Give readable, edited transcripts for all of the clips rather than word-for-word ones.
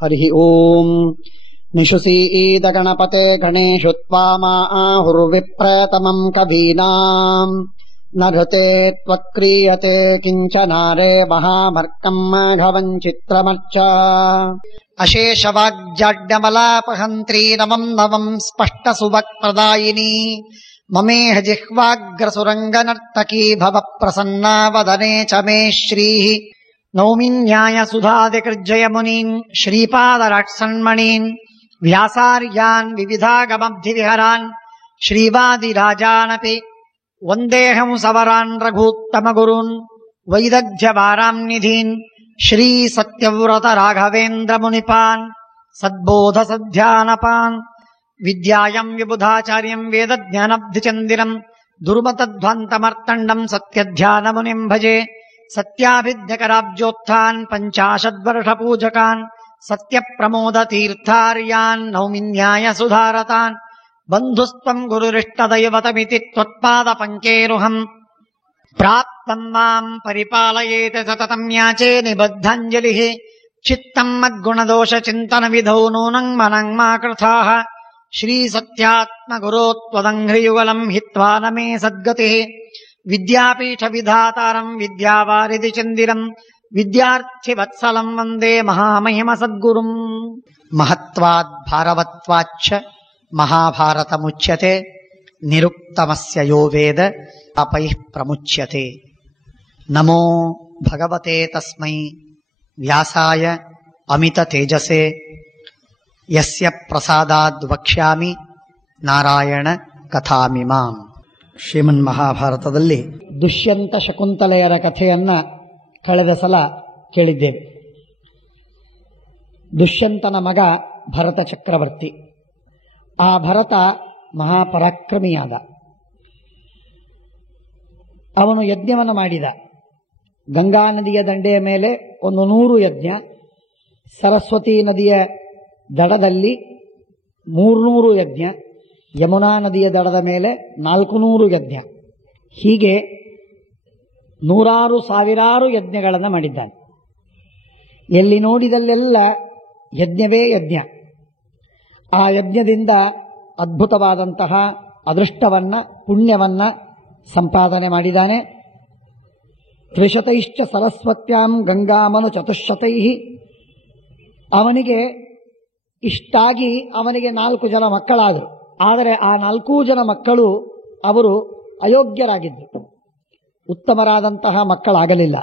ಹರಿ ಓಂ. ನಿಶುಸೀದ ಗಣಪತೆ ಗಣೇಶುತ್ವಾ ಮಾಹುರ್ವಿಪ್ರತಮಂ ಕವೀನಾಂ ನೃತೆ ತ್ವಕ್ರಿಯತೆ ಕಿಂಚನಾರೇ ಮಹಾಮರ್ಕಂ ಮಾಘವಂ ಚಿತ್ರಮರ್ಚ. ಅಶೇಷವಾಗ್ಜಾಡ್ಯಮಲಾಪಹಂತ್ರೀ ನಮಂ ನವಂ ಸ್ಪಷ್ಟ ಸುಭಕ್ಪ್ರದಾಯಿನಿ ಮಮೇಹ ಜಿಹ್ವಾಗ್ರಸುರಂಗನರ್ತಕೀ ಭವ ಪ್ರಸನ್ನಾ ವದನೆ ಚ ಮೇ ಶ್ರೀಃ. ನೌಮಿ ನ್ಯಾಯ ಸುಧಾದಿಕೃಜ್ಜಯ ಮುನೀನ್ ಶ್ರೀಪಾದರಾಟ್ಸನ್ಮಣೀನ್ ವ್ಯಾಸಾರ್ಯಾನ್ ವಿವಿಧಾಗಮಬ್ಧಿವಿಹರಾನ್ ಶ್ರೀವಾದಿರಾಜಾನಪಿ ವಂದೇಹಂ ಸವರಾನ್ ರಘೂತ್ತಮ ಗುರೂನ್ ವೈದಗ್ಧ್ಯವಾರಾಂ ನಿಧೀನ್ ಶ್ರೀ ಸತ್ಯವ್ರತ ರಾಘವೇಂದ್ರ ಮುನಿಪಾನ್ ಸದ್ಬೋಧ ಸಧ್ಯಾನಪಾನ್ ವಿದ್ಯಾಯಂ ವಿಬುಧಾಚಾರ್ಯಂ ವೇದಜ್ಞಾನಬ್ಧಿಚಂದಿರಂ ದುರ್ಮತಧ್ವಂತಮರ್ತಂಡಂ ಸತ್ಯಧ್ಯಾನ ಮುನಿಂ ಭಜೆ. ಸತ್ಯಾಭಿಜ್ಞಕರಾಬ್ಜೋತ್ಥಾನ್ ಪಂಚಾಶದ್ವರ್ಷ ಪೂಜಕಾನ್ ಸತ್ಯಪ್ರಮೋದ ತೀರ್ಥಾರ್ಯಾನ್ ನೌಮಿ ನ್ಯಾಯ ಸುಧಾರತಾನ್. ಬಂಧುಸ್ತ್ವಂ ಗುರುರಿಷ್ಟದೈವತಮಿತಿ ತ್ವತ್ಪಾದ ಪಂಕೇರುಹಂ ಪ್ರಾಪ್ತಂ ಮಾಂ ಪರಿಪಾಲಯೇತ ಸತತಂ ಯಾಚೇ ನಿಬದ್ಧಾಂಜಲಿಃ. ಚಿತ್ತಂ ಮದ್ಗುಣದೋಷ ಚಿಂತನ ವಿಧೌ ನೂನಂ ಮನಂ ಮಾ ಕೃಥಾಃ. ಶ್ರೀ ಸತ್ಯಾತ್ಮ ಗುರೋ ತ್ವದಂಘ್ರಿಯುಗಲಂ ಹಿತ್ವಾ ನ ಮೇ ಸದ್ಗತಿಃ. ವಿದ್ಯಾಪೀಠ ವಿಧಾತಾರಂ ವಿದ್ಯಾವಾರಿಧಿ ಚಂದಿರಂ ವಿದ್ಯಾರ್ಥಿ ವತ್ಸಲಂ ವಂದೇ ಮಹಾಮಹಿಮ ಸದ್ಗುರುಂ. ಮಹತ್ವಾದ್ ಭಾರವತ್ವಾಚ್ಚ ಮಹಾಭಾರತ ಮುಚ್ಯತೆ ನಿರುಕ್ತಮಸ್ಯ ಯೋ ವೇದ ಪಾಪೈಃ ಪ್ರಮುಚ್ಯತೆ. ನಮೋ ಭಗವತೆ ತಸ್ಮೈ ವ್ಯಾಸಾಯ ಅಮಿತ ತೇಜಸೆ ಯಸ್ಯ ಪ್ರಸಾದಾದ್ ವಕ್ಷ್ಯಾಮಿ ನಾರಾಯಣ ಕಥಾಮಿಮಾಂ. ಶ್ರೀಮನ್ ಮಹಾಭಾರತದಲ್ಲಿ ದುಷ್ಯಂತ ಶಕುಂತಲೆಯರ ಕಥೆಯನ್ನ ಕಳೆದ ಸಲ ಕೇಳಿದ್ದೇವೆ. ದುಷ್ಯಂತನ ಮಗ ಭರತ ಚಕ್ರವರ್ತಿ. ಆ ಭರತ ಮಹಾಪರಾಕ್ರಮಿಯಾದ. ಅವನು ಯಜ್ಞವನ್ನು ಮಾಡಿದ. ಗಂಗಾ ನದಿಯ ದಂಡೆಯ ಮೇಲೆ 100 ಯಜ್ಞ, ಸರಸ್ವತಿ ನದಿಯ ದಡದಲ್ಲಿ 300 ಯಜ್ಞ, ಯಮುನಾ ನದಿಯ ದಡದ ಮೇಲೆ 400 ಯಜ್ಞ, ಹೀಗೆ ನೂರಾರು ಸಾವಿರಾರು ಯಜ್ಞಗಳನ್ನು ಮಾಡಿದ್ದಾನೆ. ಎಲ್ಲಿ ನೋಡಿದಲ್ಲೆಲ್ಲ ಯಜ್ಞವೇ ಯಜ್ಞ. ಆ ಯಜ್ಞದಿಂದ ಅದ್ಭುತವಾದಂತಹ ಅದೃಷ್ಟವನ್ನ ಪುಣ್ಯವನ್ನ ಸಂಪಾದನೆ ಮಾಡಿದ್ದಾನೆ. ತ್ರಿಶತೈಶ್ಚ ಸರಸ್ವತ್ಯಾಂ ಗಂಗಾಮನು ಚತುಶ್ಶತೈ. ಅವನಿಗೆ ಇಷ್ಟಾಗಿ ಅವನಿಗೆ 4 ಜನ ಮಕ್ಕಳಾದರು. ಆದರೆ ಆ 4 ಜನ ಮಕ್ಕಳು ಅವರು ಅಯೋಗ್ಯರಾಗಿದ್ದರು, ಉತ್ತಮರಾದಂತಹ ಮಕ್ಕಳಾಗಲಿಲ್ಲ.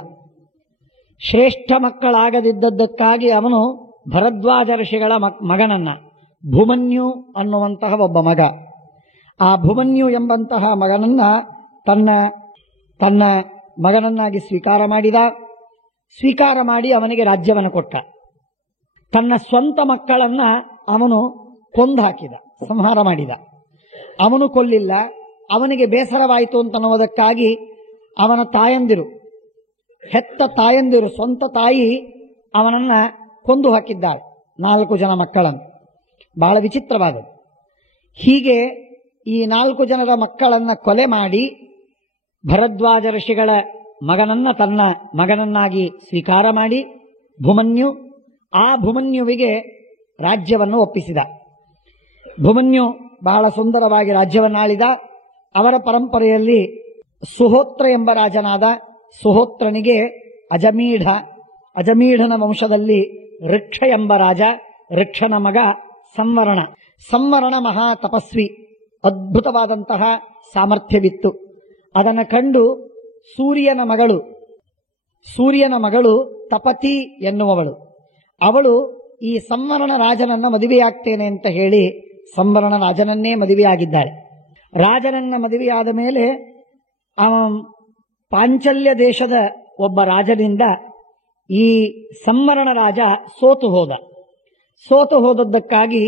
ಶ್ರೇಷ್ಠ ಮಕ್ಕಳಾಗದಿದ್ದದ್ದಕ್ಕಾಗಿ ಅವನು ಭರದ್ವಾಜ ಋಷಿಗಳ ಮಗನನ್ನ, ಭೂಮನ್ಯು ಅನ್ನುವಂತಹ ಒಬ್ಬ ಮಗ, ಆ ಭೂಮನ್ಯು ಎಂಬಂತಹ ಮಗನನ್ನ ತನ್ನ ಮಗನನ್ನಾಗಿ ಸ್ವೀಕಾರ ಮಾಡಿದ. ಸ್ವೀಕಾರ ಮಾಡಿ ಅವನಿಗೆ ರಾಜ್ಯವನ್ನು ಕೊಟ್ಟ. ತನ್ನ ಸ್ವಂತ ಮಕ್ಕಳನ್ನ ಅವನು ಕೊಂದು ಹಾಕಿದ, ಸಂಹಾರ ಮಾಡಿದ. ಅವನು ಕೊಲ್ಲಿಲ್ಲ. ಅವನಿಗೆ ಬೇಸರವಾಯಿತು ಅಂತನ್ನುವುದಕ್ಕಾಗಿ ಅವನ ತಾಯಂದಿರು, ಹೆತ್ತ ತಾಯಂದಿರು, ಸ್ವಂತ ತಾಯಿ ಅವನನ್ನ ಕೊಂದು ಹಾಕಿದ್ದಾಳೆ, 4 ಜನ ಮಕ್ಕಳನ್ನು. ಬಹಳ ವಿಚಿತ್ರವಾದದ್ದು. ಹೀಗೆ ಈ 4 ಜನರ ಮಕ್ಕಳನ್ನ ಕೊಲೆ ಮಾಡಿ ಭರದ್ವಾಜ ಋಷಿಗಳ ಮಗನನ್ನ ತನ್ನ ಮಗನನ್ನಾಗಿ ಸ್ವೀಕಾರ ಮಾಡಿ ಭೂಮನ್ಯು, ಆ ಭೂಮನ್ಯುವಿಗೆ ರಾಜ್ಯವನ್ನು ಒಪ್ಪಿಸಿದ. ಭೂಮನ್ಯು ಬಹಳ ಸುಂದರವಾಗಿ ರಾಜ್ಯವನ್ನಾಳಿದ. ಅವರ ಪರಂಪರೆಯಲ್ಲಿ ಸುಹೋತ್ರ ಎಂಬ ರಾಜನಾದ. ಸುಹೋತ್ರನಿಗೆ ಅಜಮೀಢನ ವಂಶದಲ್ಲಿ ಋಕ್ಷ ಎಂಬ ರಾಜ, ಋಕ್ಷನ ಮಗ ಸಂವರಣ ಮಹಾ ತಪಸ್ವಿ, ಅದ್ಭುತವಾದಂತಹ ಸಾಮರ್ಥ್ಯವಿತ್ತು. ಅದನ್ನು ಕಂಡು ಸೂರ್ಯನ ಮಗಳು ತಪತಿ ಎನ್ನುವವಳು, ಅವಳು ಈ ಸಂವರಣ ರಾಜನನ್ನ ಮದುವೆಯಾಗ್ತೇನೆ ಅಂತ ಹೇಳಿ ಸಂವರಣ ರಾಜನನ್ನೇ ಮದುವೆಯಾಗಿದ್ದಾಳೆ. ರಾಜನನ್ನ ಮದುವೆಯಾದ ಮೇಲೆ ಪಾಂಚಲ್ಯ ದೇಶದ ಒಬ್ಬ ರಾಜನಿಂದ ಈ ಸಂವರಣ ರಾಜ ಸೋತು ಹೋದದ್ದಕ್ಕಾಗಿ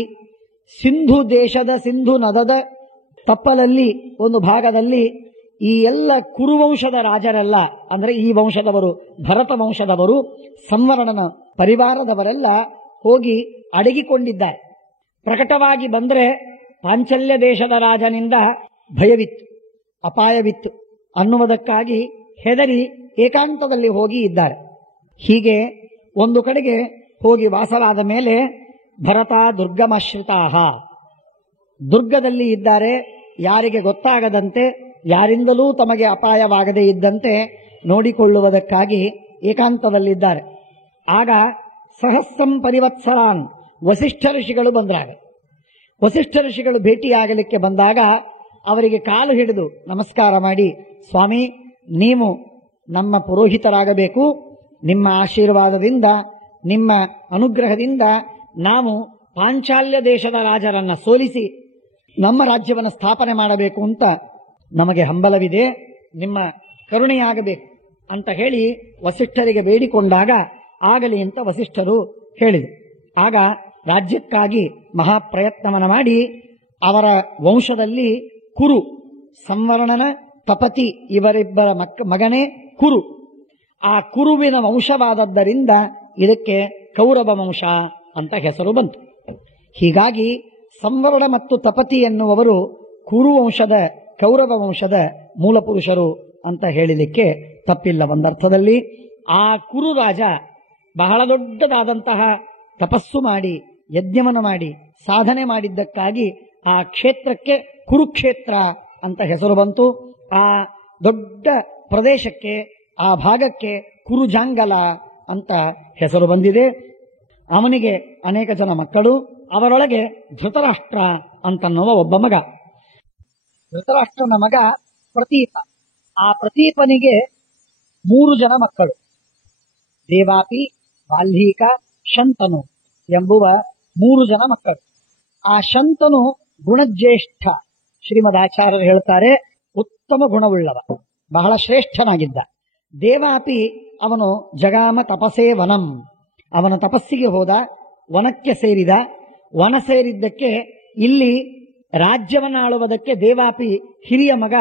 ಸಿಂಧು ದೇಶದ ಸಿಂಧು ನದದ ತಪ್ಪಲಲ್ಲಿ ಒಂದು ಭಾಗದಲ್ಲಿ ಈ ಎಲ್ಲ ಕುರುವಂಶದ ರಾಜರೆಲ್ಲ, ಅಂದ್ರೆ ಈ ವಂಶದವರು, ಭರತ ವಂಶದವರು, ಸಂವರಣನ ಪರಿವಾರದವರೆಲ್ಲ ಹೋಗಿ ಅಡಗಿಕೊಂಡಿದ್ದಾರೆ. ಪ್ರಕಟವಾಗಿ ಬಂದ್ರೆ ಪಾಂಚಲ್ಯ ದೇಶದ ರಾಜನಿಂದ ಭಯವಿತ್ತು, ಅಪಾಯವಿತ್ತು ಅನ್ನುವುದಕ್ಕಾಗಿ ಹೆದರಿ ಏಕಾಂತದಲ್ಲಿ ಹೋಗಿ ಇದ್ದಾರೆ. ಹೀಗೆ ಒಂದು ಕಡೆಗೆ ಹೋಗಿ ವಾಸವಾದ ಮೇಲೆ ಭರತ ದುರ್ಗಮಾಶ್ರಿತಾಹ, ದುರ್ಗದಲ್ಲಿ ಇದ್ದಾರೆ, ಯಾರಿಗೆ ಗೊತ್ತಾಗದಂತೆ, ಯಾರಿಂದಲೂ ತಮಗೆ ಅಪಾಯವಾಗದೇ ಇದ್ದಂತೆ ನೋಡಿಕೊಳ್ಳುವುದಕ್ಕಾಗಿ ಏಕಾಂತದಲ್ಲಿದ್ದಾರೆ. ಆಗ ಸಹಸ್ರಂ ಪರಿವತ್ಸರಾನ್ ವಸಿಷ್ಠ ಋಷಿಗಳು ಬಂದ್ರಾಗ. ವಸಿಷ್ಠ ಋಷಿಗಳು ಭೇಟಿಯಾಗಲಿಕ್ಕೆ ಬಂದಾಗ ಅವರಿಗೆ ಕಾಲು ಹಿಡಿದು ನಮಸ್ಕಾರ ಮಾಡಿ, ಸ್ವಾಮಿ, ನೀವು ನಮ್ಮ ಪುರೋಹಿತರಾಗಬೇಕು, ನಿಮ್ಮ ಆಶೀರ್ವಾದದಿಂದ, ನಿಮ್ಮ ಅನುಗ್ರಹದಿಂದ ನಾವು ಪಾಂಚಾಲ್ಯ ದೇಶದ ರಾಜರನ್ನ ಸೋಲಿಸಿ ನಮ್ಮ ರಾಜ್ಯವನ್ನು ಸ್ಥಾಪನೆ ಮಾಡಬೇಕು ಅಂತ ನಮಗೆ ಹಂಬಲವಿದೆ, ನಿಮ್ಮ ಕರುಣೆಯಾಗಬೇಕು ಅಂತ ಹೇಳಿ ವಸಿಷ್ಠರಿಗೆ ಬೇಡಿಕೊಂಡಾಗ ಆಗಲಿ ಅಂತ ವಸಿಷ್ಠರು ಹೇಳಿದರು. ಆಗ ರಾಜ್ಯಕ್ಕಾಗಿ ಮಹಾಪ್ರಯತ್ನವನ್ನು ಮಾಡಿ ಅವರ ವಂಶದಲ್ಲಿ ಕುರು, ಸಂವರ್ಣನ ತಪತಿ ಇವರಿಬ್ಬರ ಮಗನೇ ಕುರು. ಆ ಕುರುವಿನ ವಂಶವಾದದ್ದರಿಂದ ಇದಕ್ಕೆ ಕೌರವ ವಂಶ ಅಂತ ಹೆಸರು ಬಂತು. ಹೀಗಾಗಿ ಸಂವರ್ಣ ಮತ್ತು ತಪತಿ ಎನ್ನುವವರು ಕುರುವಂಶದ, ಕೌರವ ವಂಶದ ಮೂಲಪುರುಷರು ಅಂತ ಹೇಳಲಿಕ್ಕೆ ತಪ್ಪಿಲ್ಲ ಒಂದರ್ಥದಲ್ಲಿ. ಆ ಕುರು ರಾಜ ಬಹಳ ದೊಡ್ಡದಾದಂತಹ ತಪಸ್ಸು ಮಾಡಿ, ಯಜ್ಞವನ್ನು ಮಾಡಿ, ಸಾಧನೆ ಮಾಡಿದ್ದಕ್ಕಾಗಿ ಆ ಕ್ಷೇತ್ರಕ್ಕೆ ಕುರುಕ್ಷೇತ್ರ ಅಂತ ಹೆಸರು ಬಂತು. ಆ ದೊಡ್ಡ ಪ್ರದೇಶಕ್ಕೆ, ಆ ಭಾಗಕ್ಕೆ ಕುರುಜಾಂಗಲ ಅಂತ ಹೆಸರು ಬಂದಿದೆ. ಅವನಿಗೆ ಅನೇಕ ಜನ ಮಕ್ಕಳು, ಅವರೊಳಗೆ ಧೃತರಾಷ್ಟ್ರ ಅಂತನ್ನುವ ಒಬ್ಬ ಮಗ. ಧೃತರಾಷ್ಟ್ರನ ಮಗ ಪ್ರತೀಪ. ಆ ಪ್ರತೀಪನಿಗೆ 3 ಜನ ಮಕ್ಕಳು, ದೇವಾಪಿ, ಬಾಲ್ಹೀಕ, ಶಂತನು ಎಂಬುವ 3 ಜನ ಮಕ್ಕಳು. ಆ ಶಂತನು ಗುಣಜ್ಯೇಷ್ಠ, ಶ್ರೀಮದಾಚಾರ್ಯರು ಹೇಳ್ತಾರೆ, ಉತ್ತಮ ಗುಣವುಳ್ಳವ, ಬಹಳ ಶ್ರೇಷ್ಠನಾಗಿದ್ದ. ದೇವಾಪಿ, ಅವನು ಜಗಾಮ ತಪಸೇ ವನಂ, ಅವನ ತಪಸ್ಸಿಗೆ ಹೋದ, ವನಕ್ಕೆ ಸೇರಿದ. ವನ ಸೇರಿದ್ದಕ್ಕೆ ಇಲ್ಲಿ ರಾಜ್ಯವನ್ನು ಆಳುವುದಕ್ಕೆ ದೇವಾಪಿ ಹಿರಿಯ ಮಗ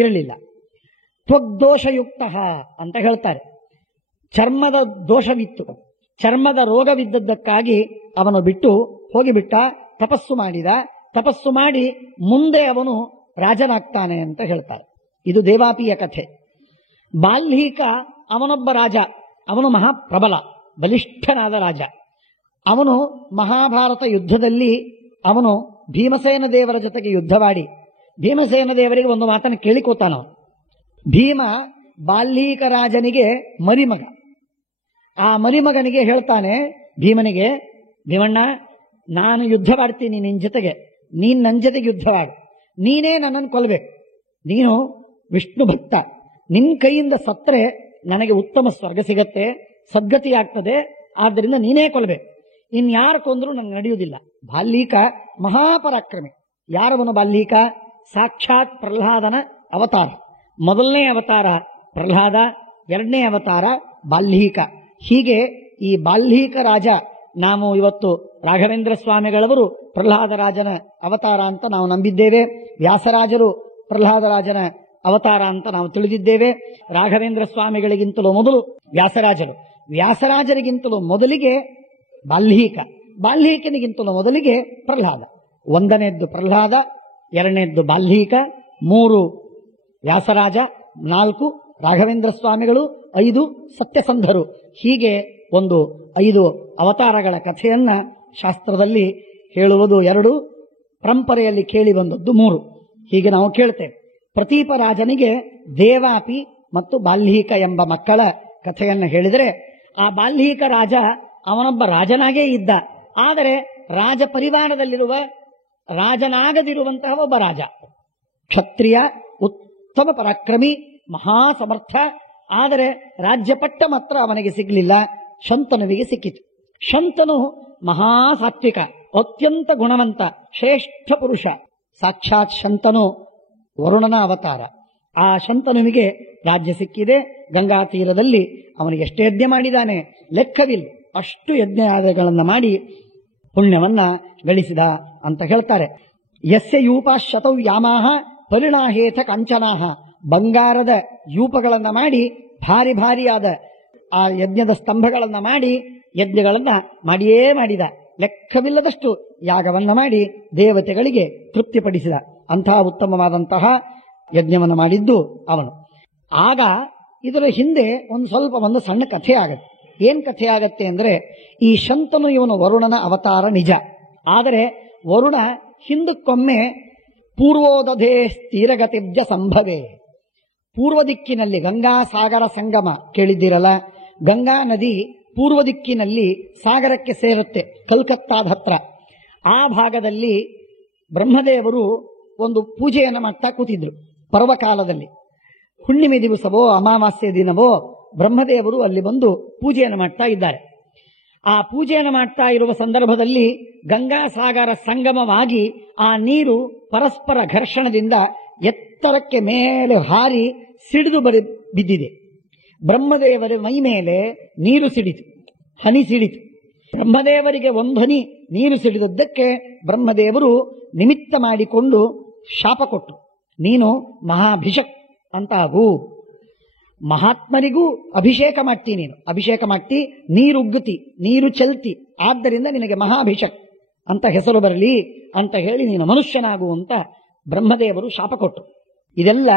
ಇರಲಿಲ್ಲ. ತ್ವಗ್ದೋಷಯುಕ್ತ ಅಂತ ಹೇಳ್ತಾರೆ. ಚರ್ಮದ ದೋಷವಿತ್ತು, ಚರ್ಮದ ರೋಗವಿದ್ದದ್ದಕ್ಕಾಗಿ ಅವನು ಬಿಟ್ಟು ಹೋಗಿಬಿಟ್ಟ. ತಪಸ್ಸು ಮಾಡಿದ. ತಪಸ್ಸು ಮಾಡಿ ಮುಂದೆ ಅವನು ರಾಜನಾಗ್ತಾನೆ ಅಂತ ಹೇಳ್ತಾರೆ. ಇದು ದೇವಾಪಿಯ ಕಥೆ. ಬಾಲ್ಹೀಕ ಅವನೊಬ್ಬ ರಾಜ. ಅವನು ಮಹಾಪ್ರಬಲ, ಬಲಿಷ್ಠನಾದ ರಾಜ. ಅವನು ಮಹಾಭಾರತ ಯುದ್ಧದಲ್ಲಿ ಅವನು ಭೀಮಸೇನ ದೇವರ ಜೊತೆಗೆ ಯುದ್ಧವಾಡಿ ಭೀಮಸೇನ ದೇವರಿಗೆ ಒಂದು ಮಾತನ್ನು ಕೇಳಿಕೋತಾನ. ಭೀಮ ಬಾಲ್ಹೀಕ ರಾಜನಿಗೆ ಮರಿಮಗ. ಆ ಮರಿಮಗನಿಗೆ ಹೇಳ್ತಾನೆ ಭೀಮನಿಗೆ, ಭೀಮಣ್ಣ, ನಾನು ಯುದ್ಧವಾಡ್ತೀನಿ ನಿನ್ನ ಜೊತೆಗೆ, ನೀನು ನನ್ನ ಜೊತೆಗೆ ಯುದ್ಧವಾಡು, ನೀನೇ ನನ್ನನ್ನು ಕೊಲ್ಲಬೇಕು, ನೀನು ವಿಷ್ಣು ಭಕ್ತ, ನಿನ್ನ ಕೈಯಿಂದ ಸತ್ತರೆ ನನಗೆ ಉತ್ತಮ ಸ್ವರ್ಗ ಸಿಗತ್ತೆ, ಸದ್ಗತಿ ಆಗ್ತದೆ, ಆದ್ದರಿಂದ ನೀನೇ ಕೊಲ್ಲಬೇಕು, ಇನ್ಯಾರು ಕೊಂದರೂ ನನಗೆ ನಡೆಯುವುದಿಲ್ಲ. ಬಾಲ್ಹೀಕ ಮಹಾಪರಾಕ್ರಮಿ. ಯಾರವನು ಬಾಲ್ಹೀಕ? ಸಾಕ್ಷಾತ್ ಪ್ರಹ್ಲಾದನ ಅವತಾರ. ಮೊದಲನೇ ಅವತಾರ ಪ್ರಹ್ಲಾದ, ಎರಡನೇ ಅವತಾರ ಬಾಲ್ಹೀಕ. ಹೀಗೆ ಈ ಬಾಲ್ಹೀಕ ರಾಜ, ನಾವು ಇವತ್ತು ರಾಘವೇಂದ್ರ ಸ್ವಾಮಿಗಳವರು ಪ್ರಹ್ಲಾದ ರಾಜನ ಅವತಾರ ಅಂತ ನಾವು ನಂಬಿದ್ದೇವೆ. ವ್ಯಾಸರಾಜರು ಪ್ರಹ್ಲಾದ ರಾಜನ ಅವತಾರ ಅಂತ ನಾವು ತಿಳಿದಿದ್ದೇವೆ. ರಾಘವೇಂದ್ರ ಸ್ವಾಮಿಗಳಿಗಿಂತಲೂ ಮೊದಲು ವ್ಯಾಸರಾಜರು, ವ್ಯಾಸರಾಜರಿಗಿಂತಲೂ ಮೊದಲಿಗೆ ಬಾಲ್ಹೀಕ, ಬಾಲ್ಹೀಕನಿಗಿಂತಲೂ ಮೊದಲಿಗೆ ಪ್ರಹ್ಲಾದ. ಒಂದನೇದ್ದು ಪ್ರಹ್ಲಾದ, ಎರಡನೇದ್ದು ಬಾಲ್ಹೀಕ, 3 ವ್ಯಾಸರಾಜ, 4 ರಾಘವೇಂದ್ರ ಸ್ವಾಮಿಗಳು, 5 ಸತ್ಯಸಂಧರು. ಹೀಗೆ ಒಂದು 5 ಅವತಾರಗಳ ಕಥೆಯನ್ನ ಶಾಸ್ತ್ರದಲ್ಲಿ ಹೇಳುವುದು 2, ಪರಂಪರೆಯಲ್ಲಿ ಕೇಳಿ ಬಂದದ್ದು 3. ಹೀಗೆ ನಾವು ಕೇಳ್ತೇವೆ. ಪ್ರತೀಪ ರಾಜನಿಗೆ ದೇವಾಪಿ ಮತ್ತು ಬಾಲ್ಹೀಕ ಎಂಬ ಮಕ್ಕಳ ಕಥೆಯನ್ನು ಹೇಳಿದರೆ, ಆ ಬಾಲ್ಹೀಕ ರಾಜ ಅವನೊಬ್ಬ ರಾಜನಾಗೇ ಇದ್ದ. ಆದರೆ ರಾಜ ಪರಿವಾರದಲ್ಲಿರುವ ರಾಜನಾಗದಿರುವಂತಹ ಒಬ್ಬ ರಾಜ, ಕ್ಷತ್ರಿಯ, ಉತ್ತಮ ಪರಾಕ್ರಮಿ, ಮಹಾಸಮರ್ಥ. ಆದರೆ ರಾಜ್ಯಪಟ್ಟ ಮಾತ್ರ ಅವನಿಗೆ ಸಿಗಲಿಲ್ಲ, ಶಂತನುವಿಗೆ ಸಿಕ್ಕಿತು. ಶಂತನು ಮಹಾಸಾತ್ವಿಕ, ಅತ್ಯಂತ ಗುಣವಂತ, ಶ್ರೇಷ್ಠ ಪುರುಷ. ಸಾಕ್ಷಾತ್ ಶಂತನು ವರುಣನ ಅವತಾರ. ಆ ಶಂತನುವಿಗೆ ರಾಜ್ಯ ಸಿಕ್ಕಿದೆ. ಗಂಗಾ ತೀರದಲ್ಲಿ ಅವನಿಗೆ ಎಷ್ಟು ಯಜ್ಞ ಮಾಡಿದ್ದಾನೆ ಲೆಕ್ಕವಿಲ್ಲ. ಅಷ್ಟು ಯಜ್ಞಯಾಗಗಳನ್ನು ಮಾಡಿ ಪುಣ್ಯವನ್ನ ಗಳಿಸಿದ ಅಂತ ಹೇಳ್ತಾರೆ. ಯಸ್ಯ ಯೂಪಾಶತೌ ಯಾಮಾಹ ಪರಿಣಾಹೇಥ ಕಾಂಚನಾಹ. ಬಂಗಾರದ ಯೂಪಗಳನ್ನ ಮಾಡಿ ಭಾರಿ ಭಾರಿಯಾದ ಆ ಯಜ್ಞದ ಸ್ತಂಭಗಳನ್ನ ಮಾಡಿ ಯಜ್ಞಗಳನ್ನ ಮಾಡಿಯೇ ಮಾಡಿದ. ಲೆಕ್ಕವಿಲ್ಲದಷ್ಟು ಯಾಗವನ್ನ ಮಾಡಿ ದೇವತೆಗಳಿಗೆ ತೃಪ್ತಿಪಡಿಸಿದ. ಅಂತಹ ಉತ್ತಮವಾದಂತಹ ಯಜ್ಞವನ್ನು ಮಾಡಿದ್ದು ಅವನು. ಆಗ ಇದರ ಹಿಂದೆ ಒಂದು ಸಣ್ಣ ಕಥೆ ಆಗುತ್ತೆ. ಏನ್ ಕಥೆ ಆಗತ್ತೆ ಅಂದ್ರೆ, ಈ ಶಂತನು ಇವನು ವರುಣನ ಅವತಾರ ನಿಜ. ಆದರೆ ವರುಣ ಹಿಂದಕ್ಕೊಮ್ಮೆ ಪೂರ್ವೋದಧೇ ಸ್ಥಿರಗತಿಬ್ಜ ಸಂಭವೇ, ಪೂರ್ವ ದಿಕ್ಕಿನಲ್ಲಿ ಗಂಗಾ ಸಾಗರ ಸಂಗಮ ಕೇಳಿದ್ದೀರಲ್ಲ, ಗಂಗಾ ನದಿ ಪೂರ್ವ ದಿಕ್ಕಿನಲ್ಲಿ ಸಾಗರಕ್ಕೆ ಸೇರುತ್ತೆ, ಕಲ್ಕತ್ತಾದ ಹತ್ರ. ಆ ಭಾಗದಲ್ಲಿ ಬ್ರಹ್ಮದೇವರು ಒಂದು ಪೂಜೆಯನ್ನು ಮಾಡ್ತಾ ಕೂತಿದ್ರು. ಪರ್ವಕಾಲದಲ್ಲಿ ಹುಣ್ಣಿಮೆ ದಿವಸವೋ ಅಮಾವಾಸ್ಯೆ ದಿನವೋ ಬ್ರಹ್ಮದೇವರು ಅಲ್ಲಿ ಬಂದು ಪೂಜೆಯನ್ನು ಮಾಡ್ತಾ ಇದ್ದಾರೆ. ಆ ಪೂಜೆಯನ್ನು ಮಾಡ್ತಾ ಇರುವ ಸಂದರ್ಭದಲ್ಲಿ ಗಂಗಾಸಾಗರ ಸಂಗಮವಾಗಿ ಆ ನೀರು ಪರಸ್ಪರ ಘರ್ಷಣದಿಂದ ಎತ್ತರಕ್ಕೆ ಮೇಲೆ ಹಾರಿ ಸಿಡಿದು ಬಿದ್ದಿದೆ. ಬ್ರಹ್ಮದೇವರ ಮೈ ಮೇಲೆ ನೀರು ಸಿಡಿತು, ಹನಿ ಸಿಡಿತು. ಬ್ರಹ್ಮದೇವರಿಗೆ ಒಂದು ಹನಿ ನೀರು ಸಿಡಿದದ್ದಕ್ಕೆ ಬ್ರಹ್ಮದೇವರು ನಿಮಿತ್ತ ಮಾಡಿಕೊಂಡು ಶಾಪ ಕೊಟ್ಟು, ನೀನು ಮಹಾಭಿಷಕ್ ಅಂತಾಗು, ಮಹಾತ್ಮರಿಗೂ ಅಭಿಷೇಕ ಮಾಡ್ತಿ, ನೀನು ಅಭಿಷೇಕ ಮಾಡ್ತಿ, ನೀರುಗ್ಗುತಿ, ನೀರು ಚೆಲ್ತಿ, ಆದ್ದರಿಂದ ನಿನಗೆ ಮಹಾಭಿಷಕ್ ಅಂತ ಹೆಸರು ಬರಲಿ ಅಂತ ಹೇಳಿ ನೀನು ಮನುಷ್ಯನಾಗು ಅಂತ ಬ್ರಹ್ಮದೇವರು ಶಾಪ ಕೊಟ್ಟು. ಇದೆಲ್ಲ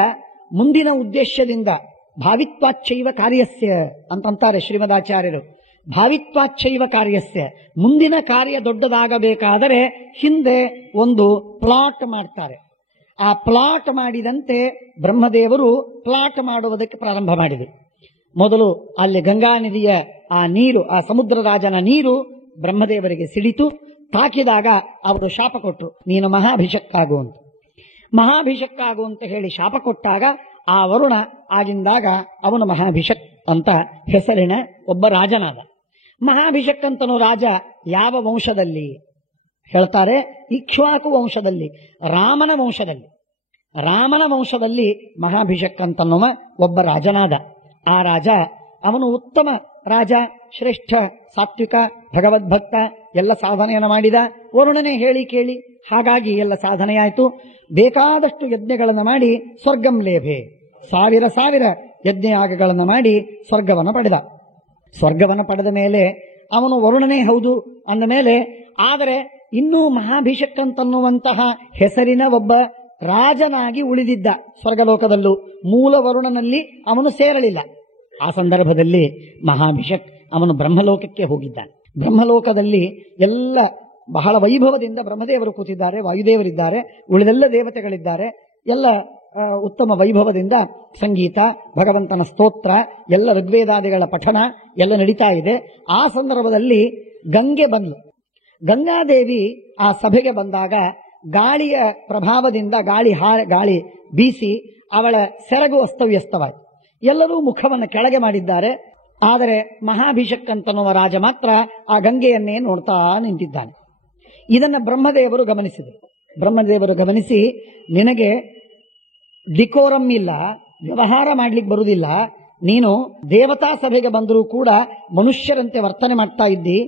ಮುಂದಿನ ಉದ್ದೇಶದಿಂದ ಭಾವಿತ್ವಾಚ್ಛೈವ ಕಾರ್ಯಸ್ಯ ಅಂತಂತಾರೆ ಶ್ರೀಮದಾಚಾರ್ಯರು. ಭಾವಿತ್ವಾಚ್ಛೈವ ಕಾರ್ಯಸ್ಯ, ಮುಂದಿನ ಕಾರ್ಯ ದೊಡ್ಡದಾಗಬೇಕಾದರೆ ಹಿಂದೆ ಒಂದು ಪ್ಲಾಟ್ ಮಾಡ್ತಾರೆ. ಆ ಪ್ಲಾಟ್ ಮಾಡಿದಂತೆ ಬ್ರಹ್ಮದೇವರು ಪ್ಲಾಟ್ ಮಾಡುವುದಕ್ಕೆ ಪ್ರಾರಂಭ ಮಾಡಿದೆ. ಮೊದಲು ಅಲ್ಲಿ ಗಂಗಾ ನದಿಯ ಆ ನೀರು, ಆ ಸಮುದ್ರ ರಾಜನ ನೀರು ಬ್ರಹ್ಮದೇವರಿಗೆ ಸಿಡಿತು. ತಾಕಿದಾಗ ಅವರು ಶಾಪ ಕೊಟ್ಟರು, ನೀನು ಮಹಾಭಿಷಕ್ಕಾಗು ಅಂತ. ಮಹಾಭಿಷಕ್ಕಾಗು ಅಂತ ಹೇಳಿ ಶಾಪ ಕೊಟ್ಟಾಗ ಆ ವರುಣ ಆಗಿಂದಾಗ ಅವನು ಮಹಾಭಿಷಕ್ ಅಂತ ಹೆಸರಿನ ಒಬ್ಬ ರಾಜನಾದ. ಮಹಾಭಿಷಕ್ ಅಂತನೋ ರಾಜ ಯಾವ ವಂಶದಲ್ಲಿ ಹೇಳ್ತಾರೆ? ಇಕ್ಷ್ವಾಕು ವಂಶದಲ್ಲಿ, ರಾಮನ ವಂಶದಲ್ಲಿ. ರಾಮನ ವಂಶದಲ್ಲಿ ಮಹಾಭಿಷಕ್ ಅಂತನ್ನುವ ಒಬ್ಬ ರಾಜನಾದ. ಆ ರಾಜ ಅವನು ಉತ್ತಮ ರಾಜ, ಶ್ರೇಷ್ಠ, ಸಾತ್ವಿಕ, ಭಗವದ್ಭಕ್ತ, ಎಲ್ಲ ಸಾಧನೆಯನ್ನು ಮಾಡಿದ. ವರುಣನೇ ಹೇಳಿ ಕೇಳಿ ಹಾಗಾಗಿ ಎಲ್ಲ ಸಾಧನೆಯಾಯಿತು. ಬೇಕಾದಷ್ಟು ಯಜ್ಞಗಳನ್ನು ಮಾಡಿ ಸ್ವರ್ಗಂ ಲೇಭೆ, ಸಾವಿರ ಯಜ್ಞಯಾಗಗಳನ್ನು ಮಾಡಿ ಸ್ವರ್ಗವನ್ನು ಪಡೆದ. ಸ್ವರ್ಗವನ್ನು ಪಡೆದ ಮೇಲೆ ಅವನು ವರುಣನೇ ಹೌದು ಅಂದ ಮೇಲೆ, ಆದರೆ ಇನ್ನೂ ಮಹಾಭಿಷಕ್ ಅಂತನ್ನುವಂತಹ ಹೆಸರಿನ ಒಬ್ಬ ರಾಜನಾಗಿ ಉಳಿದಿದ್ದ ಸ್ವರ್ಗಲೋಕದಲ್ಲೂ. ಮೂಲ ವರುಣನಲ್ಲಿ ಅವನು ಸೇರಲಿಲ್ಲ. ಆ ಸಂದರ್ಭದಲ್ಲಿ ಮಹಾಭಿಷಕ್ ಅವನು ಬ್ರಹ್ಮಲೋಕಕ್ಕೆ ಹೋಗಿದ್ದಾನೆ. ಬ್ರಹ್ಮಲೋಕದಲ್ಲಿ ಎಲ್ಲ ಬಹಳ ವೈಭವದಿಂದ ಬ್ರಹ್ಮದೇವರು ಕೂತಿದ್ದಾರೆ, ವಾಯುದೇವರಿದ್ದಾರೆ, ಉಳಿದೆಲ್ಲ ದೇವತೆಗಳಿದ್ದಾರೆ. ಎಲ್ಲ ಉತ್ತಮ ವೈಭವದಿಂದ ಸಂಗೀತ, ಭಗವಂತನ ಸ್ತೋತ್ರ, ಎಲ್ಲ ಋಗ್ವೇದಾದಿಗಳ ಪಠಣ ಎಲ್ಲ ನಡೀತಾ ಇದೆ. ಆ ಸಂದರ್ಭದಲ್ಲಿ ಗಂಗೆ ಬಂದ್ಲು. ಗಂಗಾದೇವಿ ಆ ಸಭೆಗೆ ಬಂದಾಗ ಗಾಳಿಯ ಪ್ರಭಾವದಿಂದ ಗಾಳಿ ಬೀಸಿ ಅವಳ ಸೆರಗು ಅಸ್ತವ್ಯಸ್ತವಾಯಿತು. ಎಲ್ಲರೂ ಮುಖವನ್ನು ಕೆಳಗೆ ಮಾಡಿದ್ದಾರೆ. ಆದರೆ ಮಹಾಭಿಷಕ್ ಅಂತನ್ನುವ ರಾಜ ಮಾತ್ರ ಆ ಗಂಗೆಯನ್ನೇ ನೋಡ್ತಾ ನಿಂತಿದ್ದಾನೆ. ಇದನ್ನು ಬ್ರಹ್ಮದೇವರು ಗಮನಿಸಿದರು. ಬ್ರಹ್ಮದೇವರು ಗಮನಿಸಿ, ನಿನಗೆ ಡಿಕೋರಮ್ ಇಲ್ಲ, ವ್ಯವಹಾರ ಮಾಡ್ಲಿಕ್ಕೆ ಬರುವುದಿಲ್ಲ, ನೀನು ದೇವತಾ ಸಭೆಗೆ ಬಂದರೂ ಕೂಡ ಮನುಷ್ಯರಂತೆ ವರ್ತನೆ ಮಾಡ್ತಾ ಇದ್ದಿ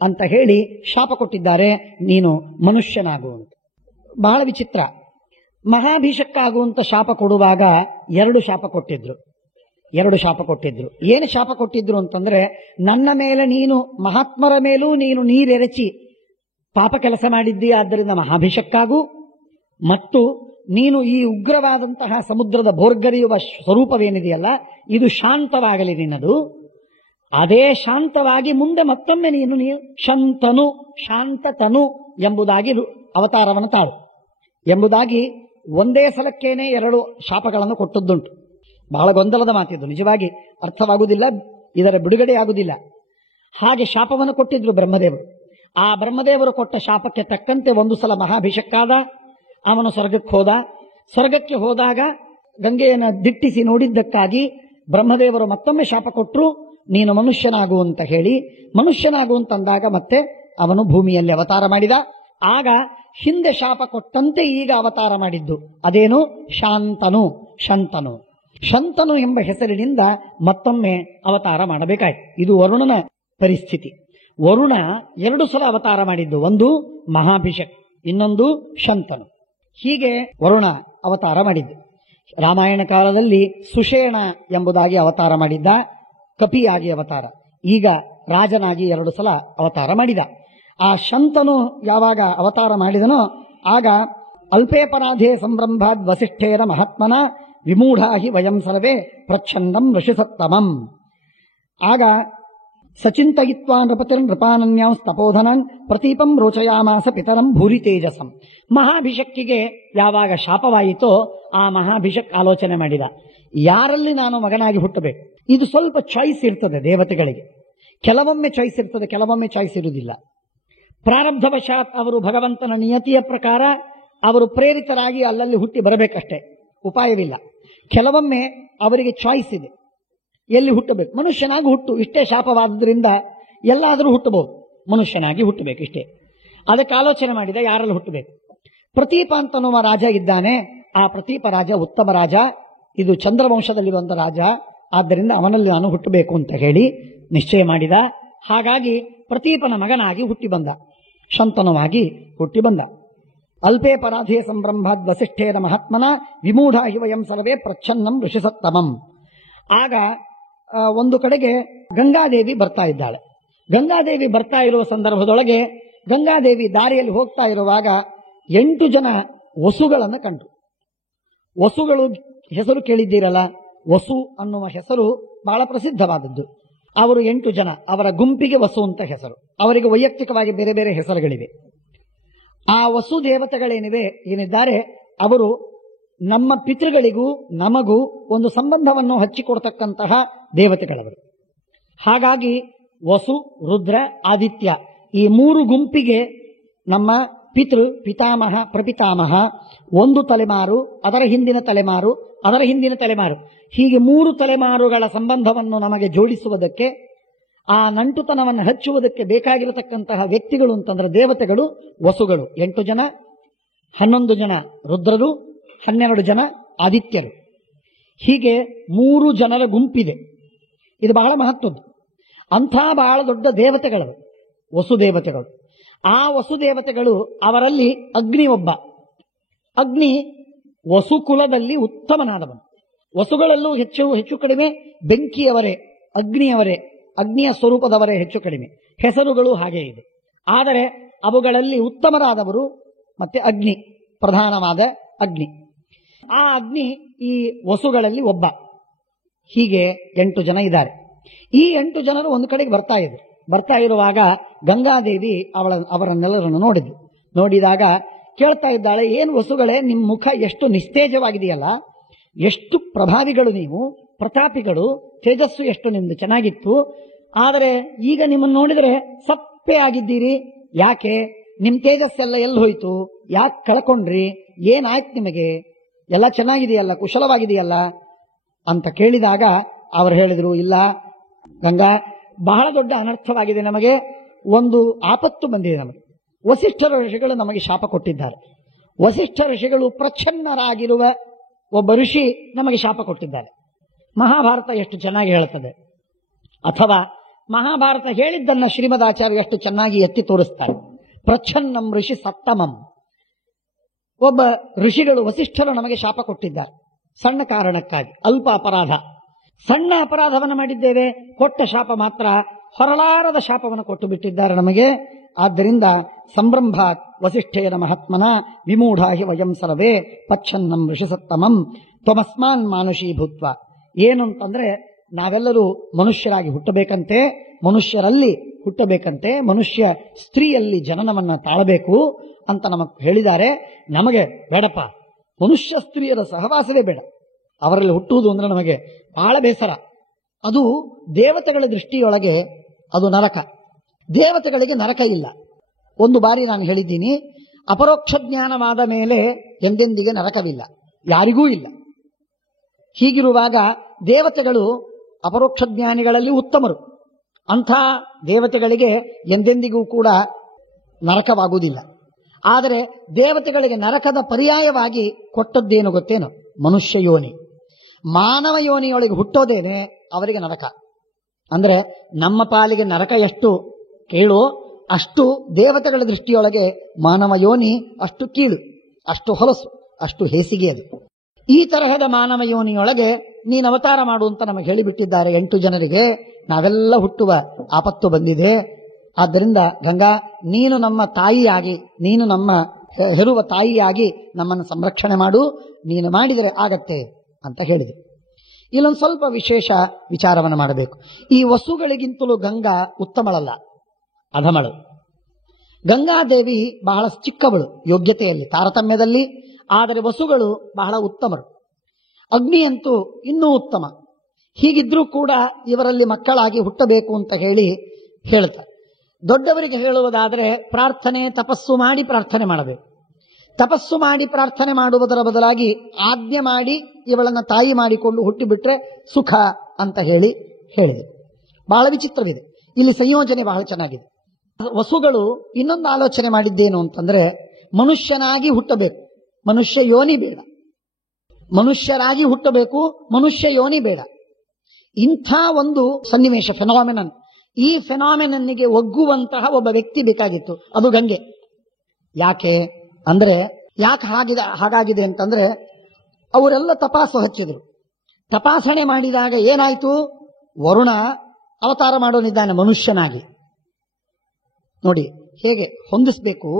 ಅಂತ ಹೇಳಿ ಶಾಪ ಕೊಟ್ಟಿದ್ದಾರೆ, ನೀನು ಮನುಷ್ಯನಾಗು ಅಂತ. ಬಹಳ ವಿಚಿತ್ರ. ಮಹಾಭಿಷಕ್ಕಾಗುವಂತ ಶಾಪ ಕೊಡುವಾಗ ಎರಡು ಶಾಪ ಕೊಟ್ಟಿದ್ರು. ಏನು ಶಾಪ ಕೊಟ್ಟಿದ್ರು ಅಂತಂದ್ರೆ, ನನ್ನ ಮೇಲೆ ನೀನು, ಮಹಾತ್ಮರ ಮೇಲೂ ನೀನು ನೀರೆರಚಿ ಪಾಪ ಕೆಲಸ ಮಾಡಿದ್ದೀ, ಆದ್ದರಿಂದ ಮಹಾಭಿಷಕ್ಕಾಗು, ಮತ್ತು ನೀನು ಈ ಉಗ್ರವಾದಂತಹ ಸಮುದ್ರದ ಭೋರ್ಗರೆಯುವ ಸ್ವರೂಪವೇನಿದೆಯಲ್ಲ, ಇದು ಶಾಂತವಾಗಲಿ ನಿನ್ನದು. ಅದೇ ಶಾಂತವಾಗಿ ಮುಂದೆ ಮತ್ತೊಮ್ಮೆ ನೀನು ಶಾಂತತನು ಎಂಬುದಾಗಿ ಅವತಾರವನ್ನು ತಾಳು ಎಂಬುದಾಗಿ ಒಂದೇ ಸಲಕ್ಕೇನೆ ಎರಡು ಶಾಪಗಳನ್ನು ಕೊಟ್ಟದ್ದುಂಟು. ಬಹಳ ಗೊಂದಲದ ಮಾತಿದ್ದು, ನಿಜವಾಗಿ ಅರ್ಥವಾಗುವುದಿಲ್ಲ, ಇದರ ಬಿಡುಗಡೆಯಾಗುವುದಿಲ್ಲ. ಹಾಗೆ ಶಾಪವನ್ನು ಕೊಟ್ಟಿದ್ರು ಬ್ರಹ್ಮದೇವರು. ಆ ಬ್ರಹ್ಮದೇವರು ಕೊಟ್ಟ ಶಾಪಕ್ಕೆ ತಕ್ಕಂತೆ ಒಂದು ಸಲ ಮಹಾಭಿಷಕ್ಕಾದ, ಅವನು ಸ್ವರ್ಗಕ್ಕೆ ಹೋದ. ಸ್ವರ್ಗಕ್ಕೆ ಹೋದಾಗ ಗಂಗೆಯನ್ನು ದಿಟ್ಟಿಸಿ ನೋಡಿದ್ದಕ್ಕಾಗಿ ಬ್ರಹ್ಮದೇವರು ಮತ್ತೊಮ್ಮೆ ಶಾಪ ಕೊಟ್ಟರು, ನೀನು ಮನುಷ್ಯನಾಗು ಅಂತ ಹೇಳಿ. ಮನುಷ್ಯನಾಗು ಅಂತಂದಾಗ ಮತ್ತೆ ಅವನು ಭೂಮಿಯಲ್ಲಿ ಅವತಾರ ಮಾಡಿದ. ಆಗ ಹಿಂದೆ ಶಾಪ ಕೊಟ್ಟಂತೆ ಈಗ ಅವತಾರ ಮಾಡಿದ್ದು ಅದೇನು? ಶಂತನು ಎಂಬ ಹೆಸರಿನಿಂದ ಮತ್ತೊಮ್ಮೆ ಅವತಾರ ಮಾಡಬೇಕಾಯ್ತು. ಇದು ವರುಣನ ಪರಿಸ್ಥಿತಿ. ವರುಣ ಎರಡು ಸಲ ಅವತಾರ ಮಾಡಿದ್ದು, ಒಂದು ಮಹಾಭಿಷಕ್, ಇನ್ನೊಂದು ಶಂತನು. ಹೀಗೆ ವರುಣ ಅವತಾರ ಮಾಡಿದ್ದು. ರಾಮಾಯಣ ಕಾಲದಲ್ಲಿ ಸುಷೇಣ ಎಂಬುದಾಗಿ ಅವತಾರ ಮಾಡಿದ್ದ, ಕಪಿಯಾಗಿ ಅವತಾರ, ಈಗ ರಾಜನಾಗಿ ಎರಡು ಸಲ ಅವತಾರ ಮಾಡಿದ. ಆ ಶಂತನು ಯಾವಾಗ ಅವತಾರ ಮಾಡಿದನೋ ಆಗ ಅಲ್ಪೇಪರಾಧೇ ಸಂಭ್ರಂಭಾದ್ ವಸಿಷ್ಠೇನ ಮಹಾತ್ಮನ ವಿಮೂಢಾಹಿ ವಯಂ ಸರ್ವೇ ಪ್ರಚ್ಛನ್ನಂ ಋಷಿಸತ್ತಮಂ. ಆಗ ಸಚಿಂತಯಿತ್ವಾ ನೃಪತಿರ್ ನೃಪಾನನ್ಯಾಂ ತಪೋಧನಂ ಪ್ರತೀಪಂ ರೋಚಯಾಮಾಸ ಪಿತರಂ ಭೂರಿ ತೇಜಸಂ. ಮಹಾಭಿಷಕ್ಕಿಗೆ ಯಾವಾಗ ಶಾಪವಾಯಿತೋ ಆ ಮಹಾಭಿಷಕ್ ಆಲೋಚನೆ ಮಾಡಿದ, ಯಾರಲ್ಲಿ ನಾನು ಮಗನಾಗಿ ಹುಟ್ಟಬೇಕು. ಇದು ಸ್ವಲ್ಪ ಚಾಯ್ಸ್ ಇರ್ತದೆ ದೇವತೆಗಳಿಗೆ, ಕೆಲವೊಮ್ಮೆ ಚಾಯ್ಸ್ ಇರ್ತದೆ, ಕೆಲವೊಮ್ಮೆ ಚಾಯ್ಸ್ ಇರುವುದಿಲ್ಲ. ಪ್ರಾರಬ್ಧವಶಾತ್ ಅವರು ಭಗವಂತನ ನಿಯತಿಯ ಪ್ರಕಾರ ಅವರು ಪ್ರೇರಿತರಾಗಿ ಅಲ್ಲಲ್ಲಿ ಹುಟ್ಟಿ ಬರಬೇಕಷ್ಟೇ, ಉಪಾಯವಿಲ್ಲ. ಕೆಲವೊಮ್ಮೆ ಅವರಿಗೆ ಚಾಯ್ಸ್ ಇದೆ, ಎಲ್ಲಿ ಹುಟ್ಟಬೇಕು. ಮನುಷ್ಯನಾಗಿ ಹುಟ್ಟು, ಇಷ್ಟೇ ಶಾಪವಾದ್ದರಿಂದ ಎಲ್ಲಾದರೂ ಹುಟ್ಟಬಹುದು, ಮನುಷ್ಯನಾಗಿ ಹುಟ್ಟಬೇಕು ಇಷ್ಟೇ. ಅದಕ್ಕೆ ಆಲೋಚನೆ ಮಾಡಿದ ಯಾರಲ್ಲಿ ಹುಟ್ಟಬೇಕು. ಪ್ರತೀಪ ಅಂತನ್ನುವ ರಾಜ ಇದ್ದಾನೆ, ಆ ಪ್ರತೀಪ ರಾಜ ಉತ್ತಮ ರಾಜ, ಇದು ಚಂದ್ರವಂಶದಲ್ಲಿರುವಂಥ ರಾಜ, ಆದ್ದರಿಂದ ಅವನಲ್ಲಿ ನಾನು ಹುಟ್ಟಬೇಕು ಅಂತ ಹೇಳಿ ನಿಶ್ಚಯ ಮಾಡಿದ. ಹಾಗಾಗಿ ಪ್ರತೀಪನ ಮಗನಾಗಿ ಹುಟ್ಟಿ ಬಂದ, ಶಂತನುವಾಗಿ ಹುಟ್ಟಿ ಬಂದ. ಅಲ್ಪೇ ಪರಾಧೇ ಸಂಭ್ರಮಾದ್ ವಸಿಷ್ಠೇನ ಮಹಾತ್ಮನ ವಿಮೂಢ ಹಿ ವಯಂ ಸರ್ವೇ ಪ್ರಚ್ಛನ್ನಂ ಋಷಿಸತ್ತಮಂ. ಆಗ ಒಂದು ಕಡೆಗೆ ಗಂಗಾದೇವಿ ಬರ್ತಾ ಇದ್ದಾಳೆ. ಗಂಗಾದೇವಿ ಬರ್ತಾ ಇರುವ ಸಂದರ್ಭದೊಳಗೆ ಗಂಗಾದೇವಿ ದಾರಿಯಲ್ಲಿ ಹೋಗ್ತಾ ಇರುವಾಗ 8 ಜನ ವಸುಗಳನ್ನು ಕಂಡು. ವಸುಗಳು ಹೆಸರು ಕೇಳಿದ್ದೀರಲ್ಲ, ವಸು ಅನ್ನುವ ಹೆಸರು ಬಹಳ ಪ್ರಸಿದ್ಧವಾದದ್ದು. ಅವರು 8 ಜನ, ಅವರ ಗುಂಪಿಗೆ ವಸು ಅಂತ ಹೆಸರು. ಅವರಿಗೆ ವೈಯಕ್ತಿಕವಾಗಿ ಬೇರೆ ಬೇರೆ ಹೆಸರುಗಳಿವೆ. ಆ ವಸು ದೇವತೆಗಳೇನಿವೆ ಏನಿದ್ದಾರೆ ಅವರು ನಮ್ಮ ಪಿತೃಗಳಿಗೂ ನಮಗೂ ಒಂದು ಸಂಬಂಧವನ್ನು ಹಚ್ಚಿಕೊಡ್ತಕ್ಕಂತಹ ದೇವತೆಗಳವರು. ಹಾಗಾಗಿ ವಸು, ರುದ್ರ, ಆದಿತ್ಯ ಈ 3 ಗುಂಪಿಗೆ ನಮ್ಮ ಪಿತಾಮಹ, ಪ್ರಪಿತಾಮಹ, ಒಂದು ತಲೆಮಾರು, ಅದರ ಹಿಂದಿನ ತಲೆಮಾರು, ಅದರ ಹಿಂದಿನ ತಲೆಮಾರು, ಹೀಗೆ 3 ತಲೆಮಾರುಗಳ ಸಂಬಂಧವನ್ನು ನಮಗೆ ಜೋಡಿಸುವುದಕ್ಕೆ, ಆ ನಂಟುತನವನ್ನು ಹಚ್ಚುವುದಕ್ಕೆ ಬೇಕಾಗಿರತಕ್ಕಂತಹ ವ್ಯಕ್ತಿಗಳು ಅಂತಂದ್ರೆ ದೇವತೆಗಳು ವಸುಗಳು 8 ಜನ, 11 ಜನ ರುದ್ರರು, 12 ಜನ ಆದಿತ್ಯರು. ಹೀಗೆ 3 ಜನರ ಗುಂಪಿದೆ. ಇದು ಬಹಳ ಮಹತ್ವದ್ದು. ಅಂಥ ಬಹಳ ದೊಡ್ಡ ದೇವತೆಗಳು ವಸುದೇವತೆಗಳು. ಆ ವಸುದೇವತೆಗಳು, ಅವರಲ್ಲಿ ಅಗ್ನಿ ಒಬ್ಬ. ಅಗ್ನಿ ವಸುಕುಲದಲ್ಲಿ ಉತ್ತಮನಾದವನು. ವಸುಗಳಲ್ಲೂ ಹೆಚ್ಚು ಕಡಿಮೆ ಬೆಂಕಿಯವರೇ, ಅಗ್ನಿಯವರೇ, ಅಗ್ನಿಯ ಸ್ವರೂಪದವರೇ ಹೆಚ್ಚು ಕಡಿಮೆ. ಹೆಸರುಗಳು ಹಾಗೆ ಇದೆ. ಆದರೆ ಅವುಗಳಲ್ಲಿ ಉತ್ತಮರಾದವರು ಮತ್ತೆ ಅಗ್ನಿ, ಪ್ರಧಾನವಾದ ಅಗ್ನಿ. ಆ ಅಗ್ನಿ ಈ ವಸುಗಳಲ್ಲಿ ಒಬ್ಬ. ಹೀಗೆ 8 ಜನ ಇದ್ದಾರೆ. ಈ 8 ಜನರು ಒಂದು ಕಡೆಗೆ ಬರ್ತಾ ಇರುವಾಗ ಗಂಗಾದೇವಿ ಅವರನ್ನೆಲ್ಲರನ್ನು ನೋಡಿದಾಗ ಕೇಳ್ತಾ ಇದ್ದಾಳೆ, ಏನು ವಸುಗಳೇ, ನಿಮ್ಮ ಮುಖ ಎಷ್ಟು ನಿಸ್ತೇಜವಾಗಿದೆಯಲ್ಲ, ಎಷ್ಟು ಪ್ರಭಾವಿಗಳು ನೀವು, ಪ್ರತಾಪಿಗಳು, ತೇಜಸ್ಸು ಎಷ್ಟು ನಿಮ್ದು ಚೆನ್ನಾಗಿತ್ತು. ಆದರೆ ಈಗ ನಿಮ್ಮನ್ನು ನೋಡಿದರೆ ಸಪ್ಪೆ ಆಗಿದ್ದೀರಿ. ಯಾಕೆ? ನಿಮ್ಮ ತೇಜಸ್ಸೆಲ್ಲ ಎಲ್ಲಿ ಹೋಯ್ತು? ಯಾಕೆ ಕಳ್ಕೊಂಡ್ರಿ? ಏನಾಯ್ತು ನಿಮಗೆ? ಎಲ್ಲ ಚೆನ್ನಾಗಿದೆಯಲ್ಲ, ಕುಶಲವಾಗಿದೆಯಲ್ಲ ಅಂತ ಕೇಳಿದಾಗ ಅವರು ಹೇಳಿದ್ರು, ಇಲ್ಲ ಗಂಗಾ, ಬಹಳ ದೊಡ್ಡ ಅನರ್ಥವಾಗಿದೆ, ನಮಗೆ ಒಂದು ಆಪತ್ತು ಬಂದಿದೆ. ನಮಗೆ ವಸಿಷ್ಠರ ಋಷಿಗಳು ನಮಗೆ ಶಾಪ ಕೊಟ್ಟಿದ್ದಾರೆ. ವಸಿಷ್ಠ ಋಷಿಗಳು ಪ್ರಚ್ಛನ್ನರಾಗಿರುವ ಒಬ್ಬ ಋಷಿ ನಮಗೆ ಶಾಪ ಕೊಟ್ಟಿದ್ದಾರೆ. ಮಹಾಭಾರತ ಎಷ್ಟು ಚೆನ್ನಾಗಿ ಹೇಳುತ್ತದೆ, ಅಥವಾ ಮಹಾಭಾರತ ಹೇಳಿದ್ದನ್ನ ಶ್ರೀಮದಾಚಾರ್ಯ ಎಷ್ಟು ಚೆನ್ನಾಗಿ ಎತ್ತಿ ತೋರಿಸ್ತಾರೆ. ಪ್ರಚ್ಛನ್ನಂ ಋಷಿ ಸತ್ತಮಂ. ಒಬ್ಬ ಋಷಿಗಳು ವಸಿಷ್ಠರು ನಮಗೆ ಶಾಪ ಕೊಟ್ಟಿದ್ದಾರೆ, ಸಣ್ಣ ಕಾರಣಕ್ಕಾಗಿ, ಅಲ್ಪ ಅಪರಾಧ. ಸಣ್ಣ ಅಪರಾಧವನ್ನು ಮಾಡಿದ್ದೇವೆ, ಕೊಟ್ಟ ಶಾಪ ಮಾತ್ರ ಹೊರಲಾರದ ಶಾಪವನ್ನು ಕೊಟ್ಟು ಬಿಟ್ಟಿದ್ದಾರೆ ನಮಗೆ. ಆದ್ದರಿಂದ ಸಂಭ್ರಮಾತ್ ವಸಿಷ್ಠೇನ ಮಹಾತ್ಮನ ವಿಮೂಢ ಹಿ ವಯಂ ಸರ್ವೇ ಪಚ್ಛನ್ನಂ ಋಷಿಸತ್ತಮಂ ತ್ವಮಸ್ಮಾನ್ ಮಾನುಷೀ ಭೂತ್ವ. ಏನು ಅಂತಂದ್ರೆ, ನಾವೆಲ್ಲರೂ ಮನುಷ್ಯರಾಗಿ ಹುಟ್ಟಬೇಕಂತೆ, ಮನುಷ್ಯರಲ್ಲಿ ಹುಟ್ಟಬೇಕಂತೆ, ಮನುಷ್ಯ ಸ್ತ್ರೀಯಲ್ಲಿ ಜನನವನ್ನ ತಾಳಬೇಕು ಅಂತ ನಮಗೆ ಹೇಳಿದ್ದಾರೆ. ನಮಗೆ ಬೇಡಪ್ಪ, ಮನುಷ್ಯ ಸ್ತ್ರೀಯರ ಸಹವಾಸವೇ ಬೇಡ, ಅವರಲ್ಲಿ ಹುಟ್ಟುವುದು ಅಂದ್ರೆ ನಮಗೆ ಬಹಳ ಬೇಸರ. ಅದು ದೇವತೆಗಳ ದೃಷ್ಟಿಯೊಳಗೆ ಅದು ನರಕ. ದೇವತೆಗಳಿಗೆ ನರಕ ಇಲ್ಲ. ಒಂದು ಬಾರಿ ನಾನು ಹೇಳಿದ್ದೀನಿ, ಅಪರೋಕ್ಷ ಜ್ಞಾನವಾದ ಮೇಲೆ ಎಂದೆಂದಿಗೆ ನರಕವಿಲ್ಲ, ಯಾರಿಗೂ ಇಲ್ಲ. ಹೀಗಿರುವಾಗ ದೇವತೆಗಳು ಅಪರೋಕ್ಷ ಜ್ಞಾನಿಗಳಲ್ಲಿ ಉತ್ತಮರು. ಅಂಥ ದೇವತೆಗಳಿಗೆ ಎಂದೆಂದಿಗೂ ಕೂಡ ನರಕವಾಗುವುದಿಲ್ಲ. ಆದರೆ ದೇವತೆಗಳಿಗೆ ನರಕದ ಪರ್ಯಾಯವಾಗಿ ಕೊಟ್ಟದ್ದೇನು ಗೊತ್ತೇನು? ಮನುಷ್ಯ ಯೋನಿ. ಮಾನವ ಯೋನಿಯೊಳಗೆ ಹುಟ್ಟೋದೇನೆ ಅವರಿಗೆ ನರಕ. ಅಂದ್ರೆ ನಮ್ಮ ಪಾಲಿಗೆ ನರಕ ಎಷ್ಟು ಕೇಳು, ಅಷ್ಟು ದೇವತೆಗಳ ದೃಷ್ಟಿಯೊಳಗೆ ಮಾನವ ಯೋನಿ ಅಷ್ಟು ಕೀಳು, ಅಷ್ಟು ಹೊಲಸು, ಅಷ್ಟು ಹೇಸಿಗೆ. ಅದು ಈ ತರಹದ ಮಾನವ ಯೋನಿಯೊಳಗೆ ನೀನು ಅವತಾರ ಮಾಡು ಅಂತ ನಮಗೆ ಹೇಳಿಬಿಟ್ಟಿದ್ದಾರೆ 8 ಜನರಿಗೆ. ನಾವೆಲ್ಲ ಹುಟ್ಟುವ ಆಪತ್ತು ಬಂದಿದೆ. ಆದ್ದರಿಂದ ಗಂಗಾ, ನೀನು ನಮ್ಮ ತಾಯಿಯಾಗಿ, ನೀನು ನಮ್ಮ ಹೆರುವ ತಾಯಿಯಾಗಿ ನಮ್ಮನ್ನು ಸಂರಕ್ಷಣೆ ಮಾಡು, ನೀನು ಮಾಡಿದರೆ ಆಗತ್ತೆ ಅಂತ ಹೇಳಿದೆ. ಇಲ್ಲೊಂದು ಸ್ವಲ್ಪ ವಿಶೇಷ ವಿಚಾರವನ್ನು ಮಾಡಬೇಕು. ಈ ವಸುಗಳಿಗಿಂತಲೂ ಗಂಗಾ ಉತ್ತಮಳಲ್ಲ, ಅಧಮಳು. ಗಂಗಾದೇವಿ ಬಹಳ ಚಿಕ್ಕವಳು ಯೋಗ್ಯತೆಯಲ್ಲಿ, ತಾರತಮ್ಯದಲ್ಲಿ. ಆದರೆ ವಸುಗಳು ಬಹಳ ಉತ್ತಮರು. ಅಗ್ನಿಯಂತೂ ಇನ್ನೂ ಉತ್ತಮ. ಹೀಗಿದ್ರೂ ಕೂಡ ಇವರಲ್ಲಿ ಮಕ್ಕಳಾಗಿ ಹುಟ್ಟಬೇಕು ಅಂತ ಹೇಳ್ತಾರೆ. ದೊಡ್ಡವರಿಗೆ ಹೇಳುವುದಾದರೆ ಪ್ರಾರ್ಥನೆ, ತಪಸ್ಸು ಮಾಡಿ ಪ್ರಾರ್ಥನೆ ಮಾಡಬೇಕು. ತಪಸ್ಸು ಮಾಡಿ ಪ್ರಾರ್ಥನೆ ಮಾಡುವುದರ ಬದಲಾಗಿ ಆಜ್ಞೆ ಮಾಡಿ ಇವಳನ್ನು ತಾಯಿ ಮಾಡಿಕೊಂಡು ಹುಟ್ಟಿಬಿಟ್ರೆ ಸುಖ ಅಂತ ಹೇಳಿದೆ. ಬಹಳ ವಿಚಿತ್ರವಿದೆ. ಇಲ್ಲಿ ಸಂಯೋಜನೆ ಬಹಳ ಚೆನ್ನಾಗಿದೆ. ವಸುಗಳು ಇನ್ನೊಂದು ಆಲೋಚನೆ ಮಾಡಿದ್ದೇನು ಅಂತಂದ್ರೆ, ಮನುಷ್ಯನಾಗಿ ಹುಟ್ಟಬೇಕು, ಮನುಷ್ಯ ಯೋನಿ ಬೇಡ. ಮನುಷ್ಯರಾಗಿ ಹುಟ್ಟಬೇಕು, ಮನುಷ್ಯ ಯೋನಿ ಬೇಡ. ಇಂಥ ಒಂದು ಸನ್ನಿವೇಶ, ಫೆನಾಮಿನನ್. ಈ ಫೆನಾಮಿನನ್ನಿಗೆ ಒಗ್ಗುವಂತಹ ಒಬ್ಬ ವ್ಯಕ್ತಿ ಬೇಕಾಗಿತ್ತು, ಅದು ಗಂಗೆ. ಯಾಕೆ ಹಾಗಾಗಿದೆ ಅಂತಂದ್ರೆ, ಅವರೆಲ್ಲ ತಪಾಸು ಹಚ್ಚಿದ್ರು. ತಪಾಸಣೆ ಮಾಡಿದಾಗ ಏನಾಯ್ತು? ವರುಣ ಅವತಾರ ಮಾಡೋನಿದ್ದಾನೆ ಮನುಷ್ಯನಾಗಿ. ನೋಡಿ ಹೇಗೆ ಹೊಂದಿಸಬೇಕು.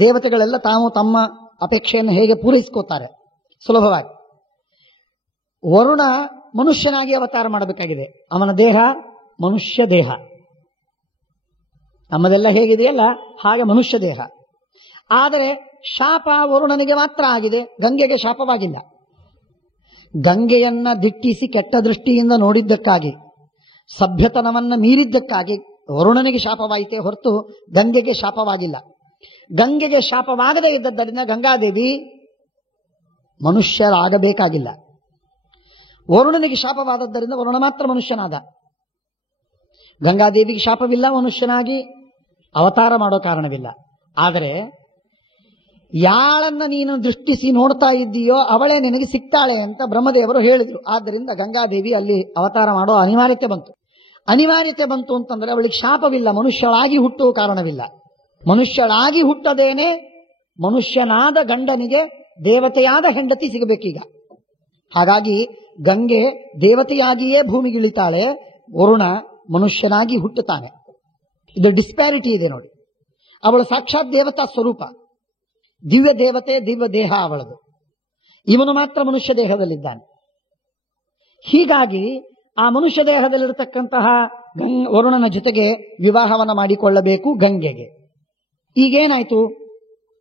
ದೇವತೆಗಳೆಲ್ಲ ತಾವು ತಮ್ಮ ಅಪೇಕ್ಷೆಯನ್ನು ಹೇಗೆ ಪೂರೈಸ್ಕೋತಾರೆ ಸುಲಭವಾಗಿ. ವರುಣ ಮನುಷ್ಯನಾಗಿ ಅವತಾರ ಮಾಡಬೇಕಾಗಿದೆ. ಅವನ ದೇಹ ಮನುಷ್ಯ ದೇಹ. ನಮ್ಮದೆಲ್ಲ ಹೇಗಿದೆಯಲ್ಲ ಹಾಗೆ ಮನುಷ್ಯ ದೇಹ. ಆದರೆ ಶಾಪ ವರುಣನಿಗೆ ಮಾತ್ರ ಆಗಿದೆ, ಗಂಗೆಗೆ ಶಾಪವಾಗಿಲ್ಲ. ಗಂಗೆಯನ್ನ ದಿಟ್ಟಿಸಿ ಕೆಟ್ಟ ದೃಷ್ಟಿಯಿಂದ ನೋಡಿದ್ದಕ್ಕಾಗಿ, ಸಭ್ಯತನವನ್ನ ಮೀರಿದ್ದಕ್ಕಾಗಿ ವರುಣನಿಗೆ ಶಾಪವಾಯಿತೇ ಹೊರತು ಗಂಗೆಗೆ ಶಾಪವಾಗಿಲ್ಲ. ಗಂಗೆಗೆ ಶಾಪವಾಗದೇ ಇದ್ದದ್ದರಿಂದ ಗಂಗಾದೇವಿ ಮನುಷ್ಯರಾಗಬೇಕಾಗಿಲ್ಲ. ವರುಣನಿಗೆ ಶಾಪವಾದದ್ದರಿಂದ ವರುಣ ಮಾತ್ರ ಮನುಷ್ಯನಾದ. ಗಂಗಾದೇವಿಗೆ ಶಾಪವಿಲ್ಲ, ಮನುಷ್ಯನಾಗಿ ಅವತಾರ ಮಾಡೋ ಕಾರಣವಿಲ್ಲ. ಆದರೆ ಯಾಳನ್ನ ನೀನು ದೃಷ್ಟಿಸಿ ನೋಡ್ತಾ ಇದ್ದೀಯೋ ಅವಳೇ ನಿನಗೆ ಸಿಗ್ತಾಳೆ ಅಂತ ಬ್ರಹ್ಮದೇವರು ಹೇಳಿದ್ರು. ಆದ್ದರಿಂದ ಗಂಗಾದೇವಿ ಅಲ್ಲಿ ಅವತಾರ ಮಾಡೋ ಅನಿವಾರ್ಯತೆ ಬಂತು ಅಂತಂದ್ರೆ ಅವಳಿಗೆ ಶಾಪವಿಲ್ಲ, ಮನುಷ್ಯಳಾಗಿ ಹುಟ್ಟುವ ಕಾರಣವಿಲ್ಲ. ಮನುಷ್ಯಳಾಗಿ ಹುಟ್ಟದೇನೆ ಮನುಷ್ಯನಾದ ಗಂಡನಿಗೆ ದೇವತೆಯಾದ ಹೆಂಡತಿ ಸಿಗಬೇಕೀಗ. ಹಾಗಾಗಿ ಗಂಗೆ ದೇವತೆಯಾಗಿಯೇ ಭೂಮಿಗಿಳಿತಾಳೆ, ವರುಣ ಮನುಷ್ಯನಾಗಿ ಹುಟ್ಟುತ್ತಾನೆ. ಇದು ಡಿಸ್ಪ್ಯಾರಿಟಿ ಇದೆ ನೋಡಿ. ಅವಳು ಸಾಕ್ಷಾತ್ ದೇವತಾ ಸ್ವರೂಪ, ದಿವ್ಯ ದೇವತೆ, ದಿವ್ಯ ದೇಹ ಅವಳದು. ಇವನು ಮಾತ್ರ ಮನುಷ್ಯ ದೇಹದಲ್ಲಿದ್ದಾನೆ. ಹೀಗಾಗಿ ಆ ಮನುಷ್ಯ ದೇಹದಲ್ಲಿರತಕ್ಕಂತಹ ವರುಣನ ಜೊತೆಗೆ ವಿವಾಹವನ್ನು ಮಾಡಿಕೊಳ್ಳಬೇಕು ಗಂಗೆಗೆ. ಈಗೇನಾಯ್ತು?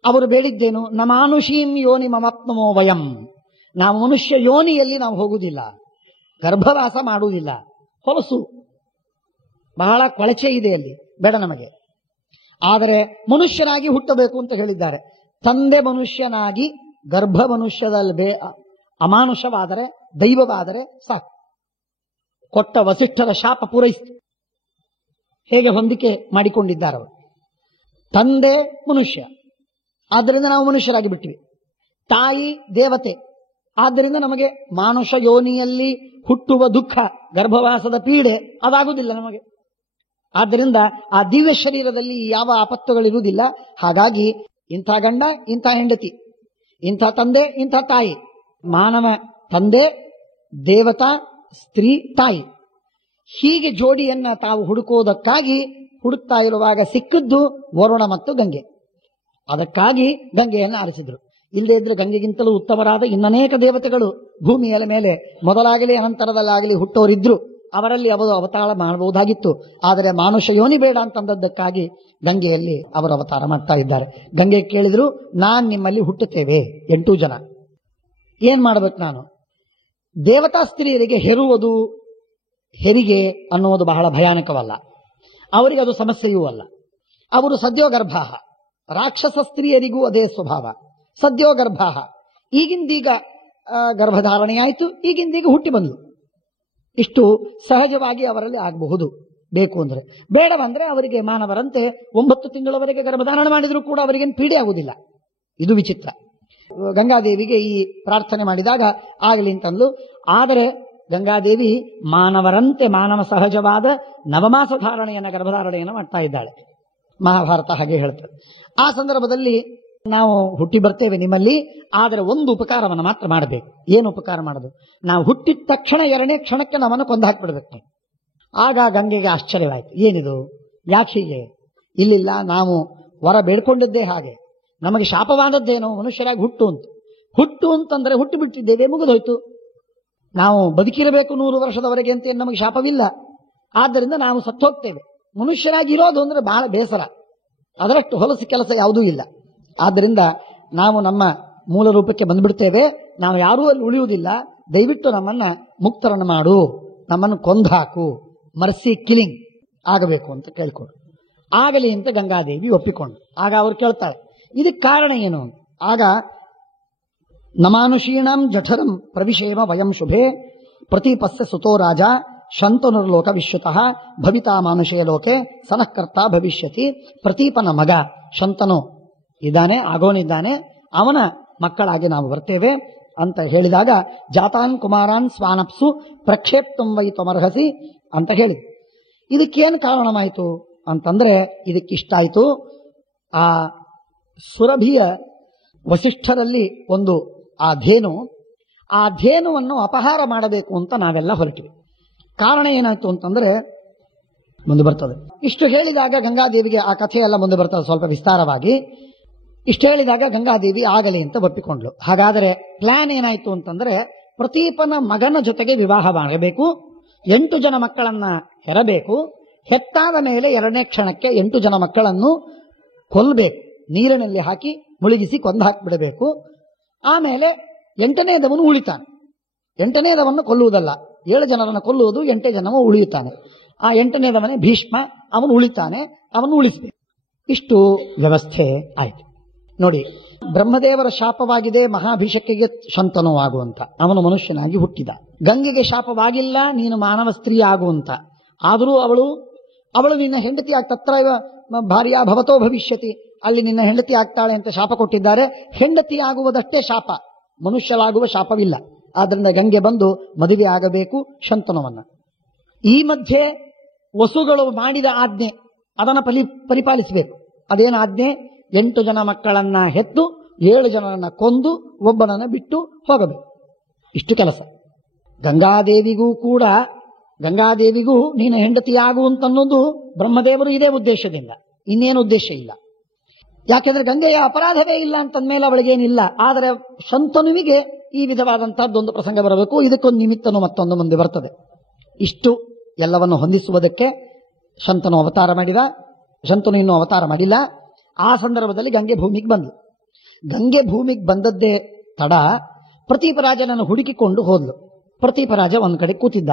ಅವರು ಬೇಡಿದ್ದೇನು? ನಮಾನುಷೀಂ ಯೋನಿ ಮಮಾತ್ಮೋ ವಯಂ. ನಾವು ಮನುಷ್ಯ ಯೋನಿಯಲ್ಲಿ ನಾವು ಹೋಗುವುದಿಲ್ಲ, ಗರ್ಭವಾಸ ಮಾಡುವುದಿಲ್ಲ. ಹೊಲಸು, ಬಹಳ ಕೊಳಚೆ ಇದೆ ಅಲ್ಲಿ, ಬೇಡ ನಮಗೆ. ಆದರೆ ಮನುಷ್ಯನಾಗಿ ಹುಟ್ಟಬೇಕು ಅಂತ ಹೇಳಿದ್ದಾರೆ. ತಂದೆ ಮನುಷ್ಯನಾಗಿ, ಗರ್ಭ ಮನುಷ್ಯದಲ್ಲಿ ಅಮಾನುಷವಾದರೆ, ದೈವವಾದರೆ ಸಾಕು. ಕೊಟ್ಟ ವಸಿಷ್ಠರ ಶಾಪ ಪೂರೈಸಿತು. ಹೇಗೆ ಹೊಂದಿಕೆ ಮಾಡಿಕೊಂಡಿದ್ದಾರೆ ಅವರು. ತಂದೆ ಮನುಷ್ಯ, ಆದ್ದರಿಂದ ನಾವು ಮನುಷ್ಯರಾಗಿ ಬಿಟ್ಟಿವಿ. ತಾಯಿ ದೇವತೆ, ಆದ್ದರಿಂದ ನಮಗೆ ಮಾನುಷ ಯೋನಿಯಲ್ಲಿ ಹುಟ್ಟುವ ದುಃಖ, ಗರ್ಭವಾಸದ ಪೀಡೆ ಅದಾಗುವುದಿಲ್ಲ ನಮಗೆ. ಆದ್ದರಿಂದ ಆ ದಿವ್ಯ ಶರೀರದಲ್ಲಿ ಯಾವ ಆಪತ್ತುಗಳಿರುವುದಿಲ್ಲ. ಹಾಗಾಗಿ ಇಂಥ ಗಂಡ, ಇಂಥ ಹೆಂಡತಿ, ಇಂಥ ತಂದೆ, ಇಂಥ ತಾಯಿ. ಮಾನವ ತಂದೆ, ದೇವತಾ ಸ್ತ್ರೀ ತಾಯಿ. ಹೀಗೆ ಜೋಡಿಯನ್ನ ತಾವು ಹುಡುಕೋದಕ್ಕಾಗಿ ಹುಡುಕ್ತಾ ಇರುವಾಗ ಸಿಕ್ಕಿದ್ದು ವರುಣ ಮತ್ತು ಗಂಗೆ. ಅದಕ್ಕಾಗಿ ಗಂಗೆಯನ್ನು ಆರಿಸಿದ್ರು. ಇಲ್ಲದೇ ಇದ್ರೆ ಗಂಗೆಗಿಂತಲೂ ಉತ್ತಮರಾದ ಇನ್ನನೇಕ ದೇವತೆಗಳು ಭೂಮಿಯ ಮೇಲೆ ಮೊದಲಾಗಲಿ ಅನಂತರದಲ್ಲಾಗಲಿ ಹುಟ್ಟೋರಿದ್ರು. ಅವರಲ್ಲಿ ಅವರು ಅವತಾರ ಮಾಡಬಹುದಾಗಿತ್ತು. ಆದರೆ ಮಾನುಷ ಯೋನಿ ಬೇಡ ಅಂತಂದದ್ದಕ್ಕಾಗಿ ಗಂಗೆಯಲ್ಲಿ ಅವರು ಅವತಾರ ಮಾಡ್ತಾ ಇದ್ದಾರೆ. ಗಂಗೆ ಕೇಳಿದ್ರು, ನಾನ್ ನಿಮ್ಮಲ್ಲಿ ಹುಟ್ಟುತ್ತೇವೆ 8 ಜನ, ಏನ್ ಮಾಡ್ಬೇಕು ನಾನು? ದೇವತಾ ಸ್ತ್ರೀಯರಿಗೆ ಹೆರುವುದು, ಹೆರಿಗೆ ಅನ್ನುವುದು ಬಹಳ ಭಯಾನಕವಲ್ಲ, ಅವರಿಗೆ ಅದು ಸಮಸ್ಯೆಯೂ ಅಲ್ಲ. ಅವರು ಸದ್ಯೋಗರ್ಭ. ರಾಕ್ಷಸ ಸ್ತ್ರೀಯರಿಗೂ ಅದೇ ಸ್ವಭಾವ, ಸದ್ಯೋಗರ್ಭ. ಈಗಿಂದೀಗ ಗರ್ಭಧಾರಣೆಯಾಯಿತು, ಈಗಿಂದೀಗ ಹುಟ್ಟಿ ಬಂದು. ಇಷ್ಟು ಸಹಜವಾಗಿ ಅವರಲ್ಲಿ ಆಗಬಹುದು. ಬೇಕು ಅಂದ್ರೆ, ಬೇಡವಂದ್ರೆ ಅವರಿಗೆ ಮಾನವರಂತೆ 9 ತಿಂಗಳವರೆಗೆ ಗರ್ಭಧಾರಣೆ ಮಾಡಿದರೂ ಕೂಡ ಅವರಿಗೇನು ಪೀಡೆ ಆಗುವುದಿಲ್ಲ. ಇದು ವಿಚಿತ್ರ. ಗಂಗಾದೇವಿಗೆ ಈ ಪ್ರಾರ್ಥನೆ ಮಾಡಿದಾಗ ಆಗಲಿ ಅಂತಂದ್ಲು. ಆದರೆ ಗಂಗಾದೇವಿ ಮಾನವರಂತೆ, ಮಾನವ ಸಹಜವಾದ ನವಮಾಸ ಧಾರಣೆಯನ್ನು, ಗರ್ಭಧಾರಣೆಯನ್ನು ಮಾಡ್ತಾ ಇದ್ದಾಳೆ. ಮಹಾಭಾರತ ಹಾಗೆ ಹೇಳ್ತದೆ. ಆ ಸಂದರ್ಭದಲ್ಲಿ ನಾವು ಹುಟ್ಟಿ ಬರ್ತೇವೆ ನಿಮ್ಮಲ್ಲಿ, ಆದರೆ ಒಂದು ಉಪಕಾರವನ್ನು ಮಾತ್ರ ಮಾಡಬೇಕು. ಏನು ಉಪಕಾರ ಮಾಡೋದು? ನಾವು ಹುಟ್ಟಿದ ತಕ್ಷಣ 2ನೇ ಕ್ಷಣಕ್ಕೆ ನಮ್ಮನ್ನು ಕೊಂದು ಹಾಕಿಬಿಡ್ಬೇಕು. ಆಗ ಗಂಗೆಗೆ ಆಶ್ಚರ್ಯವಾಯಿತು. ಏನಿದು, ಯಾಕೆ ಹೀಗೆ? ಇಲ್ಲಿಲ್ಲ, ನಾವು ವರ ಬೇಡ್ಕೊಂಡಿದ್ದೇ ಹಾಗೆ, ನಮಗೆ ಶಾಪವಾದದ್ದೇನೋ ಮನುಷ್ಯರಾಗಿ ಹುಟ್ಟು ಅಂತಂದ್ರೆ ಹುಟ್ಟು ಬಿಟ್ಟಿದ್ದೇವೆ, ಮುಗಿದೋಯ್ತು. ನಾವು ಬದುಕಿರಬೇಕು 100 ವರ್ಷದವರೆಗೆ ಅಂತ ಏನು ನಮಗೆ ಶಾಪವಿಲ್ಲ. ಆದ್ದರಿಂದ ನಾವು ಸತ್ತೋಗ್ತೇವೆ. ಮನುಷ್ಯರಾಗಿರೋದು ಅಂದ್ರೆ ಬಹಳ ಬೇಸರ, ಅದರಷ್ಟು ಹೊಲಸು ಕೆಲಸ ಯಾವುದೂ ಇಲ್ಲ. ಆದ್ದರಿಂದ ನಾವು ನಮ್ಮ ಮೂಲ ರೂಪಕ್ಕೆ ಬಂದ್ಬಿಡ್ತೇವೆ. ನಾವು ಯಾರೂ ಅಲ್ಲಿ ಉಳಿಯುವುದಿಲ್ಲ. ದಯವಿಟ್ಟು ನಮ್ಮನ್ನ ಮುಕ್ತರನ್ನು ಮಾಡು, ನಮ್ಮನ್ನು ಕೊಂದಾಕು, ಮರ್ಸಿ ಕಿಲಿಂಗ್ ಆಗಬೇಕು ಅಂತ ಕೇಳ್ಕೊಂಡು ಆಗಲಿ ಅಂತ ಗಂಗಾದೇವಿ ಒಪ್ಪಿಕೊಂಡು. ಆಗ ಅವರು ಕೇಳ್ತಾರೆ ಇದಕ್ಕೆ ಕಾರಣ ಏನು? ಆಗ ನಮಾನುಷೀಣಂ ಜಠರಂ ಪ್ರವಿಶೇಮ ವಯಂ ಶುಭೆ ಪ್ರತೀಪಸ್ಯ ಸುತೋ ರಾಜ ಶಂತನುರ್ಲೋಕ ವಿಶ್ವತಃ ಭವಿತಾ ಮಾನುಷೇ ಲೋಕೆ ಸನಃಕರ್ತ ಭವಿಷ್ಯತಿ. ಪ್ರತೀಪನ ಮಗ ಶಂತನು ಇದ್ದಾನೆ, ಆಗೋನಿದ್ದಾನೆ, ಅವನ ಮಕ್ಕಳಾಗಿ ನಾವು ಬರ್ತೇವೆ ಅಂತ ಹೇಳಿದಾಗ ಜಾತಾನ್ ಕುಮಾರಾನ್ ಸ್ವಾನಪ್ಸು ಪ್ರಕ್ಷೇಪ್ತಂ ವೈ ತ್ವಮರ್ಹಸಿ ಅಂತ ಹೇಳಿ. ಇದಕ್ಕೇನು ಕಾರಣವಾಯಿತು ಅಂತಂದ್ರೆ ಇದಕ್ಕಿಷ್ಟಾಯಿತು. ಆ ಸುರಭಿಯ ವಸಿಷ್ಠರಲ್ಲಿ ಒಂದು ಆ ಧೇನುವನ್ನು ಅಪಹಾರ ಮಾಡಬೇಕು ಅಂತ ನಾವೆಲ್ಲ ಹೊರಟಿವಿ. ಕಾರಣ ಏನಾಯ್ತು ಅಂತಂದ್ರೆ ಮುಂದೆ ಬರ್ತದೆ. ಇಷ್ಟು ಹೇಳಿದಾಗ ಗಂಗಾದೇವಿಗೆ ಆ ಕಥೆಯೆಲ್ಲ ಮುಂದೆ ಬರ್ತದೆ ಸ್ವಲ್ಪ ವಿಸ್ತಾರವಾಗಿ. ಇಷ್ಟು ಹೇಳಿದಾಗ ಗಂಗಾದೇವಿ ಆಗಲಿ ಅಂತ ಒಪ್ಪಿಕೊಂಡ್ಲು. ಹಾಗಾದರೆ ಪ್ಲಾನ್ ಏನಾಯ್ತು ಅಂತಂದ್ರೆ ಪ್ರತೀಪನ ಮಗನ ಜೊತೆಗೆ ವಿವಾಹ ಮಾಡಬೇಕು, 8 ಜನ ಮಕ್ಕಳನ್ನ ಹೆರಬೇಕು, ಹೆತ್ತಾದ ಮೇಲೆ 2ನೇ ಕ್ಷಣಕ್ಕೆ 8 ಜನ ಮಕ್ಕಳನ್ನು ಕೊಲ್ಲಬೇಕು, ನೀರಿನಲ್ಲಿ ಹಾಕಿ ಮುಳುಗಿಸಿ ಕೊಂದು ಹಾಕಿಬಿಡಬೇಕು. ಆಮೇಲೆ 8ನೇದವನು ಉಳಿತಾನೆ. 8ನೇದವನ್ನು ಕೊಲ್ಲುವುದಲ್ಲ, 7 ಜನರನ್ನು ಕೊಲ್ಲುವುದು, 8 ಜನವ ಉಳಿಯುತ್ತಾನೆ. ಆ 8ನೇದವನೇ ಭೀಷ್ಮ, ಅವನು ಉಳಿತಾನೆ, ಅವನು ಉಳಿಸಬೇಕು. ಇಷ್ಟು ವ್ಯವಸ್ಥೆ ಆಯ್ತು. ನೋಡಿ, ಬ್ರಹ್ಮದೇವರ ಶಾಪವಾಗಿದೆ ಮಹಾಭಿಷಕ್ಕಿಗೆ ಶಂತನು ಆಗುವಂತ, ಅವನು ಮನುಷ್ಯನಾಗಿ ಹುಟ್ಟಿದ. ಗಂಗೆಗೆ ಶಾಪವಾಗಿಲ್ಲ ನೀನು ಮಾನವ ಸ್ತ್ರೀ ಆಗುವಂತ, ಆದರೂ ಅವಳು ನಿನ್ನ ಹೆಂಡತಿ ತತ್ರ ಭಾರ್ಯಾ ಭವತೋ ಭವಿಷ್ಯತಿ, ಅಲ್ಲಿ ನಿನ್ನ ಹೆಂಡತಿ ಆಗ್ತಾಳೆ ಅಂತ ಶಾಪ ಕೊಟ್ಟಿದ್ದಾರೆ. ಹೆಂಡತಿ ಆಗುವುದಷ್ಟೇ ಶಾಪ, ಮನುಷ್ಯರಾಗುವ ಶಾಪವಿಲ್ಲ. ಆದ್ರಿಂದ ಗಂಗೆ ಬಂದು ಮದುವೆ ಆಗಬೇಕು ಶಂತನುವನ್ನ. ಈ ಮಧ್ಯೆ ವಸುಗಳು ಮಾಡಿದ ಆಜ್ಞೆ ಅದನ್ನು ಪರಿಪಾಲಿಸಬೇಕು. ಅದೇನು ಆಜ್ಞೆ? 8 ಜನ ಮಕ್ಕಳನ್ನ ಹೆತ್ತು 7 ಜನರನ್ನ ಕೊಂದು ಒಬ್ಬನನ್ನ ಬಿಟ್ಟು ಹೋಗಬೇಕು. ಇಷ್ಟು ಕೆಲಸ. ಗಂಗಾದೇವಿಗೂ ನೀನು ಹೆಂಡತಿಯಾಗುವಂತನ್ನೋದು ಬ್ರಹ್ಮದೇವರು ಇದೇ ಉದ್ದೇಶದಿಂದ, ಇನ್ನೇನು ಉದ್ದೇಶ ಇಲ್ಲ. ಯಾಕೆಂದ್ರೆ ಗಂಗೆಯ ಅಪರಾಧವೇ ಇಲ್ಲ ಅಂತಂದ್ಮೇಲೆ ಅವಳಿಗೇನಿಲ್ಲ. ಆದರೆ ಶಂತನುವಿಗೆ ಈ ವಿಧವಾದಂತಹದ್ದೊಂದು ಪ್ರಸಂಗ ಬರಬೇಕು, ಇದಕ್ಕೊಂದು ನಿಮಿತ್ತನು ಮತ್ತೊಂದು ಮುಂದೆ ಬರ್ತದೆ. ಇಷ್ಟು ಎಲ್ಲವನ್ನು ಹೊಂದಿಸುವುದಕ್ಕೆ ಶಂತನು ಅವತಾರ ಮಾಡಿದ. ಶಂತನು ಇನ್ನೂ ಅವತಾರ ಮಾಡಿಲ್ಲ. ಆ ಸಂದರ್ಭದಲ್ಲಿ ಗಂಗೆ ಭೂಮಿಗೆ ಬಂದ್ಲು. ಗಂಗೆ ಭೂಮಿಗೆ ಬಂದದ್ದೇ ತಡ, ಪ್ರತೀಪರಾಜನನ್ನು ಹುಡುಕಿಕೊಂಡು ಹೋದ್ಲು. ಪ್ರತೀಪರಾಜ ಒಂದ್ ಕಡೆ ಕೂತಿದ್ದ,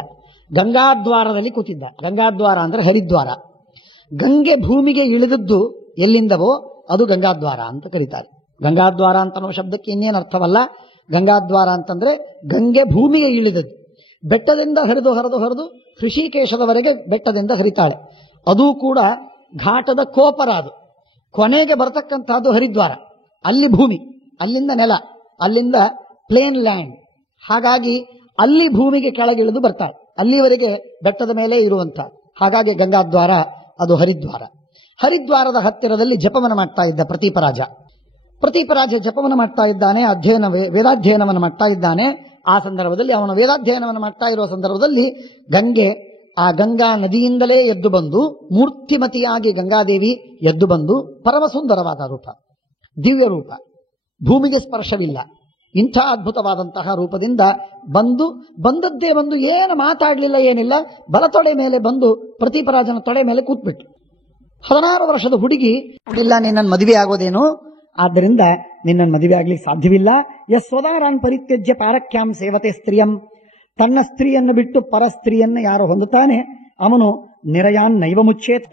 ಗಂಗಾದ್ವಾರದಲ್ಲಿ ಕೂತಿದ್ದ. ಗಂಗಾದ್ವಾರ ಅಂದ್ರೆ ಹರಿದ್ವಾರ. ಗಂಗೆ ಭೂಮಿಗೆ ಇಳಿದದ್ದು ಎಲ್ಲಿಂದವೋ ಅದು ಗಂಗಾದ್ವಾರ ಅಂತ ಕರೀತಾರೆ. ಗಂಗಾದ್ವಾರ ಅಂತ ಅನ್ನೋ ಶಬ್ದಕ್ಕೆ ಇನ್ನೇನು ಅರ್ಥವಲ್ಲ. ಗಂಗಾದ್ವಾರ ಅಂತಂದ್ರೆ ಗಂಗೆ ಭೂಮಿಗೆ ಇಳಿದದ್ದು. ಬೆಟ್ಟದಿಂದ ಹರಿದು ಹೃಷಿಕೇಶದವರೆಗೆ ಬೆಟ್ಟದಿಂದ ಹರಿತಾಳೆ. ಅದೂ ಕೂಡ ಘಾಟದ ಕೋಪರ, ಅದು ಕೊನೆಗೆ ಬರತಕ್ಕಂತಹದ್ದು ಹರಿದ್ವಾರ. ಅಲ್ಲಿ ಭೂಮಿ, ಅಲ್ಲಿಂದ ನೆಲ, ಅಲ್ಲಿಂದ ಪ್ಲೇನ್ ಲ್ಯಾಂಡ್. ಹಾಗಾಗಿ ಅಲ್ಲಿ ಭೂಮಿಗೆ ಕೆಳಗಿಳಿದು ಬರ್ತಾಳೆ, ಅಲ್ಲಿವರೆಗೆ ಬೆಟ್ಟದ ಮೇಲೆ ಇರುವಂತ. ಹಾಗಾಗಿ ಗಂಗಾದ್ವಾರ ಅದು ಹರಿದ್ವಾರ. ಹರಿದ್ವಾರದ ಹತ್ತಿರದಲ್ಲಿ ಜಪವನ್ನು ಮಾಡ್ತಾ ಇದ್ದ ಪ್ರತೀಪರಾಜ ಜಪವನ್ನು ಮಾಡ್ತಾ ಇದ್ದಾನೆ, ವೇದಾಧ್ಯಯನವನ್ನು ಮಾಡ್ತಾ ಇದ್ದಾನೆ. ಆ ಸಂದರ್ಭದಲ್ಲಿ ಅವನು ವೇದಾಧ್ಯಯನವನ್ನು ಮಾಡ್ತಾ ಇರುವ ಸಂದರ್ಭದಲ್ಲಿ ಗಂಗೆ ಆ ಗಂಗಾ ನದಿಯಿಂದಲೇ ಎದ್ದು ಬಂದು ಮೂರ್ತಿಮತಿಯಾಗಿ ಗಂಗಾದೇವಿ ಎದ್ದು ಬಂದು ಪರಮ ಸುಂದರವಾದ ರೂಪ, ದಿವ್ಯ ರೂಪ, ಭೂಮಿಗೆ ಸ್ಪರ್ಶವಿಲ್ಲ, ಇಂಥ ಅದ್ಭುತವಾದಂತಹ ರೂಪದಿಂದ ಬಂದದ್ದೇ ಬಂದು ಏನು ಮಾತಾಡಲಿಲ್ಲ, ಏನಿಲ್ಲ, ಬಲತೊಡೆ ಮೇಲೆ ಬಂದು ಪ್ರತೀಪರಾಜನ ತೊಡೆ ಮೇಲೆ ಕೂತ್ಬಿಟ್ಟು, 16 ವರ್ಷದ ಹುಡುಗಿ, ಇಲ್ಲ ನಿನ್ನನ್ನು ಮದುವೆ ಆಗೋದೇನು, ಆದ್ದರಿಂದ ನಿನ್ನನ್ನು ಮದುವೆ ಆಗ್ಲಿಕ್ಕೆ ಸಾಧ್ಯವಿಲ್ಲ. ಯಸ್ವದಾರಾನ್ ಪರಿತ್ಯಜ್ಯ ಪಾರಕ್ಯಾಂ ಸೇವತೆ ಸ್ತ್ರೀಯಂ, ತನ್ನ ಸ್ತ್ರೀಯನ್ನು ಬಿಟ್ಟು ಪರ ಸ್ತ್ರೀಯನ್ನು ಯಾರು ಹೊಂದುತ್ತಾನೆ ಅವನು ನಿರಯಾನ್ ನೈವ ಮುಚ್ಚೇತ್,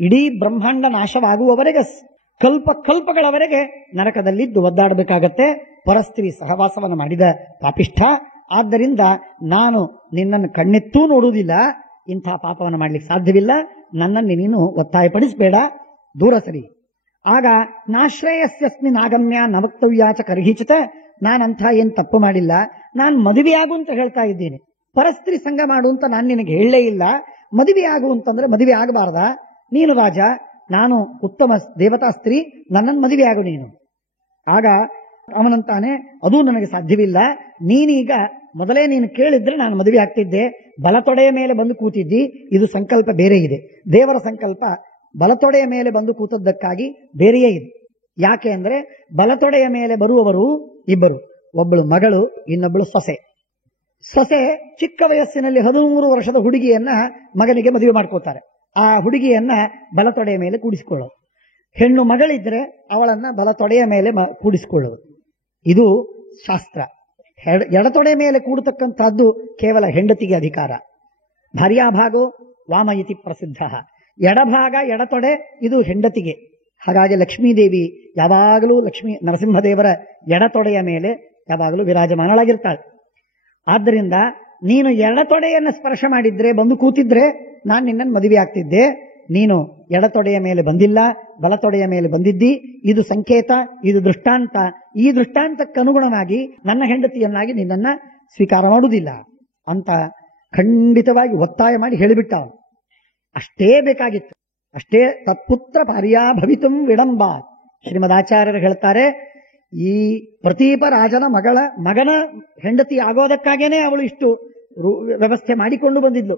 ಇಡೀ ಬ್ರಹ್ಮಾಂಡ ನಾಶವಾಗುವವರೆಗೆ ಕಲ್ಪಗಳವರೆಗೆ ನರಕದಲ್ಲಿದ್ದು ಒದ್ದಾಡಬೇಕಾಗತ್ತೆ. ಪರಸ್ತ್ರೀ ಸಹವಾಸವನ್ನು ಮಾಡಿದ ಪಾಪಿಷ್ಠ. ಆದ್ದರಿಂದ ನಾನು ನಿನ್ನನ್ನು ಕಣ್ಣೆತ್ತೂ ನೋಡುವುದಿಲ್ಲ, ಇಂಥ ಪಾಪವನ್ನು ಮಾಡ್ಲಿಕ್ಕೆ ಸಾಧ್ಯವಿಲ್ಲ, ನನ್ನನ್ನು ನೀನು ಒತ್ತಾಯಪಡಿಸಬೇಡ, ದೂರ ಸರಿ. ಆಗ ನಾಶ್ರೇಯಸ್ಯಸ್ಮಿನ್ ಆಗಮ್ಯ ನವಕ್ತವ್ಯಾಚ ಕರ್ಹಿಚಿತ, ನಾನಂಥ ಏನು ತಪ್ಪು ಮಾಡಿಲ್ಲ, ನಾನು ಮದುವೆಯಾಗು ಅಂತ ಹೇಳ್ತಾ ಇದ್ದೀನಿ, ಪರಸ್ತ್ರೀ ಸಂಘ ಮಾಡು ಅಂತ ನಾನು ನಿನಗೆ ಹೇಳಲೇ ಇಲ್ಲ. ಮದುವೆ ಆಗು ಅಂತಂದ್ರೆ ಮದುವೆ ಆಗಬಾರ್ದ? ನೀನು ರಾಜ, ನಾನು ಉತ್ತಮ ದೇವತಾ ಸ್ತ್ರೀ, ನನ್ನನ್ನು ಮದುವೆ ಆಗು ನೀನು. ಆಗ ಅವನಂತಾನೆ, ಅದೂ ನನಗೆ ಸಾಧ್ಯವಿಲ್ಲ, ನೀನೀಗ ಮೊದಲೇ ನೀನು ಕೇಳಿದ್ರೆ ನಾನು ಮದುವೆ ಆಗ್ತಿದ್ದೆ, ಬಲತೊಡೆಯ ಮೇಲೆ ಬಂದು ಕೂತಿದ್ದಿ, ಇದು ಸಂಕಲ್ಪ ಬೇರೆ ಇದೆ. ದೇವರ ಸಂಕಲ್ಪ ಬಲತೊಡೆಯ ಮೇಲೆ ಬಂದು ಕೂತದ್ದಕ್ಕಾಗಿ ಬೇರೆಯೇ ಇದೆ. ಯಾಕೆ ಅಂದ್ರೆ ಬಲತೊಡೆಯ ಮೇಲೆ ಬರುವವರು ಇಬ್ಬರು, ಒಬ್ಬಳು ಮಗಳು, ಇನ್ನೊಬ್ಬಳು ಸೊಸೆ. ಸೊಸೆ ಚಿಕ್ಕ ವಯಸ್ಸಿನಲ್ಲಿ 13 ವರ್ಷದ ಹುಡುಗಿಯನ್ನ ಮಗನಿಗೆ ಮದುವೆ ಮಾಡ್ಕೋತಾರೆ. ಆ ಹುಡುಗಿಯನ್ನ ಬಲತೊಡೆಯ ಮೇಲೆ ಕೂಡಿಸಿಕೊಳ್ಳೋದು. ಹೆಣ್ಣು ಮಗಳಿದ್ರೆ ಅವಳನ್ನ ಬಲತೊಡೆಯ ಮೇಲೆ ಕೂಡಿಸಿಕೊಳ್ಳೋದು. ಇದು ಶಾಸ್ತ್ರ. ಎಡತೊಡೆ ಮೇಲೆ ಕೂಡತಕ್ಕಂಥದ್ದು ಕೇವಲ ಹೆಂಡತಿಗೆ ಅಧಿಕಾರ. ಭಾರ್ಯಾಭಾಗೋ ವಾಮ ಇತಿ ಪ್ರಸಿದ್ಧ. ಎಡಭಾಗ ಎಡತೊಡೆ ಇದು ಹೆಂಡತಿಗೆ. ಹಾಗಾಗಿ ಲಕ್ಷ್ಮೀದೇವಿ ಯಾವಾಗಲೂ ನರಸಿಂಹದೇವರ ಎಡತೊಡೆಯ ಮೇಲೆ ಯಾವಾಗಲೂ ವಿರಾಜಮಾನಳಾಗಿರ್ತಾಳೆ. ಆದ್ದರಿಂದ ನೀನು ಎಡತೊಡೆಯನ್ನು ಸ್ಪರ್ಶ ಮಾಡಿದ್ರೆ, ಬಂದು ಕೂತಿದ್ರೆ ನಾನು ನಿನ್ನನ್ನು ಮದುವೆ ಆಗ್ತಿದ್ದೆ. ನೀನು ಎಡತೊಡೆಯ ಮೇಲೆ ಬಂದಿಲ್ಲ, ಬಲತೊಡೆಯ ಮೇಲೆ ಬಂದಿದ್ದಿ. ಇದು ಸಂಕೇತ, ಇದು ದೃಷ್ಟಾಂತ. ಈ ದೃಷ್ಟಾಂತಕ್ಕನುಗುಣವಾಗಿ ನನ್ನ ಹೆಂಡತಿಯನ್ನಾಗಿ ನಿನ್ನನ್ನ ಸ್ವೀಕಾರ ಮಾಡುವುದಿಲ್ಲ ಅಂತ ಖಂಡಿತವಾಗಿ ಒತ್ತಾಯ ಮಾಡಿ ಹೇಳಿಬಿಟ್ಟ. ಅಷ್ಟೇ ಬೇಕಾಗಿತ್ತು, ಅಷ್ಟೇ. ತತ್ಪುತ್ರ ಭಾರ್ಯಾ ಭವಿತುಂ ವಿಡಂಬ. ಶ್ರೀಮದಾಚಾರ್ಯರು ಹೇಳ್ತಾರೆ, ಈ ಪ್ರತೀಪ ರಾಜನ ಮಗನ ಹೆಂಡತಿ ಆಗೋದಕ್ಕಾಗೇನೆ ಅವಳು ಇಷ್ಟು ವ್ಯವಸ್ಥೆ ಮಾಡಿಕೊಂಡು ಬಂದಿದ್ಲು.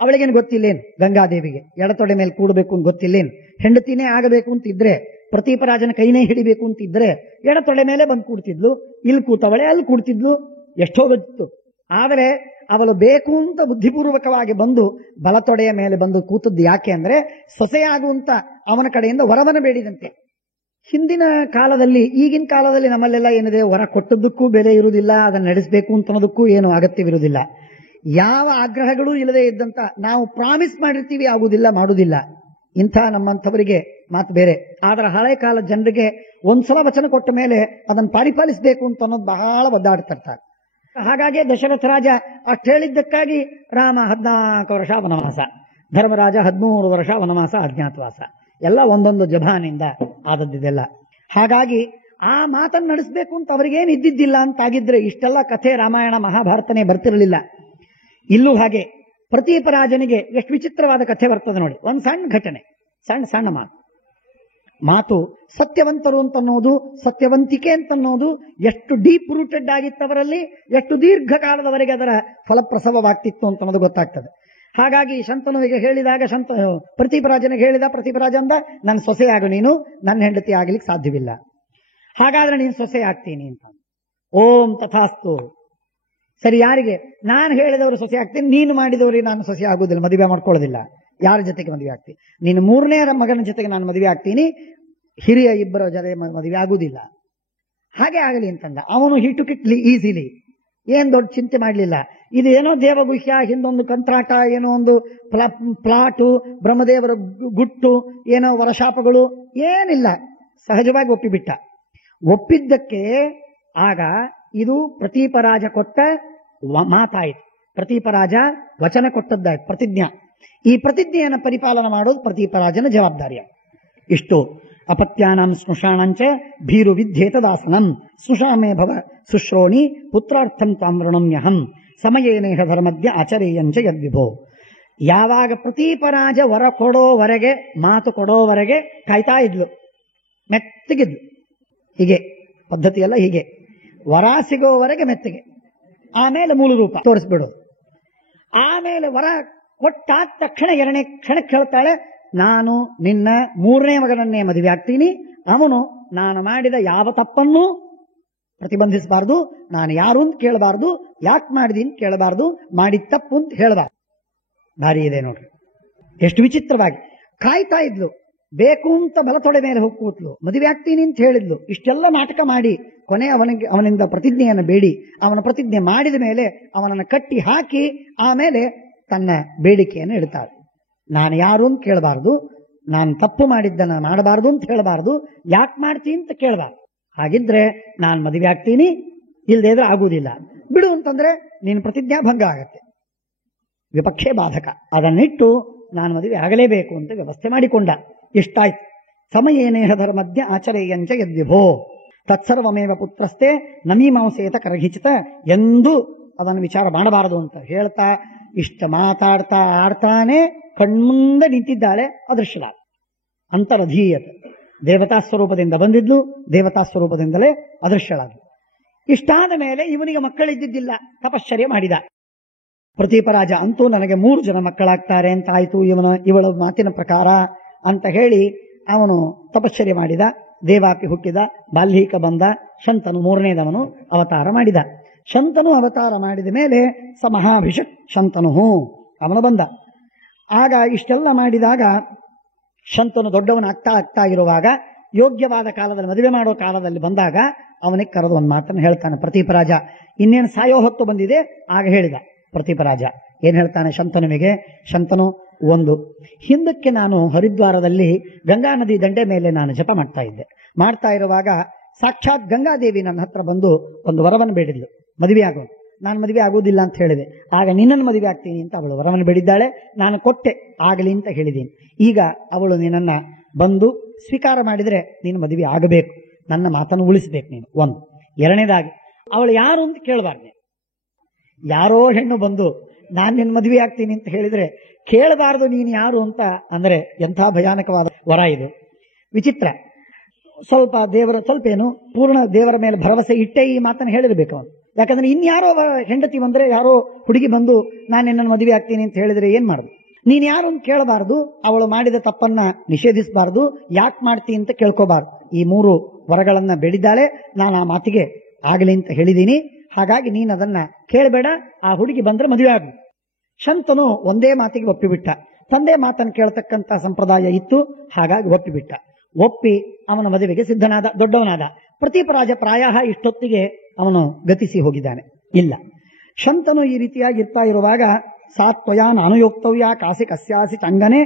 ಅವಳಿಗೇನು ಗೊತ್ತಿಲ್ಲೇನು, ಗಂಗಾದೇವಿಗೆ ಎಡತೊಡೆ ಮೇಲೆ ಕೂಡಬೇಕು ಅಂತ ಗೊತ್ತಿಲ್ಲೇನು? ಹೆಂಡತಿನೇ ಆಗಬೇಕು ಅಂತಿದ್ರೆ, ಪ್ರತೀಪರಾಜನ ಕೈನೇ ಹಿಡಿಬೇಕು ಅಂತಿದ್ರೆ ಎಡತೊಡೆ ಮೇಲೆ ಬಂದು ಕೂಡ್ತಿದ್ಲು. ಇಲ್ಲಿ ಕೂತವಳೆ ಅಲ್ಲಿ ಕೂಡ್ತಿದ್ಲು, ಎಷ್ಟೋ ಗೊತ್ತಿತ್ತು. ಆದರೆ ಅವಳು ಬೇಕು ಅಂತ ಬುದ್ಧಿಪೂರ್ವಕವಾಗಿ ಬಂದು ಬಲತೊಡೆಯ ಮೇಲೆ ಬಂದು ಕೂತದ್ದು ಯಾಕೆ ಅಂದ್ರೆ, ಸೊಸೆಯಾಗುವಂತ ಅವನ ಕಡೆಯಿಂದ ವರವನ ಬೇಡಿದಂತೆ. ಹಿಂದಿನ ಕಾಲದಲ್ಲಿ, ಈಗಿನ ಕಾಲದಲ್ಲಿ ನಮ್ಮಲ್ಲೆಲ್ಲ ಏನಿದೆ, ವರ ಕೊಟ್ಟದ್ದಕ್ಕೂ ಬೆಲೆ ಇರುವುದಿಲ್ಲ, ಅದನ್ನು ನಡೆಸಬೇಕು ಅಂತ ಅನ್ನೋದಕ್ಕೂ ಏನು ಅಗತ್ಯವಿರುವುದಿಲ್ಲ. ಯಾವ ಆಗ್ರಹಗಳೂ ಇಲ್ಲದೆ ಇದ್ದಂತ ನಾವು ಪ್ರಾಮಿಸ್ ಮಾಡಿರ್ತೀವಿ, ಆಗುವುದಿಲ್ಲ, ಮಾಡುವುದಿಲ್ಲ. ಇಂಥ ನಮ್ಮಂಥವರಿಗೆ ಮಾತು ಬೇರೆ. ಆದರೆ ಹಳೆ ಕಾಲದ ಜನರಿಗೆ ಒಂದ್ಸಲ ವಚನ ಕೊಟ್ಟ ಮೇಲೆ ಅದನ್ನು ಪರಿಪಾಲಿಸಬೇಕು ಅಂತ ಅನ್ನೋದು ಬಹಳ ಒದ್ದಾಡ್ತಿರ್ತಾರೆ. ಹಾಗಾಗಿ ದಶರಥ ರಾಜ ಅಷ್ಟು ಹೇಳಿದ್ದಕ್ಕಾಗಿ ರಾಮ 14 ವರ್ಷ ವನವಾಸ, ಧರ್ಮರಾಜ 13 ವರ್ಷ ವನವಾಸ ಅಜ್ಞಾತವಾಸ, ಎಲ್ಲ ಒಂದೊಂದು ಜಭಾನಿಂದ ಆದದ್ದಿದೆಲ್ಲ. ಹಾಗಾಗಿ ಆ ಮಾತನ್ನು ನಡೆಸಬೇಕು ಅಂತ ಅವರಿಗೇನು ಇದ್ದಿದ್ದಿಲ್ಲ ಅಂತಾಗಿದ್ರೆ ಇಷ್ಟೆಲ್ಲ ಕಥೆ ರಾಮಾಯಣ ಮಹಾಭಾರತನೇ ಬರ್ತಿರಲಿಲ್ಲ. ಇಲ್ಲೂ ಹಾಗೆ ಪ್ರತೀಪರಾಜನಿಗೆ ಎಷ್ಟು ವಿಚಿತ್ರವಾದ ಕಥೆ ಬರ್ತದೆ ನೋಡಿ. ಒಂದು ಸಣ್ಣ ಘಟನೆ, ಸಣ್ಣ ಮಾತು ಸತ್ಯವಂತರು ಅಂತನ್ನೋದು, ಸತ್ಯವಂತಿಕೆ ಅಂತನ್ನೋದು ಎಷ್ಟು ಡೀಪ್ ರೂಟೆಡ್ ಆಗಿತ್ತು ಅವರಲ್ಲಿ, ಎಷ್ಟು ದೀರ್ಘಕಾಲದವರೆಗೆ ಅದರ ಫಲಪ್ರಸವವಾಗ್ತಿತ್ತು ಅಂತ ಅನ್ನೋದು ಗೊತ್ತಾಗ್ತದೆ. ಹಾಗಾಗಿ ಶಂತನುವಿಗೆ ಹೇಳಿದಾಗ ಪ್ರತೀಪರಾಜನಿಗೆ ಹೇಳಿದ, ಪ್ರತೀಪರಾಜ ಅಂದ, ನನ್ನ ಸೊಸೆಯಾಗು ನೀನು, ನನ್ನ ಹೆಂಡತಿ ಆಗ್ಲಿಕ್ಕೆ ಸಾಧ್ಯವಿಲ್ಲ. ಹಾಗಾದ್ರೆ ನೀನು ಸೊಸೆ ಆಗ್ತೀನಿ ಅಂತ. ಓಂ ತಥಾಸ್ತು. ಸರಿ, ಯಾರಿಗೆ? ನಾನು ಹೇಳಿದವರು ಸೊಸೆ ಆಗ್ತೀನಿ, ನೀನು ಮಾಡಿದವರಿಗೆ ನಾನು ಸೊಸೆ ಆಗುವುದಿಲ್ಲ, ಮದುವೆ ಮಾಡ್ಕೊಳ್ಳೋದಿಲ್ಲ. ಯಾರ ಜೊತೆಗೆ ಮದುವೆ ಆಗ್ತೀನಿ? ನೀನು 3ನೇ ಮಗನ ಜೊತೆಗೆ ನಾನು ಮದುವೆ ಆಗ್ತೀನಿ, ಹಿರಿಯ ಇಬ್ಬರ ಜೊತೆ ಮದುವೆ ಆಗುವುದಿಲ್ಲ. ಹಾಗೆ ಆಗಲಿ ಅಂತಂದ ಅವನು. ಹಿ ಟುಕ್ ಇಟ್ ಈಸಿಲಿ, ಏನ್ ದೊಡ್ಡ ಚಿಂತೆ ಮಾಡಲಿಲ್ಲ. ಇದು ಏನೋ ದೇವಗುಹ್ಯ, ಹಿಂದೊಂದು ಕಂತ್ರಾಟ, ಏನೋ ಒಂದು ಪ್ಲಾಟು, ಬ್ರಹ್ಮದೇವರ ಗುಟ್ಟು, ಏನೋ ವರಶಾಪಗಳು ಏನಿಲ್ಲ, ಸಹಜವಾಗಿ ಒಪ್ಪಿಬಿಟ್ಟ. ಒಪ್ಪಿದ್ದಕ್ಕೆ ಆಗ ಇದು ಪ್ರತೀಪರಾಜ ಕೊಟ್ಟ ಮಾತಾಯಿತು. ಪ್ರತೀಪರಾಜ ವಚನ ಕೊಟ್ಟದ್ದಾಯ್ತು, ಪ್ರತಿಜ್ಞಾ. ಈ ಪ್ರತಿಜ್ಞೆಯನ್ನು ಪರಿಪಾಲನೆ ಮಾಡೋದು ಪ್ರತೀಪರಾಜನ ಜವಾಬ್ದಾರಿಯ. ಇಷ್ಟು ಅಪತ್ಯಾನಾಂ ಸ್ನುಷಾಣಂಚ ಭೀರು ವಿದ್ಯೇತ ದಾಸನಂ ಸ್ನುಷಾಮೇ ಭವ ಸುಶ್ರೋಣಿ ಪುತ್ರಾರ್ಥಂ ತಾಮ್ರಣಮ್ಯಹಂ ಸಮಯೇನೇಹ ಧರ್ಮದ್ಯ ಆಚರೇಯಂಚ ಯದ್ವಿಭೋ. ಯಾವಾಗ ಪ್ರತೀಪರಾಜ ವರ ಕೊಡೋವರೆಗೆ, ಮಾತು ಕೊಡೋವರೆಗೆ ಕಾಯ್ತಾ ಇದ್ಲು, ಮೆತ್ತಗಿದ್ಲು. ಹೀಗೆ ಪದ್ಧತಿಯೆಲ್ಲ ಹೀಗೆ, ವರ ಸಿಗೋವರೆಗೆ ಮೆತ್ತಗೆ, ಆಮೇಲೆ ಮೂಲ ರೂಪ ತೋರಿಸ್ಬಿಡೋದು. ಆಮೇಲೆ ವರ ಕೊಟ್ಟಾದ ತಕ್ಷಣ 2ನೇ ಕ್ಷಣಕ್ಕೆ ಹೇಳ್ತಾಳೆ, ನಾನು ನಿನ್ನ 3ನೇ ಮಗನನ್ನೇ ಮದುವೆ ಆಗ್ತೀನಿ. ಅವನು ನಾನು ಮಾಡಿದ ಯಾವ ತಪ್ಪನ್ನೂ ಪ್ರತಿಬಂಧಿಸಬಾರ್ದು, ನಾನು ಯಾರು ಅಂತ ಕೇಳಬಾರ್ದು, ಯಾಕೆ ಮಾಡಿದಿ ಅಂತ ಕೇಳಬಾರ್ದು, ಮಾಡಿದ ತಪ್ಪು ಅಂತ ಹೇಳಬಾರ್ದು. ಭಾರಿ ಇದೆ ನೋಡ್ರಿ, ಎಷ್ಟು ವಿಚಿತ್ರವಾಗಿ ಕಾಯ್ತಾ ಇದ್ಲು. ಬೇಕು ಅಂತ ಬಲತೊಡೆ ಮೇಲೆ ಹೋಗಿ ಕೂತ್ಲು, ಮದುವೆ ಆಗ್ತೀನಿ ಅಂತ ಹೇಳಿದ್ಲು. ಇಷ್ಟೆಲ್ಲ ನಾಟಕ ಮಾಡಿ ಕೊನೆ ಅವನಿಂದ ಪ್ರತಿಜ್ಞೆಯನ್ನು ಬೇಡಿ, ಅವನ ಪ್ರತಿಜ್ಞೆ ಮಾಡಿದ ಮೇಲೆ ಅವನನ್ನು ಕಟ್ಟಿ ಹಾಕಿ ಆಮೇಲೆ ತನ್ನ ಬೇಡಿಕೆಯನ್ನು ಇಡ್ತಾಳೆ. ನಾನು ಯಾರು ಅಂತ ಕೇಳಬಾರ್ದು, ನಾನು ತಪ್ಪು ಮಾಡಿದ್ದನ್ನು ಮಾಡಬಾರ್ದು ಅಂತ ಹೇಳಬಾರ್ದು, ಯಾಕೆ ಮಾಡ್ತೀನಿ ಅಂತ ಕೇಳಬಾರ್ದು. ಹಾಗಿದ್ರೆ ನಾನು ಮದುವೆ ಆಗ್ತೀನಿ, ಇಲ್ಲದೇ ಇದ್ರೆ ಆಗುವುದಿಲ್ಲ. ಬಿಡು ಅಂತಂದ್ರೆ ನೀನು ಪ್ರತಿಜ್ಞಾ ಭಂಗ ಆಗತ್ತೆ, ವಿಪಕ್ಷೇ ಬಾಧಕ. ಅದನ್ನಿಟ್ಟು ನಾನು ಮದುವೆ ಆಗಲೇಬೇಕು ಅಂತ ವ್ಯವಸ್ಥೆ ಮಾಡಿಕೊಂಡ. ಇಷ್ಟಾಯ್ತು. ಸಮಯೇನೇಹ ಧರ್ಮದ್ಯ ಆಚರೇಯಂಚ ಯದ್ವಿಭೋ ತತ್ಸರ್ವಮೇವ ಪುತ್ರಸ್ತೆ ನಮೀಮಾಂಸೇತ ಕರಘಿಚಿತ ಎಂದು ಅದನ್ನು ವಿಚಾರ ಮಾಡಬಾರದು ಅಂತ ಹೇಳ್ತಾ ಇಷ್ಟ ಮಾತಾಡ್ತಾ ಆಡ್ತಾನೆ ಕಣ್ಮುಂದೆ ನಿಂತಿದ್ದಾಳೆ ಅದೃಶ್ಯಲಾದ. ಅಂತರಧೀಯತೆ, ದೇವತಾ ಸ್ವರೂಪದಿಂದ ಬಂದಿದ್ಲು, ದೇವತಾ ಸ್ವರೂಪದಿಂದಲೇ ಅದೃಶ್ಯಳಾದ್ಲು. ಇಷ್ಟಾದ ಮೇಲೆ ಇವನಿಗೆ ಮಕ್ಕಳಿದ್ದಿದ್ದಿಲ್ಲ, ತಪಶ್ಚರ್ಯ ಮಾಡಿದ. ಪ್ರತೀಪರಾಜ ಅಂತೂ ನನಗೆ 3 ಜನ ಮಕ್ಕಳಾಗ್ತಾರೆ ಅಂತ ಆಯ್ತು ಇವಳ ಮಾತಿನ ಪ್ರಕಾರ ಅಂತ ಹೇಳಿ ಅವನು ತಪಶ್ಚರ್ಯ ಮಾಡಿದ. ದೇವಾಪಿ ಹುಟ್ಟಿದ, ಬಾಲ್ಯೀಕ ಬಂದ, ಶಂತನು 3ನೇದವನು ಅವತಾರ ಮಾಡಿದ. ಶಂತನು ಅವತಾರ ಮಾಡಿದ ಮೇಲೆ ಸ ಮಹಾಭಿಷಕ್ ಶಂತನು ಅವನು ಬಂದ. ಆಗ ಇಷ್ಟೆಲ್ಲ ಮಾಡಿದಾಗ ಶಂತನು ದೊಡ್ಡವನಾಗ್ತಾ ಆಗ್ತಾ ಇರುವಾಗ ಯೋಗ್ಯವಾದ ಕಾಲದಲ್ಲಿ ಮದುವೆ ಮಾಡೋ ಕಾಲದಲ್ಲಿ ಬಂದಾಗ ಅವನಿಗೆ ಕರೆದು ಒಂದು ಮಾತನ್ನು ಹೇಳ್ತಾನೆ ಪ್ರತೀಪರಾಜ. ಇನ್ನೇನು ಸಾಯೋ ಹೊತ್ತು ಬಂದಿದೆ. ಆಗ ಹೇಳಿದ ಪ್ರತೀಪರಾಜ ಏನ್ ಹೇಳ್ತಾನೆ ಶಂತನುವಿಗೆ. ಶಂತನು, ಒಂದು ಹಿಂದಕ್ಕೆ ನಾನು ಹರಿದ್ವಾರದಲ್ಲಿ ಗಂಗಾ ನದಿ ದಂಡೆ ಮೇಲೆ ನಾನು ಜಪ ಮಾಡ್ತಾ ಇರುವಾಗ ಸಾಕ್ಷಾತ್ ಗಂಗಾದೇವಿ ನನ್ನ ಹತ್ರ ಬಂದು ಒಂದು ವರವನ್ನು ಬೇಡಿದ್ಲು, ಮದುವೆ ಆಗೋ. ನಾನು ಮದುವೆ ಆಗುವುದಿಲ್ಲ ಅಂತ ಹೇಳಿದೆ. ಆಗ ನಿನ್ನನ್ನು ಮದುವೆ ಆಗ್ತೀನಿ ಅಂತ ಅವಳು ವರವನ್ನು ಬೇಡಿದ್ದಾಳೆ. ನಾನು ಕೊಟ್ಟೆ, ಆಗಲಿ ಅಂತ ಹೇಳಿದ್ದೀನಿ. ಈಗ ಅವಳು ನಿನ್ನನ್ನ ಬಂದು ಸ್ವೀಕಾರ ಮಾಡಿದರೆ ನೀನು ಮದುವೆ ಆಗಬೇಕು, ನನ್ನ ಮಾತನ್ನು ಉಳಿಸಬೇಕು ನೀನು. ಒಂದು. ಎರಡನೇದಾಗಿ ಅವಳು ಯಾರು ಅಂತ ಕೇಳಬಾರ್ದು. ಯಾರೋ ಹೆಣ್ಣು ಬಂದು ನಾನು ನಿನ್ನ ಮದುವೆ ಆಗ್ತೀನಿ ಅಂತ ಹೇಳಿದ್ರೆ ಕೇಳಬಾರದು ನೀನು ಯಾರು ಅಂತ. ಅಂದ್ರೆ ಎಂಥ ಭಯಾನಕವಾದ ವರ ಇದು, ವಿಚಿತ್ರ. ಸ್ವಲ್ಪ ಏನು ಪೂರ್ಣ ದೇವರ ಮೇಲೆ ಭರವಸೆ ಇಟ್ಟೇ ಈ ಮಾತನ್ನು ಹೇಳಿರ್ಬೇಕು ಅವನು. ಯಾಕಂದ್ರೆ ಇನ್ಯಾರೋ ಹೆಂಡತಿ ಬಂದ್ರೆ, ಯಾರೋ ಹುಡುಗಿ ಬಂದು ನಾನು ನಿನ್ನನ್ನು ಮದುವೆ ಆಗ್ತೀನಿ ಅಂತ ಹೇಳಿದ್ರೆ ಏನ್ ಮಾಡುದು? ನೀನ್ ಯಾರು ಅಂತ ಕೇಳಬಾರದು, ಅವಳು ಮಾಡಿದ ತಪ್ಪನ್ನ ನಿಷೇಧಿಸಬಾರದು, ಯಾಕೆ ಮಾಡ್ತೀನಿ ಅಂತ ಕೇಳ್ಕೋಬಾರ್ದು. ಈ 3 ವರಗಳನ್ನ ಬೇಡಿದ್ದಾಳೆ. ನಾನು ಆ ಮಾತಿಗೆ ಆಗಲಿ ಅಂತ ಹೇಳಿದ್ದೀನಿ. ಹಾಗಾಗಿ ನೀನು ಅದನ್ನ ಕೇಳಬೇಡ, ಆ ಹುಡುಗಿ ಬಂದ್ರೆ ಮದುವೆ ಆಗು. ಶಂತನು ಒಂದೇ ಮಾತಿಗೆ ಒಪ್ಪಿಬಿಟ್ಟ. ತಂದೆ ಮಾತನ್ನು ಕೇಳ್ತಕ್ಕಂಥ ಸಂಪ್ರದಾಯ ಇತ್ತು, ಹಾಗಾಗಿ ಒಪ್ಪಿಬಿಟ್ಟ. ಒಪ್ಪಿ ಅವನ ಮದುವೆಗೆ ಸಿದ್ಧನಾದ, ದೊಡ್ಡವನಾದ. ಪ್ರತೀಪರಾಜ ಪ್ರಾಯ ಇಷ್ಟೊತ್ತಿಗೆ ಅವನು ಗತಿಸಿ ಹೋಗಿದ್ದಾನೆ. ಇಲ್ಲ, ಶಂತನು ಈ ರೀತಿಯಾಗಿ ಇರ್ತಾ ಇರುವಾಗ ಸಾತ್ವಯ ನಾನುಯೋಕ್ತವ್ಯ ಕಾಸಿ ಕಸ್ಯಾಸಿ ಚಂಗನೆ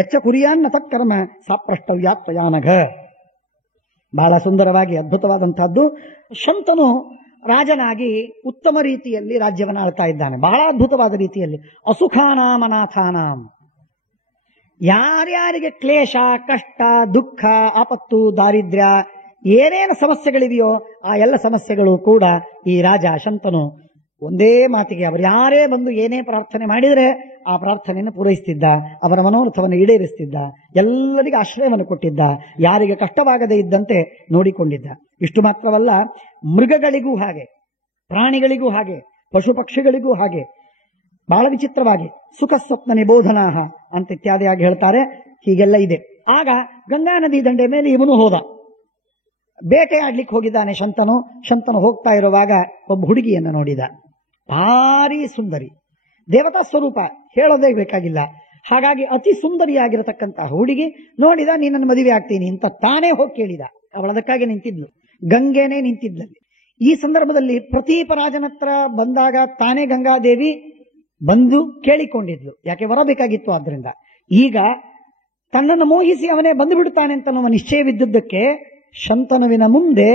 ಎಚ್ಚ ಕುರಿಯಾನ್ನ ತತ್ಕರ್ಮ ಸಾಪ್ರಷ್ಟವ್ಯ ತ್ವಯಾನಘ. ಬಹಳ ಸುಂದರವಾಗಿ ಅದ್ಭುತವಾದಂತಹದ್ದು. ಶಂತನು ರಾಜನಾಗಿ ಉತ್ತಮ ರೀತಿಯಲ್ಲಿ ರಾಜ್ಯವನ್ನು ಆಳ್ತಾ ಇದ್ದಾನೆ, ಬಹಳ ಅದ್ಭುತವಾದ ರೀತಿಯಲ್ಲಿ. ಅಸುಖಾನಾಂ ಅನಾಥಾನಾಂ, ಯಾರ್ಯಾರಿಗೆ ಕ್ಲೇಶ, ಕಷ್ಟ, ದುಃಖ, ಆಪತ್ತು, ದಾರಿದ್ರ್ಯ, ಏನೇನು ಸಮಸ್ಯೆಗಳಿವೆಯೋ ಆ ಎಲ್ಲ ಸಮಸ್ಯೆಗಳು ಕೂಡ ಈ ರಾಜ ಶಂತನು ಒಂದೇ ಮಾತಿಗೆ ಅವರು ಯಾರೇ ಬಂದು ಏನೇ ಪ್ರಾರ್ಥನೆ ಮಾಡಿದರೆ ಆ ಪ್ರಾರ್ಥನೆಯನ್ನು ಪೂರೈಸುತ್ತಿದ್ದ, ಅವರ ಮನೋರಥವನ್ನು ಈಡೇರಿಸುತ್ತಿದ್ದ, ಎಲ್ಲರಿಗೂ ಆಶ್ರಯವನ್ನು ಕೊಟ್ಟಿದ್ದ, ಯಾರಿಗೆ ಕಷ್ಟವಾಗದೇ ಇದ್ದಂತೆ ನೋಡಿಕೊಂಡಿದ್ದ. ಇಷ್ಟು ಮಾತ್ರವಲ್ಲ, ಮೃಗಗಳಿಗೂ ಹಾಗೆ, ಪ್ರಾಣಿಗಳಿಗೂ ಹಾಗೆ, ಪಶು ಪಕ್ಷಿಗಳಿಗೂ ಹಾಗೆ. ಬಹಳ ವಿಚಿತ್ರವಾಗಿ ಸುಖ ಸ್ವಪ್ನ ನಿಬೋಧನಾಹ ಅಂತ ಇತ್ಯಾದಿಯಾಗಿ ಹೇಳ್ತಾರೆ. ಹೀಗೆಲ್ಲ ಇದೆ. ಆಗ ಗಂಗಾ ನದಿ ದಂಡೆ ಮೇಲೆ ಇವನು ಹೋದ, ಬೇಟೆಯಾಡ್ಲಿಕ್ಕೆ ಹೋಗಿದ್ದಾನೆ ಶಂತನು ಹೋಗ್ತಾ ಇರುವಾಗ ಒಬ್ಬ ಹುಡುಗಿಯನ್ನು ನೋಡಿದ, ಭಾರಿ ಸುಂದರಿ, ದೇವತಾ ಸ್ವರೂಪ, ಹೇಳೋದೇ ಬೇಕಾಗಿಲ್ಲ. ಹಾಗಾಗಿ ಅತಿ ಸುಂದರಿಯಾಗಿರತಕ್ಕಂತಹ ಹುಡುಗಿ ನೋಡಿದ, ನೀನನ್ನು ಮದುವೆ ಆಗ್ತೀನಿ ಅಂತ ತಾನೇ ಹೋಗಿ ಕೇಳಿದ. ಅವಳದಕ್ಕಾಗಿ ನಿಂತಿದ್ಲು, ಗಂಗೆನೇ ನಿಂತಿದ್ಲಲ್ಲಿ. ಈ ಸಂದರ್ಭದಲ್ಲಿ ಪ್ರತೀಪರಾಜನ ಹತ್ರ ಬಂದಾಗ ತಾನೇ ಗಂಗಾದೇವಿ ಬಂದು ಕೇಳಿಕೊಂಡಿದ್ಲು, ಯಾಕೆ ವರ ಬೇಕಾಗಿತ್ತು. ಆದ್ರಿಂದ ಈಗ ತನ್ನನ್ನು ಮೋಹಿಸಿ ಅವನೇ ಬಂದು ಬಿಡುತ್ತಾನೆ ಅಂತ ನಮ್ಮ ನಿಶ್ಚಯವಿದ್ದದ್ದಕ್ಕೆ ಶಂತನುವಿನ ಮುಂದೆ,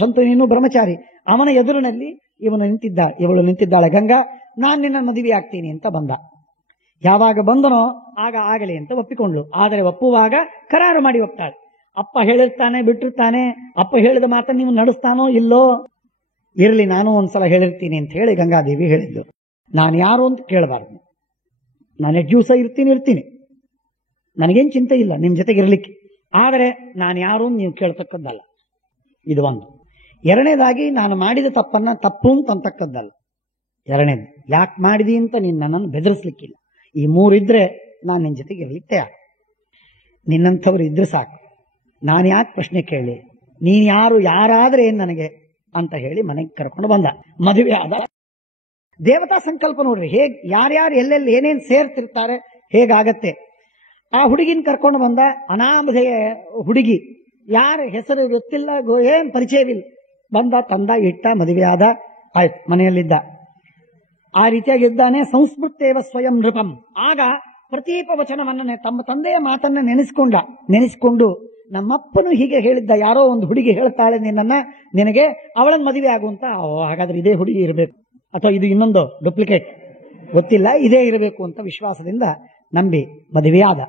ಶಂತನು ಇನ್ನೂ ಬ್ರಹ್ಮಚಾರಿ, ಅವನ ಎದುರಿನಲ್ಲಿ ಇವಳು ನಿಂತಿದ್ದಾಳೆ ಗಂಗಾ. ನಾನು ನಿನ್ನ ಮದುವೆ ಆಗ್ತೀನಿ ಅಂತ ಬಂದ. ಯಾವಾಗ ಬಂದನೋ ಆಗ ಆಗಲಿ ಅಂತ ಒಪ್ಪಿಕೊಂಡ್ಲು. ಆದರೆ ಒಪ್ಪುವಾಗ ಕರಾರು ಮಾಡಿ ಒಪ್ತಾಳೆ. ಅಪ್ಪ ಹೇಳಿರ್ತಾನೆ, ಬಿಟ್ಟಿರ್ತಾನೆ. ಅಪ್ಪ ಹೇಳಿದ ಮಾತನ್ನು ನೀವು ನಡೆಸ್ತಾನೋ ಇಲ್ಲೋ, ಇರಲಿ ನಾನು ಒಂದ್ಸಲ ಹೇಳಿರ್ತೀನಿ ಅಂತ ಹೇಳಿ ಗಂಗಾದೇವಿ ಹೇಳಿದ್ದು. ನಾನು ಯಾರು ಅಂತ ಕೇಳಬಾರ್ದು, ನಾನು ಎಷ್ಟು ದಿವಸ ಇರ್ತೀನಿ, ನನಗೇನು ಚಿಂತೆ ಇಲ್ಲ ನಿಮ್ಮ ಜೊತೆಗೆ ಇರಲಿಕ್ಕೆ. ಆದರೆ ನಾನು ಯಾರು ನೀವು ಕೇಳ್ತಕ್ಕದ್ದಲ್ಲ, ಇದು ಒಂದು. ಎರಡನೇದಾಗಿ ನಾನು ಮಾಡಿದ ತಪ್ಪನ್ನ ತಪ್ಪು ಅಂತ ಅಂತಕ್ಕದ್ದಲ್ಲ. ಎರಡನೇದು, ಯಾಕೆ ಮಾಡಿದಿ ಅಂತ ನೀನು ನನ್ನನ್ನು ಬೆದರಿಸ್ಲಿಕ್ಕಿಲ್ಲ. ಈ 3 ಇದ್ರೆ ನಾನು ನಿನ್ನ ಜೊತೆಗೆ ಇರಲಿಕ್ಕೆ ತಯಾರು. ನಿನ್ನಂಥವ್ರು ಇದ್ರೆ ಸಾಕು, ನಾನು ಯಾಕೆ ಪ್ರಶ್ನೆ ಕೇಳಿ, ನೀನು ಯಾರಾದ್ರೆ ಏನು ನನಗೆ ಅಂತ ಹೇಳಿ ಮನೆಗೆ ಕರ್ಕೊಂಡು ಬಂದ. ಮದುವೆ ಆದ. ದೇವತಾ ಸಂಕಲ್ಪ ನೋಡ್ರಿ, ಹೇಗೆ ಯಾರ್ಯಾರು ಎಲ್ಲೆಲ್ಲಿ ಏನೇನು ಸೇರ್ತಿರ್ತಾರೆ, ಹೇಗಾಗತ್ತೆ. ಆ ಹುಡುಗಿನ ಕರ್ಕೊಂಡು ಬಂದ. ಅನಾಮಧೇಯ ಹುಡುಗಿ, ಯಾರ ಹೆಸರು ಗೊತ್ತಿಲ್ಲ, ಏನ್ ಪರಿಚಯವಿಲ್ಲ. ಬಂದ, ತಂದ, ಇಟ್ಟ, ಮದುವೆ ಆದ, ಆಯ್ತು, ಮನೆಯಲ್ಲಿದ್ದ. ಆ ರೀತಿಯಾಗಿದ್ದಾನೆ. ಸಂಸ್ಮೃತೇವ ಸ್ವಯಂ ನೃಪಂ. ಆಗ ಪ್ರತೀಪ ವಚನವನ್ನ, ತಮ್ಮ ತಂದೆಯ ಮಾತನ್ನ ನೆನೆಸಿಕೊಂಡು ನಮ್ಮಪ್ಪನು ಹೀಗೆ ಹೇಳಿದ್ದ, ಯಾರೋ ಒಂದು ಹುಡುಗಿ ಹೇಳ್ತಾಳೆ ನಿನಗೆ ಅವಳನ್ನು ಮದುವೆ ಆಗುವಂತ. ಹಾಗಾದ್ರೆ ಇದೇ ಹುಡುಗಿ ಇರಬೇಕು, ಅಥವಾ ಇದು ಇನ್ನೊಂದು ಡೂಪ್ಲಿಕೇಟ್ ಗೊತ್ತಿಲ್ಲ, ಇದೇ ಇರಬೇಕು ಅಂತ ವಿಶ್ವಾಸದಿಂದ ನಂಬಿ ಮದುವೆಯಾದ.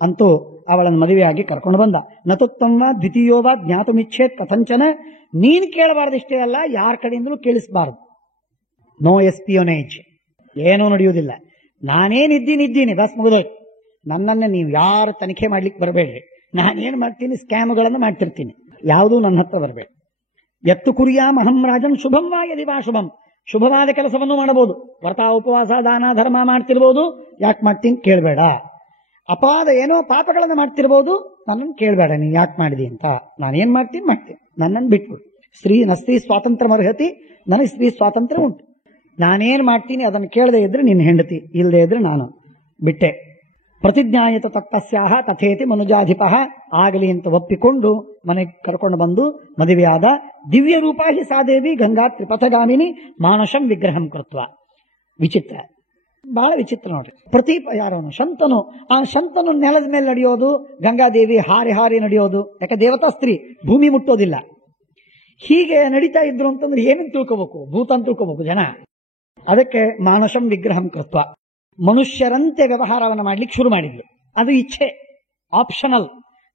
ಅಂತೂ ಅವಳನ್ನು ಮದುವೆಯಾಗಿ ಕರ್ಕೊಂಡು ಬಂದ. ನತುತ್ತಮ ದ್ವಿತೀಯೋವ ಜ್ಞಾತುಮಿಚ್ಛೇತ್ ಕಥಂಚನ. ನೀನು ಕೇಳಬಾರ್ದಿಷ್ಟೇ ಅಲ್ಲ, ಯಾರ ಕಡೆಯಿಂದಲೂ ಕೇಳಿಸಬಾರದು. ನೋ ಎಸ್ಪಿಯೋನೇಜ್, ಏನೂ ನಡೆಯುವುದಿಲ್ಲ. ನಾನೇನಿದ್ದೀನಿ ಬಸ್ ಮುಗಿದೋಯ್ತು. ನನ್ನನ್ನು ನೀವು ಯಾರು ತನಿಖೆ ಮಾಡ್ಲಿಕ್ಕೆ ಬರಬೇಡ್ರಿ. ನಾನೇನು ಮಾಡ್ತೀನಿ, ಸ್ಕ್ಯಾಮ್ಗಳನ್ನು ಮಾಡ್ತಿರ್ತೀನಿ, ಯಾವುದೂ ನನ್ನ ಹತ್ರ ಬರಬೇಡಿ. ಎತ್ತು ಕುರಿಯಾಂ ಅಹಂ ರಾಜನ್ ಶುಭಂ ವಾ ಯದಿ ವಾ ಶುಭಂ. ಶುಭವಾದ ಕೆಲಸವನ್ನು ಮಾಡಬಹುದು, ವ್ರತ ಉಪವಾಸ ದಾನ ಧರ್ಮ ಮಾಡ್ತಿರ್ಬೋದು, ಯಾಕೆ ಮಾಡ್ತೀನಿ ಕೇಳಬೇಡ. ಅಪವಾದ ಏನೋ ಪಾಪಗಳನ್ನು ಮಾಡ್ತಿರ್ಬೋದು, ನನ್ನನ್ನು ಕೇಳಬೇಡ, ನೀನು ಯಾಕೆ ಮಾಡಿದಿ ಅಂತ. ನಾನೇನ್ ಮಾಡ್ತೀನಿ, ನನ್ನನ್ನು ಬಿಟ್ಬಿಡು. ಸ್ತ್ರೀ ಸ್ವಾತಂತ್ರ್ಯ ಅರ್ಹತಿ, ನನಗೆ ಸ್ತ್ರೀ ಸ್ವಾತಂತ್ರ್ಯ ಉಂಟು. ನಾನೇನು ಮಾಡ್ತೀನಿ ಅದನ್ನು ಕೇಳದೆ ಇದ್ರೆ ನಿನ್ನ ಹೆಂಡತಿ, ಇಲ್ಲದೆ ಇದ್ರೆ ನಾನು ಬಿಟ್ಟೆ. ಪ್ರತಿಜ್ಞಾಯತ ತತ್ತಸ್ಯಾಹ ತಥೇತಿ ಮನುಜಾಧಿಪ, ಆಗಲಿ ಅಂತ ಒಪ್ಪಿಕೊಂಡು ಮನೆಗೆ ಕರ್ಕೊಂಡು ಬಂದು ಮದುವೆಯಾದ. ದಿವ್ಯ ರೂಪಾಹಿ ಸಾದೇವಿ ಗಂಗಾ ತ್ರಿಪಥಗಾಮಿನಿ ಮಾನಸಂ ವಿಗ್ರಹಂ ಕೃತ್ವ. ವಿಚಿತ್ರ, ಬಹಳ ವಿಚಿತ್ರ ನೋಡ್ರಿ. ಯಾರವನು ಶಂತನು, ಆ ಶಂತನು ನೆಲದ ಮೇಲೆ ನಡೆಯೋದು, ಗಂಗಾದೇವಿ ಹಾರಿ ಹಾರಿ ನಡೆಯೋದು. ಯಾಕೆ ದೇವತಾ ಸ್ತ್ರೀ, ಭೂಮಿ ಮುಟ್ಟೋದಿಲ್ಲ. ಹೀಗೆ ನಡೀತಾ ಇದ್ರು ಅಂತಂದ್ರೆ ಏನೇನು ತಿಳ್ಕೋಬೇಕು, ಭೂತ ಅಂತ ತಿಳ್ಕೋಬೇಕು ಜನ. ಅದಕ್ಕೆ ಮಾನಸಂ ವಿಗ್ರಹಂ ಕೃತ್ವ, ಮನುಷ್ಯರಂತೆ ವ್ಯವಹಾರವನ್ನು ಮಾಡ್ಲಿಕ್ಕೆ ಶುರು ಮಾಡಿದ್ವಿ. ಅದು ಇಚ್ಛೆ, ಆಪ್ಷನಲ್.